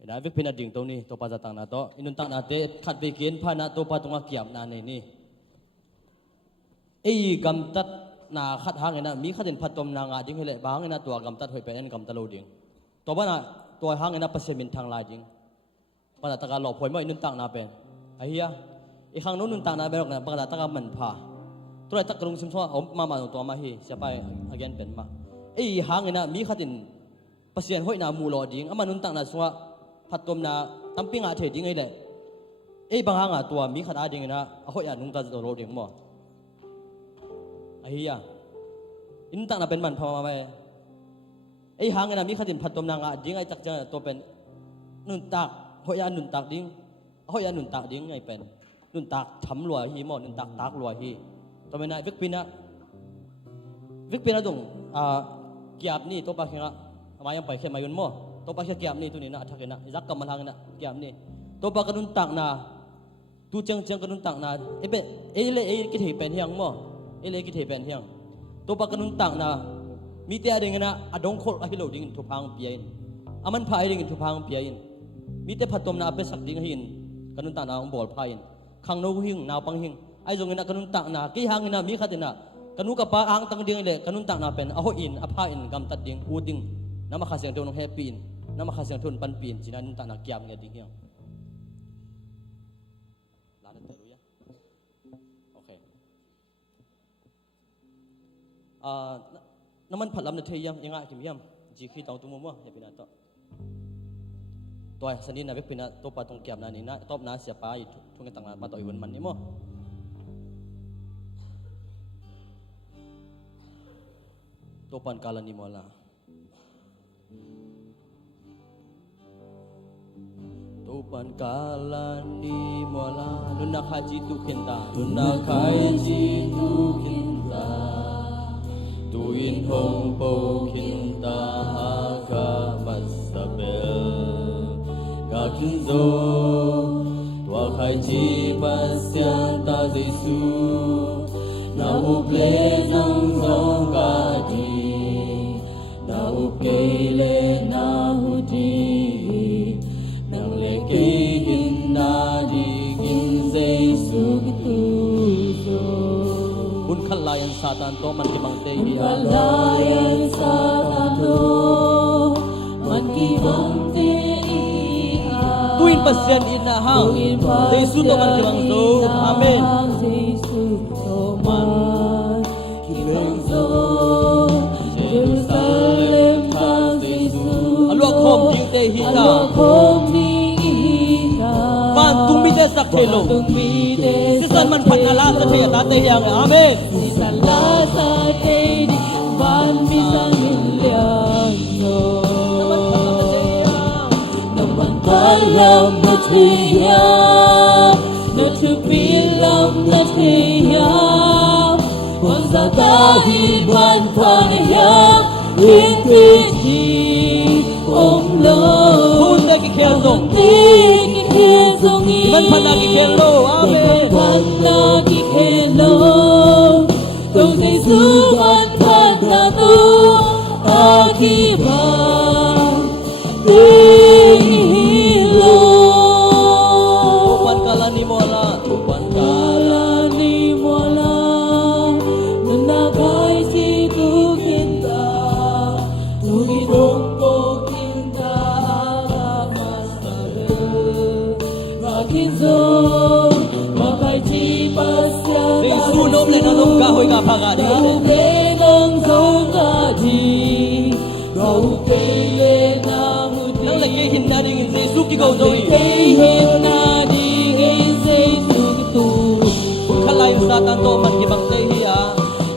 อินาวิกปีน่ะดิ่งตรงนี้ตัวปาจะต่างนาโตอินุนต่างนาเตขัดวิกินพานาตัวปาตรงอาเกียบนาในนี่ไอ้กำตัดนาขัดหางไงนะมีขัดเด่นพัดตมนางาดิ้งให้เละบางไงนะตัวกำตัดหอยเป็นกำตะโลดิ้งตัวบ้านน่ะตัวหางไงนะเปอร์เซ็นต์มินทางลายดิ้งปาตะการหลอกหอยไม่นุ่นต่างนาเป็นไอ้เหี้ยอีกครั้งนู้นนุ่นต่างนาเป็นหรอกนะปาตะการมันพาตัวไอ้ตะกรุงซิมซ้อมาตัวมาฮีเสียไปอเกนเป็นมาไอ้หางไงนะมีขัดเด่นเปอร์เซ็นต์หอยนามูหลอดิ้งอามานุ่นต่างนาสัวพัดตมนาต tamping a the ding ai le ei bang hanga tua mi khat a ding na a hoi a nung ta zo ro ding mo ai ya in ta na pen man phama mai ei hang na mi khatin phatom na nga ding ai tak cha to pen nun tak hoi a nun tak ding hoi a nun tak ding ngai pen nun tak tham lua hi mo nun tak tak lua hi to me na vek pina dong kiap ni to pa khenga amayang pai khe mayun mo to pa khe kiap ni tu ni na thakena izak kamal hang na kiap ni to pa kanun tak na tu chang kanun tak na ebe ele ki thei pen hiang mo ele ki thei pen hiang to pa kanun tak na mi te ading na adong khol a hilo ding thu phang piain aman phai ding thu phang piain mi te phatom na pe sak ding hin kanun tak na ong bol phain khang no hing naw pang hing ai jong na kanun tak na ki hang na mi khatina kanu ka pa ang tang ding le kanun tak na pen a ho in a pha in gam tat ding u ding na ma kha siang ton happy in na ma kha siang ton pan pin chinan nun tak na kiam nge ding hiang la na te ya okay naman phalam na thei yam inga kim yam ji khi tong tu mo mo ya pina to toy sanin na bek pina to pa tong kiam na ni na top na sia pa i thung tang na pa to i won man ni mo topan kala ni mola topan kala ni mola nuna haji tu kinta tuin hong po kinta aga masabel ka kinzo tua khai chi pasyan ta Giêsu na uple nang zong ka di na upkele na hudi nang leke hin na di gin Giêsu Kitso bun khalayan satan to man ki bang te hi khalayan satan to man ki bang te hi tuin pasyan ina ha Giêsu to man ki bang so amen Giêsu to man ki bang so Jerusalem ta Giêsu alwa khom ding te hi ta khom ding hi ta pan tung mi te sak thelo sisan man phat ala sa the ta te yang amen sisan la sa te di ban mi sang min liang no naman palam na thiya na thu pilam na thiya wan sa ta hi ban phan ya in ti chi om lo hun da ki khel dong ti ki khel dong ni ban phan da ki khel lo amen ban da ki khel lo dong te su ban phan da tu a ki ba ti lo ban kala ni mola ban kala ni mola na kai si tu kinta tu gi dong ko kinta Kinzo makai chi pasya Giêsu nom le na long ka hoi ka pha ga di le nang zong ga di gau ke le na hu di nang le ke hin na ding Giêsu ki go zo ke hin na ding Giêsu ki tu khalai satan to man ki bang te hi a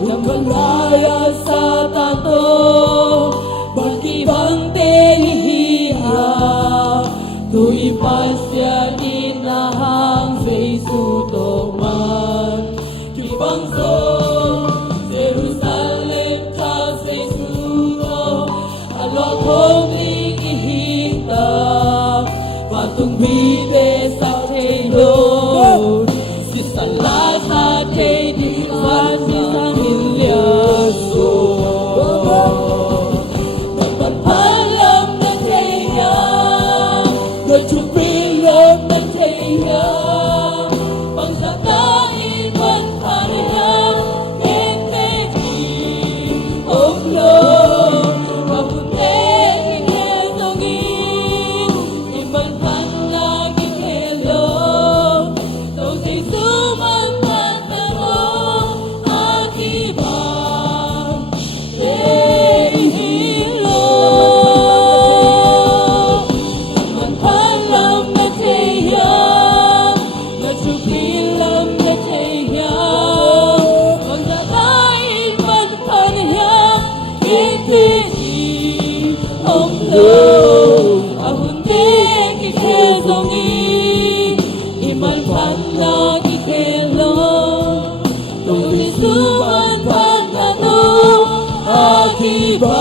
nang khalai satan to man ki bang te hi a tui pasya hang Giêsu to man ki bang so Jerusalem ta Giêsu to alo khom ding hi ta và tung bi te sa the lo si sa la sa the di van si sa min lia so ban palam na the ya the to be na the ya bang sa ta in ban phan ya in te chi om lo và bun te ki khe dong in ban phan na ki khe lo dong te su ban phan na lo a ki ba ahunte ki khezongi iman panna ki khelo tu suman panna no akiba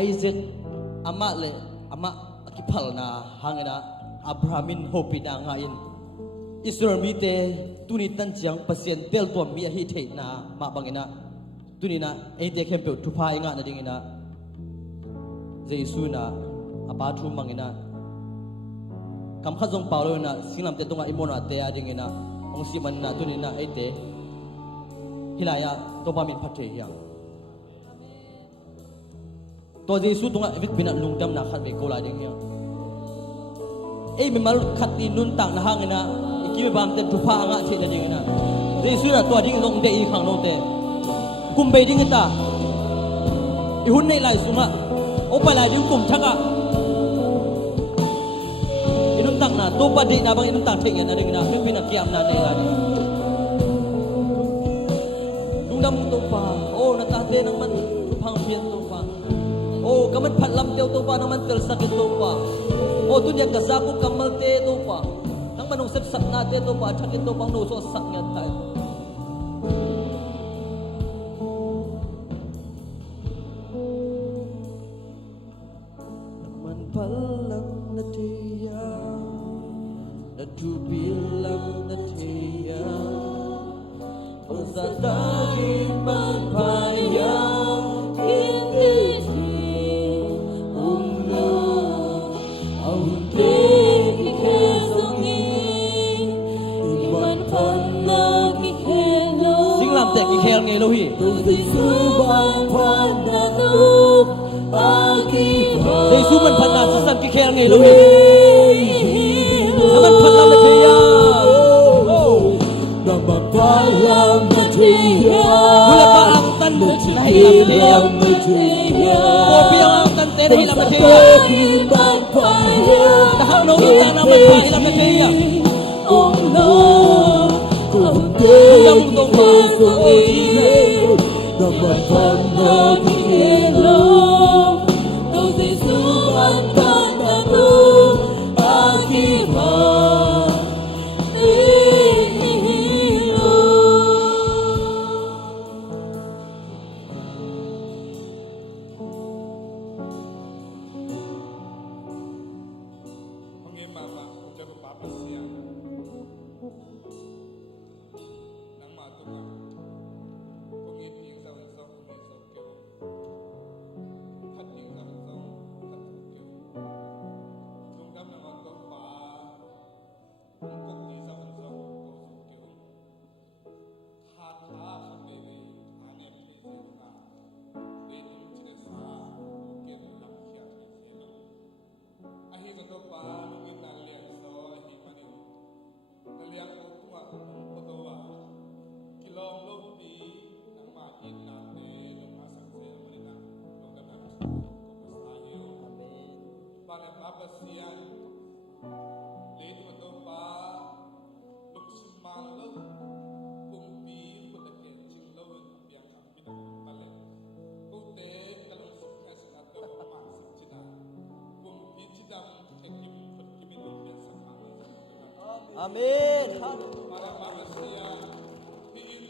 Isaac ama le ama akipal na hangena Abrahamin hopida ngain Israel mi te tuni tan chiang pasien tel to mi hi the na ma bangina tuni na e te khem pe thu pha nga na dingina Jesu na apa thu mangina kam kha jong paulo na singlam te tonga imona te a dingina ong si man na tuni na e te hilaya to ba min phathe ya to Jesu tunga vit bina lungdam na khat be ko la ding ya ei me mal khat ti nun tang na hangena ki be bam te thu pha nga the na ding na Jesu na to ding long de i khang no te kum be ding ta i hun nei lai sunga o pa la ding kum thaka inun tang na to pa de na bang inun tang the na ding na vit bina kiam na ne la ni lungdam to pa o na ta te nang man phang phian to pa o kaman phatlam teu to pa nang man tel sakit to pa o tunya kazaku kamal te to pa nang manong sep sap na te to pa thakin to pang no so sak ngat tai man palam na tiya na tu bilang na tiya Pazadagi man paya te ki khel nge lo hi Jesu man phan na san ki khel nge lo hi man phan lam the ya na ba pa lam the ya mula pa ang tan na hi lam the ya o piang ang tan te hi lam the ya ta ha no ta na man pa lam the ya oh no Hãy subscribe cho kênh Ghiền Mì Gõ Để không bỏ lỡ था खपे वे आने के ज़ेना लेकिन चिरे सा okay lump किया के ज़ेलो ahi to pa lungin na liang so ahi mani na liang ko tuwa ko to wa kilong lo pi nang ma in na te lo ma sang se mani na lo ka na ko pa sa yo amen pa na pa pa sian le to pa luk sim ma lo kum pi ko ta ke ching lo piang kham pi na ta le ko te kalong sim ka sa to ma sim china Amin. Para manusia hin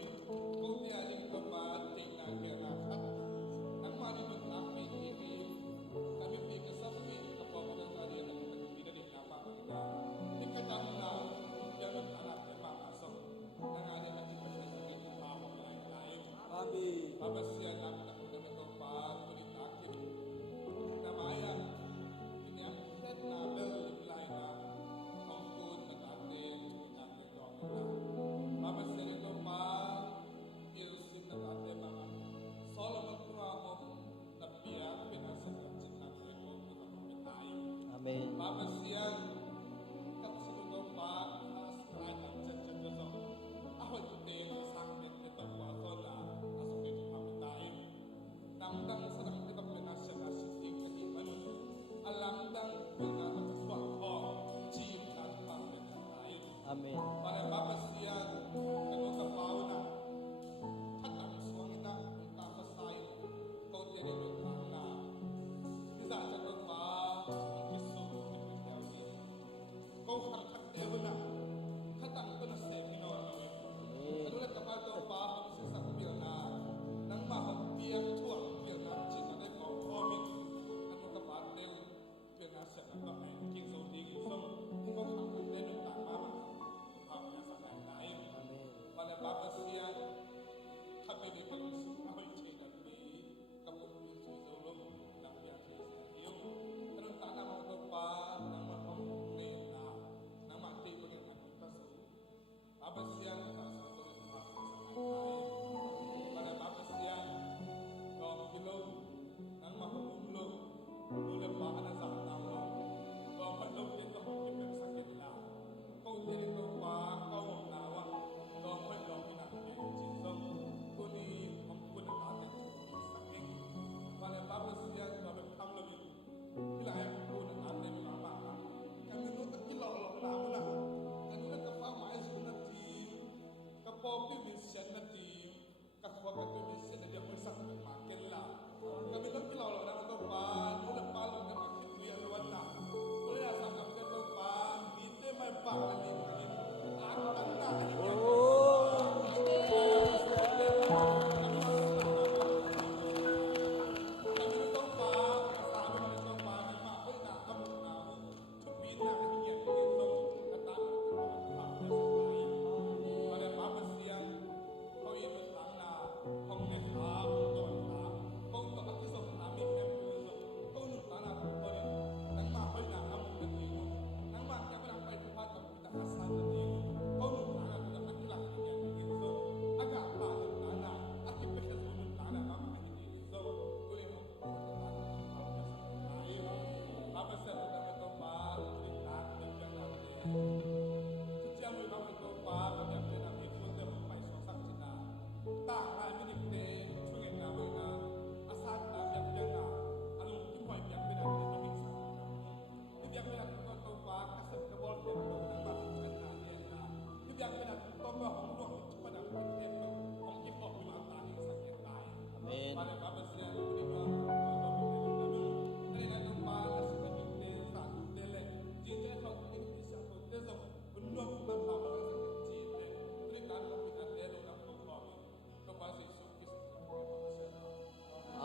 kutia ling kapa tingna kena khat nang mari mengapi ini kami pi kesapi kapa pada kali yang kita di nama kita dikadang na jangan anak tema masuk nang ada kaki pada sakit apa lain. Amin. Manusia nak tak boleh kapa beri takib nama ayah ini yang na bel lain na ongkun na tate na dong na mama sere to pa il sin na tate mama Solomon kuma na pia pinasan na chin na ko na kumitai Amen. mama sian kat sino to pa as right ang chan chan to ahon te sang met to pa to na aso ke kumitai nang dang sa nang kita pinasan na siting kati manu alam dang na swak ho chim na pa met tai Amen. para baba sian kano ka pauna khatang swang na ka pasay ko tere lo na isa sa to pa kisu kipiyaw ni ko khang khat ewo na khatang ko na se kino na ano na ka pa to pa sa sakpil na nang mahapiyang tuwang pil na chin na ko comment ano ka pa tel pil na sa na ay king so di song ko khang khat ewo ta mama apa sa na dai pada baba sian khabe de ko su ahoy che na bi kapun bi su so lo na pia ke yo ano ta na ko pa nang ma ko ne na nang ma te ko ne na ta so baba sian ta sa ko ne ma sa na pada baba sian ko kilo nang ma ko lo lo le pa ana sa ta lo ko pa lo ke to ko ke sakit la ko te ko pa ko na wa lo pa lo ki na ke ji so ko ni om ko na ta ke sakit pada baba sian ko be tham lo bila ya ko na ta ne ma ma kan no ta kilo lo na mo na kan no ta pa ma su na ti ka po pi mi sian na ti ka ko ka pi mi sian na dia ko sak ma ke la kami lo kilo lo na to pa no la pa lo na ma ki tu ya lo na ko la sa ka ke to pa mi te mai pa la ni ma ni a ka na ni ya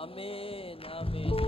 Amin. Amin.